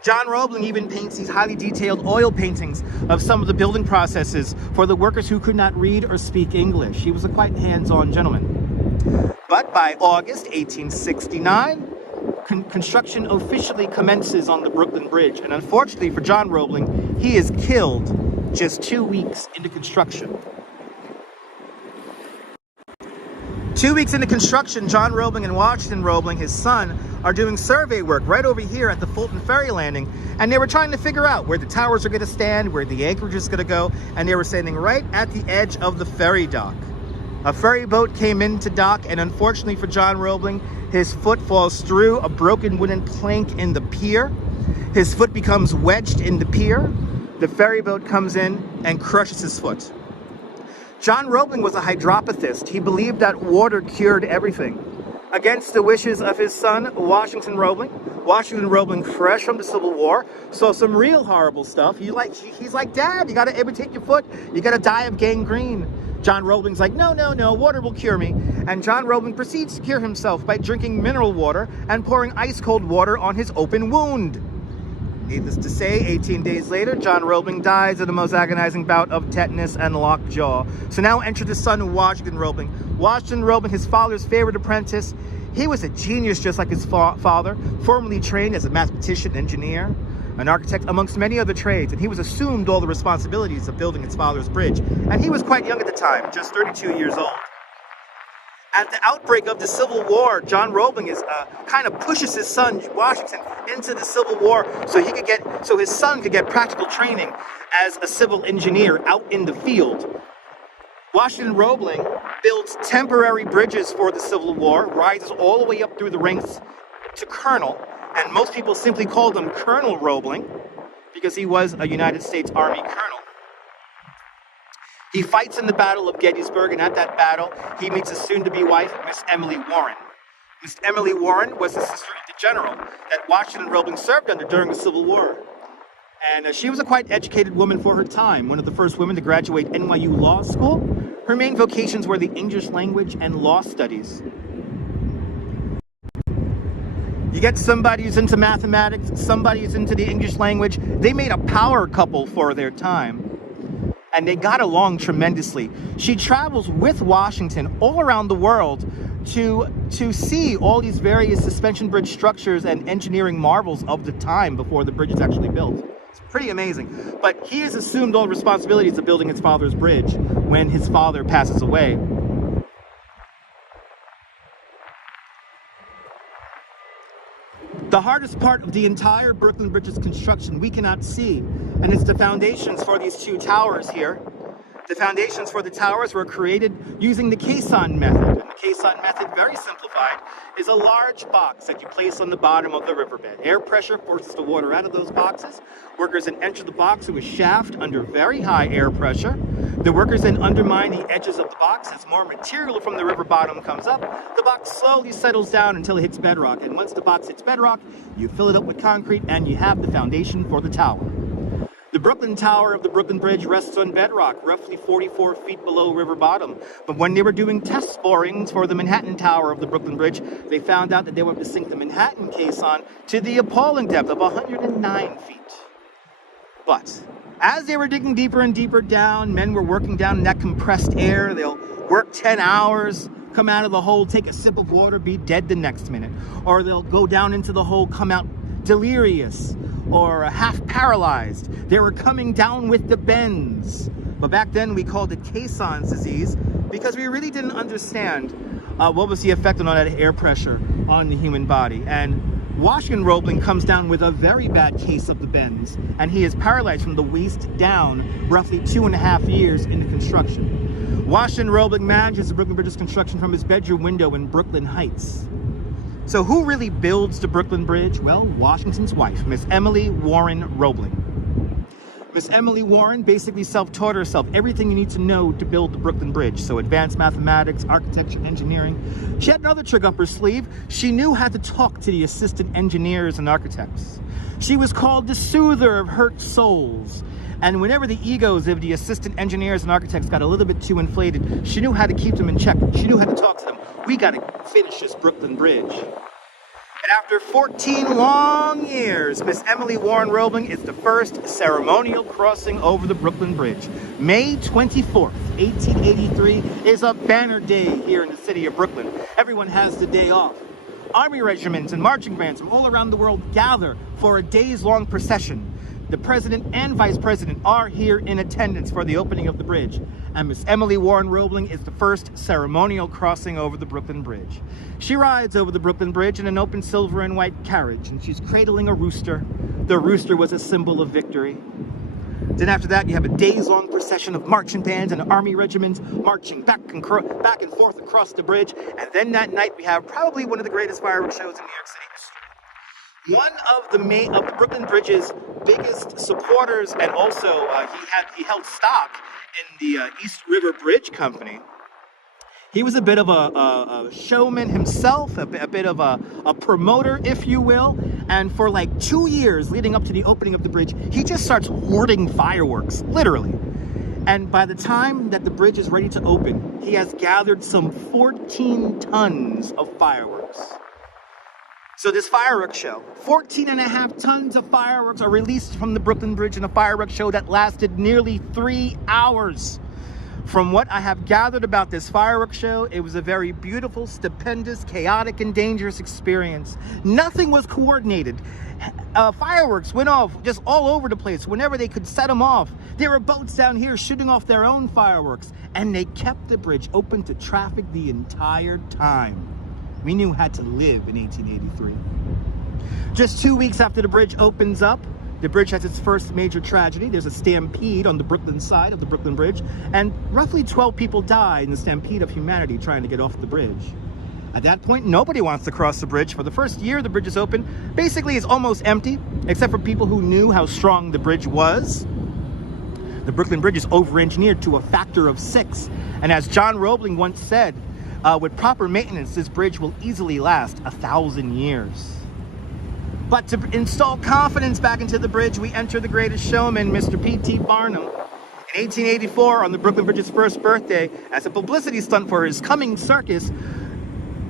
John Roebling even paints these highly detailed oil paintings of some of the building processes for the workers who could not read or speak English. He was a quite hands-on gentleman. But by August 1869, construction officially commences on the Brooklyn Bridge. And unfortunately for John Roebling, he is killed just 2 weeks into construction. 2 weeks into construction, John Roebling and Washington Roebling, his son, are doing survey work right over here at the Fulton Ferry Landing. And they were trying to figure out where the towers are going to stand, where the anchorage is going to go. And they were standing right at the edge of the ferry dock. A ferry boat came into dock, and unfortunately for John Roebling, his foot falls through a broken wooden plank in the pier. His foot becomes wedged in the pier. The ferry boat comes in and crushes his foot. John Roebling was a hydropathist. He believed that water cured everything. Against the wishes of his son, Washington Roebling. Washington Roebling, fresh from the Civil War, saw some real horrible stuff. He's like, Dad, you gotta amputate your foot. You gotta die of gangrene. John Roebling's like, no, water will cure me. And John Roebling proceeds to cure himself by drinking mineral water and pouring ice cold water on his open wound. Needless to say, 18 days later, John Roebling dies of the most agonizing bout of tetanus and lockjaw. So now enter the son, Washington Roebling. Washington Roebling, his father's favorite apprentice. He was a genius just like his father, formerly trained as a mathematician, engineer, an architect, amongst many other trades, and he was assumed all the responsibilities of building his father's bridge. And he was quite young at the time, just 32 years old. At the outbreak of the Civil War, John Roebling kind of pushes his son, Washington, into the Civil War so his son could get practical training as a civil engineer out in the field. Washington Roebling builds temporary bridges for the Civil War, rises all the way up through the ranks to colonel, and most people simply called him Colonel Roebling because he was a United States Army colonel. He fights in the Battle of Gettysburg, and at that battle, he meets his soon-to-be wife, Miss Emily Warren. Miss Emily Warren was the sister of the general that Washington Roebling served under during the Civil War. And she was a quite educated woman for her time, one of the first women to graduate NYU Law School. Her main vocations were the English language and law studies. You get somebody who's into mathematics, somebody who's into the English language. They made a power couple for their time. And they got along tremendously. She travels with Washington all around the world to see all these various suspension bridge structures and engineering marvels of the time before the bridge is actually built. It's pretty amazing. But he has assumed all responsibilities of building his father's bridge when his father passes away. The hardest part of the entire Brooklyn Bridge's construction we cannot see, and it's the foundations for these two towers here. The foundations for the towers were created using the caisson method. And the caisson method, very simplified, is a large box that you place on the bottom of the riverbed. Air pressure forces the water out of those boxes. Workers then enter the box through a shaft under very high air pressure. The workers then undermine the edges of the box. As more material from the river bottom comes up, the box slowly settles down until it hits bedrock. And once the box hits bedrock, you fill it up with concrete and you have the foundation for the tower. The Brooklyn Tower of the Brooklyn Bridge rests on bedrock, roughly 44 feet below river bottom. But when they were doing test borings for the Manhattan Tower of the Brooklyn Bridge, they found out that they were able to sink the Manhattan caisson to the appalling depth of 109 feet. But as they were digging deeper and deeper down, men were working down in that compressed air. They'll work 10 hours, come out of the hole, take a sip of water, be dead the next minute. Or they'll go down into the hole, come out delirious or half paralyzed. They were coming down with the bends. But back then we called it caisson's disease because we really didn't understand what was the effect on that air pressure on the human body. And Washington Roebling comes down with a very bad case of the bends, and he is paralyzed from the waist down, roughly 2.5 years into construction. Washington Roebling manages the Brooklyn Bridge's construction from his bedroom window in Brooklyn Heights. So who really builds the Brooklyn Bridge? Well, Washington's wife, Miss Emily Warren Roebling. Miss Emily Warren basically self-taught herself everything you need to know to build the Brooklyn Bridge. So advanced mathematics, architecture, engineering. She had another trick up her sleeve. She knew how to talk to the assistant engineers and architects. She was called the soother of hurt souls. And whenever the egos of the assistant engineers and architects got a little bit too inflated, she knew how to keep them in check. She knew how to talk to them. We got to finish this Brooklyn Bridge. And after 14 long years, Miss Emily Warren Roebling is the first ceremonial crossing over the Brooklyn Bridge. May 24th, 1883 is a banner day here in the city of Brooklyn. Everyone has the day off. Army regiments and marching bands from all around the world gather for a days-long procession. The president and vice president are here in attendance for the opening of the bridge. And Miss Emily Warren Roebling is the first ceremonial crossing over the Brooklyn Bridge. She rides over the Brooklyn Bridge in an open silver and white carriage, and she's cradling a rooster. The rooster was a symbol of victory. Then after that, you have a days-long procession of marching bands and army regiments marching back and forth across the bridge. And then that night, we have probably one of the greatest fireworks shows in New York City history. One of the Brooklyn Bridge's biggest supporters, and also he held stock in the East River Bridge Company. He was a bit of a showman himself, a bit of a promoter, if you will. And for like 2 years leading up to the opening of the bridge, he just starts hoarding fireworks, literally. And by the time that the bridge is ready to open, he has gathered some 14 tons of fireworks. So this fireworks show, 14.5 tons of fireworks are released from the Brooklyn Bridge in a fireworks show that lasted nearly 3 hours. From what I have gathered about this fireworks show, it was a very beautiful, stupendous, chaotic, and dangerous experience. Nothing was coordinated. Fireworks went off just all over the place whenever they could set them off. There were boats down here shooting off their own fireworks, and they kept the bridge open to traffic the entire time. We knew how to live in 1883. Just 2 weeks after the bridge opens up, the bridge has its first major tragedy. There's a stampede on the Brooklyn side of the Brooklyn Bridge, and roughly 12 people died in the stampede of humanity trying to get off the bridge. At that point, nobody wants to cross the bridge. For the first year the bridge is open, basically it's almost empty, except for people who knew how strong the bridge was. The Brooklyn Bridge is over-engineered to a factor of 6, and as John Roebling once said, with proper maintenance, this bridge will easily last 1,000 years. But to install confidence back into the bridge, we enter the greatest showman, Mr. P.T. Barnum. In 1884, on the Brooklyn Bridge's first birthday, as a publicity stunt for his coming circus,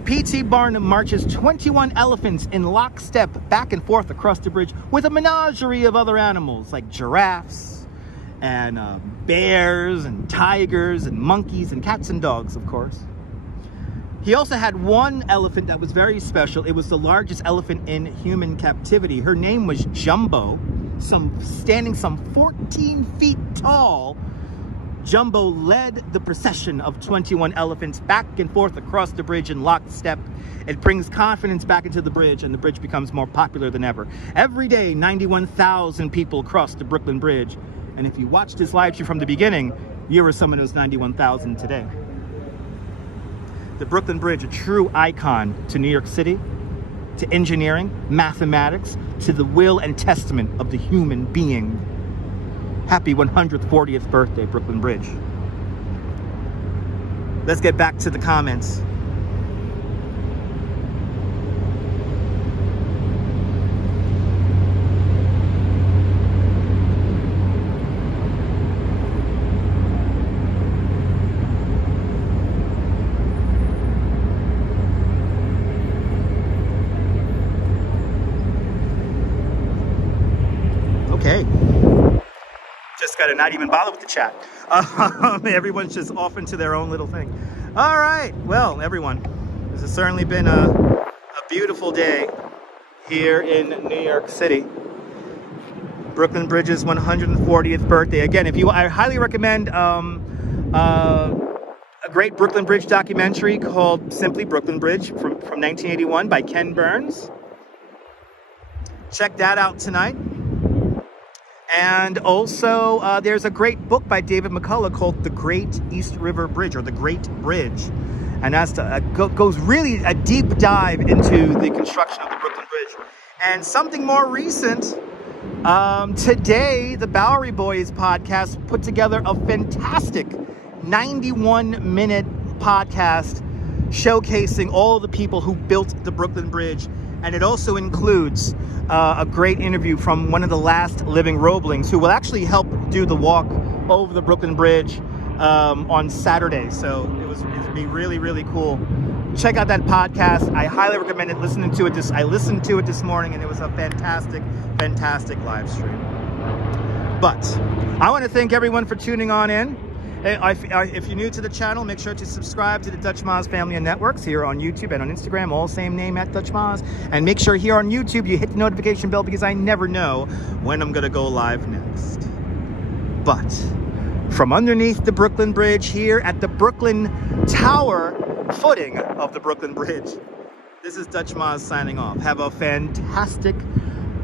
P.T. Barnum marches 21 elephants in lockstep back and forth across the bridge with a menagerie of other animals like giraffes and bears and tigers and monkeys and cats and dogs, of course. He also had one elephant that was very special. It was the largest elephant in human captivity. Her name was Jumbo, standing some 14 feet tall. Jumbo led the procession of 21 elephants back and forth across the bridge in lockstep. It brings confidence back into the bridge, and the bridge becomes more popular than ever. Every day, 91,000 people cross the Brooklyn Bridge. And if you watched this live stream from the beginning, you were some of those 91,000 today. The Brooklyn Bridge, a true icon to New York City, to engineering, mathematics, to the will and testament of the human being. Happy 140th birthday, Brooklyn Bridge. Let's get back to the comments. Okay. Just gotta not even bother with the chat. Everyone's just off into their own little thing. All right, well, everyone, this has certainly been a beautiful day here in New York City. Brooklyn Bridge's 140th birthday. Again, I highly recommend a great Brooklyn Bridge documentary called simply Brooklyn Bridge from 1981 by Ken Burns. Check that out tonight. And also, there's a great book by David McCullough called The Great East River Bridge, or The Great Bridge. And that's goes really a deep dive into the construction of the Brooklyn Bridge. And something more recent, today, the Bowery Boys podcast put together a fantastic 91-minute podcast showcasing all the people who built the Brooklyn Bridge. And it also includes a great interview from one of the last living Roeblings who will actually help do the walk over the Brooklyn Bridge on Saturday. So it'd be really, really cool. Check out that podcast. I highly recommend it. Listening to it. I listened to it this morning, and it was a fantastic, fantastic live stream. But I want to thank everyone for tuning on in. If you're new to the channel, make sure to subscribe to the Dutch Maz Family of Networks here on YouTube and on Instagram, all same name at Dutch Maz. And make sure here on YouTube you hit the notification bell, because I never know when I'm gonna go live next. But from underneath the Brooklyn Bridge here at the Brooklyn Tower footing of the Brooklyn Bridge, this is Dutch Maz signing off. Have a fantastic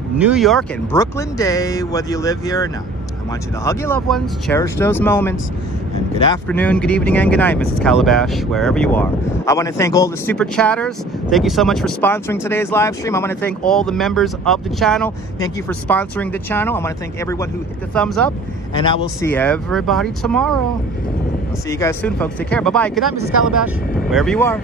New York and Brooklyn day, whether you live here or not. want you to hug your loved ones, cherish those moments. And good afternoon, good evening, and good night, Mrs. Calabash, wherever you are. I want to thank all the super chatters. Thank you so much for sponsoring today's live stream. I want to thank all the members of the channel. Thank you for sponsoring the channel. I want to thank everyone who hit the thumbs up. And I will see everybody tomorrow. I'll see you guys soon, folks. Take care. Bye-bye. Good night, Mrs. Calabash, wherever you are.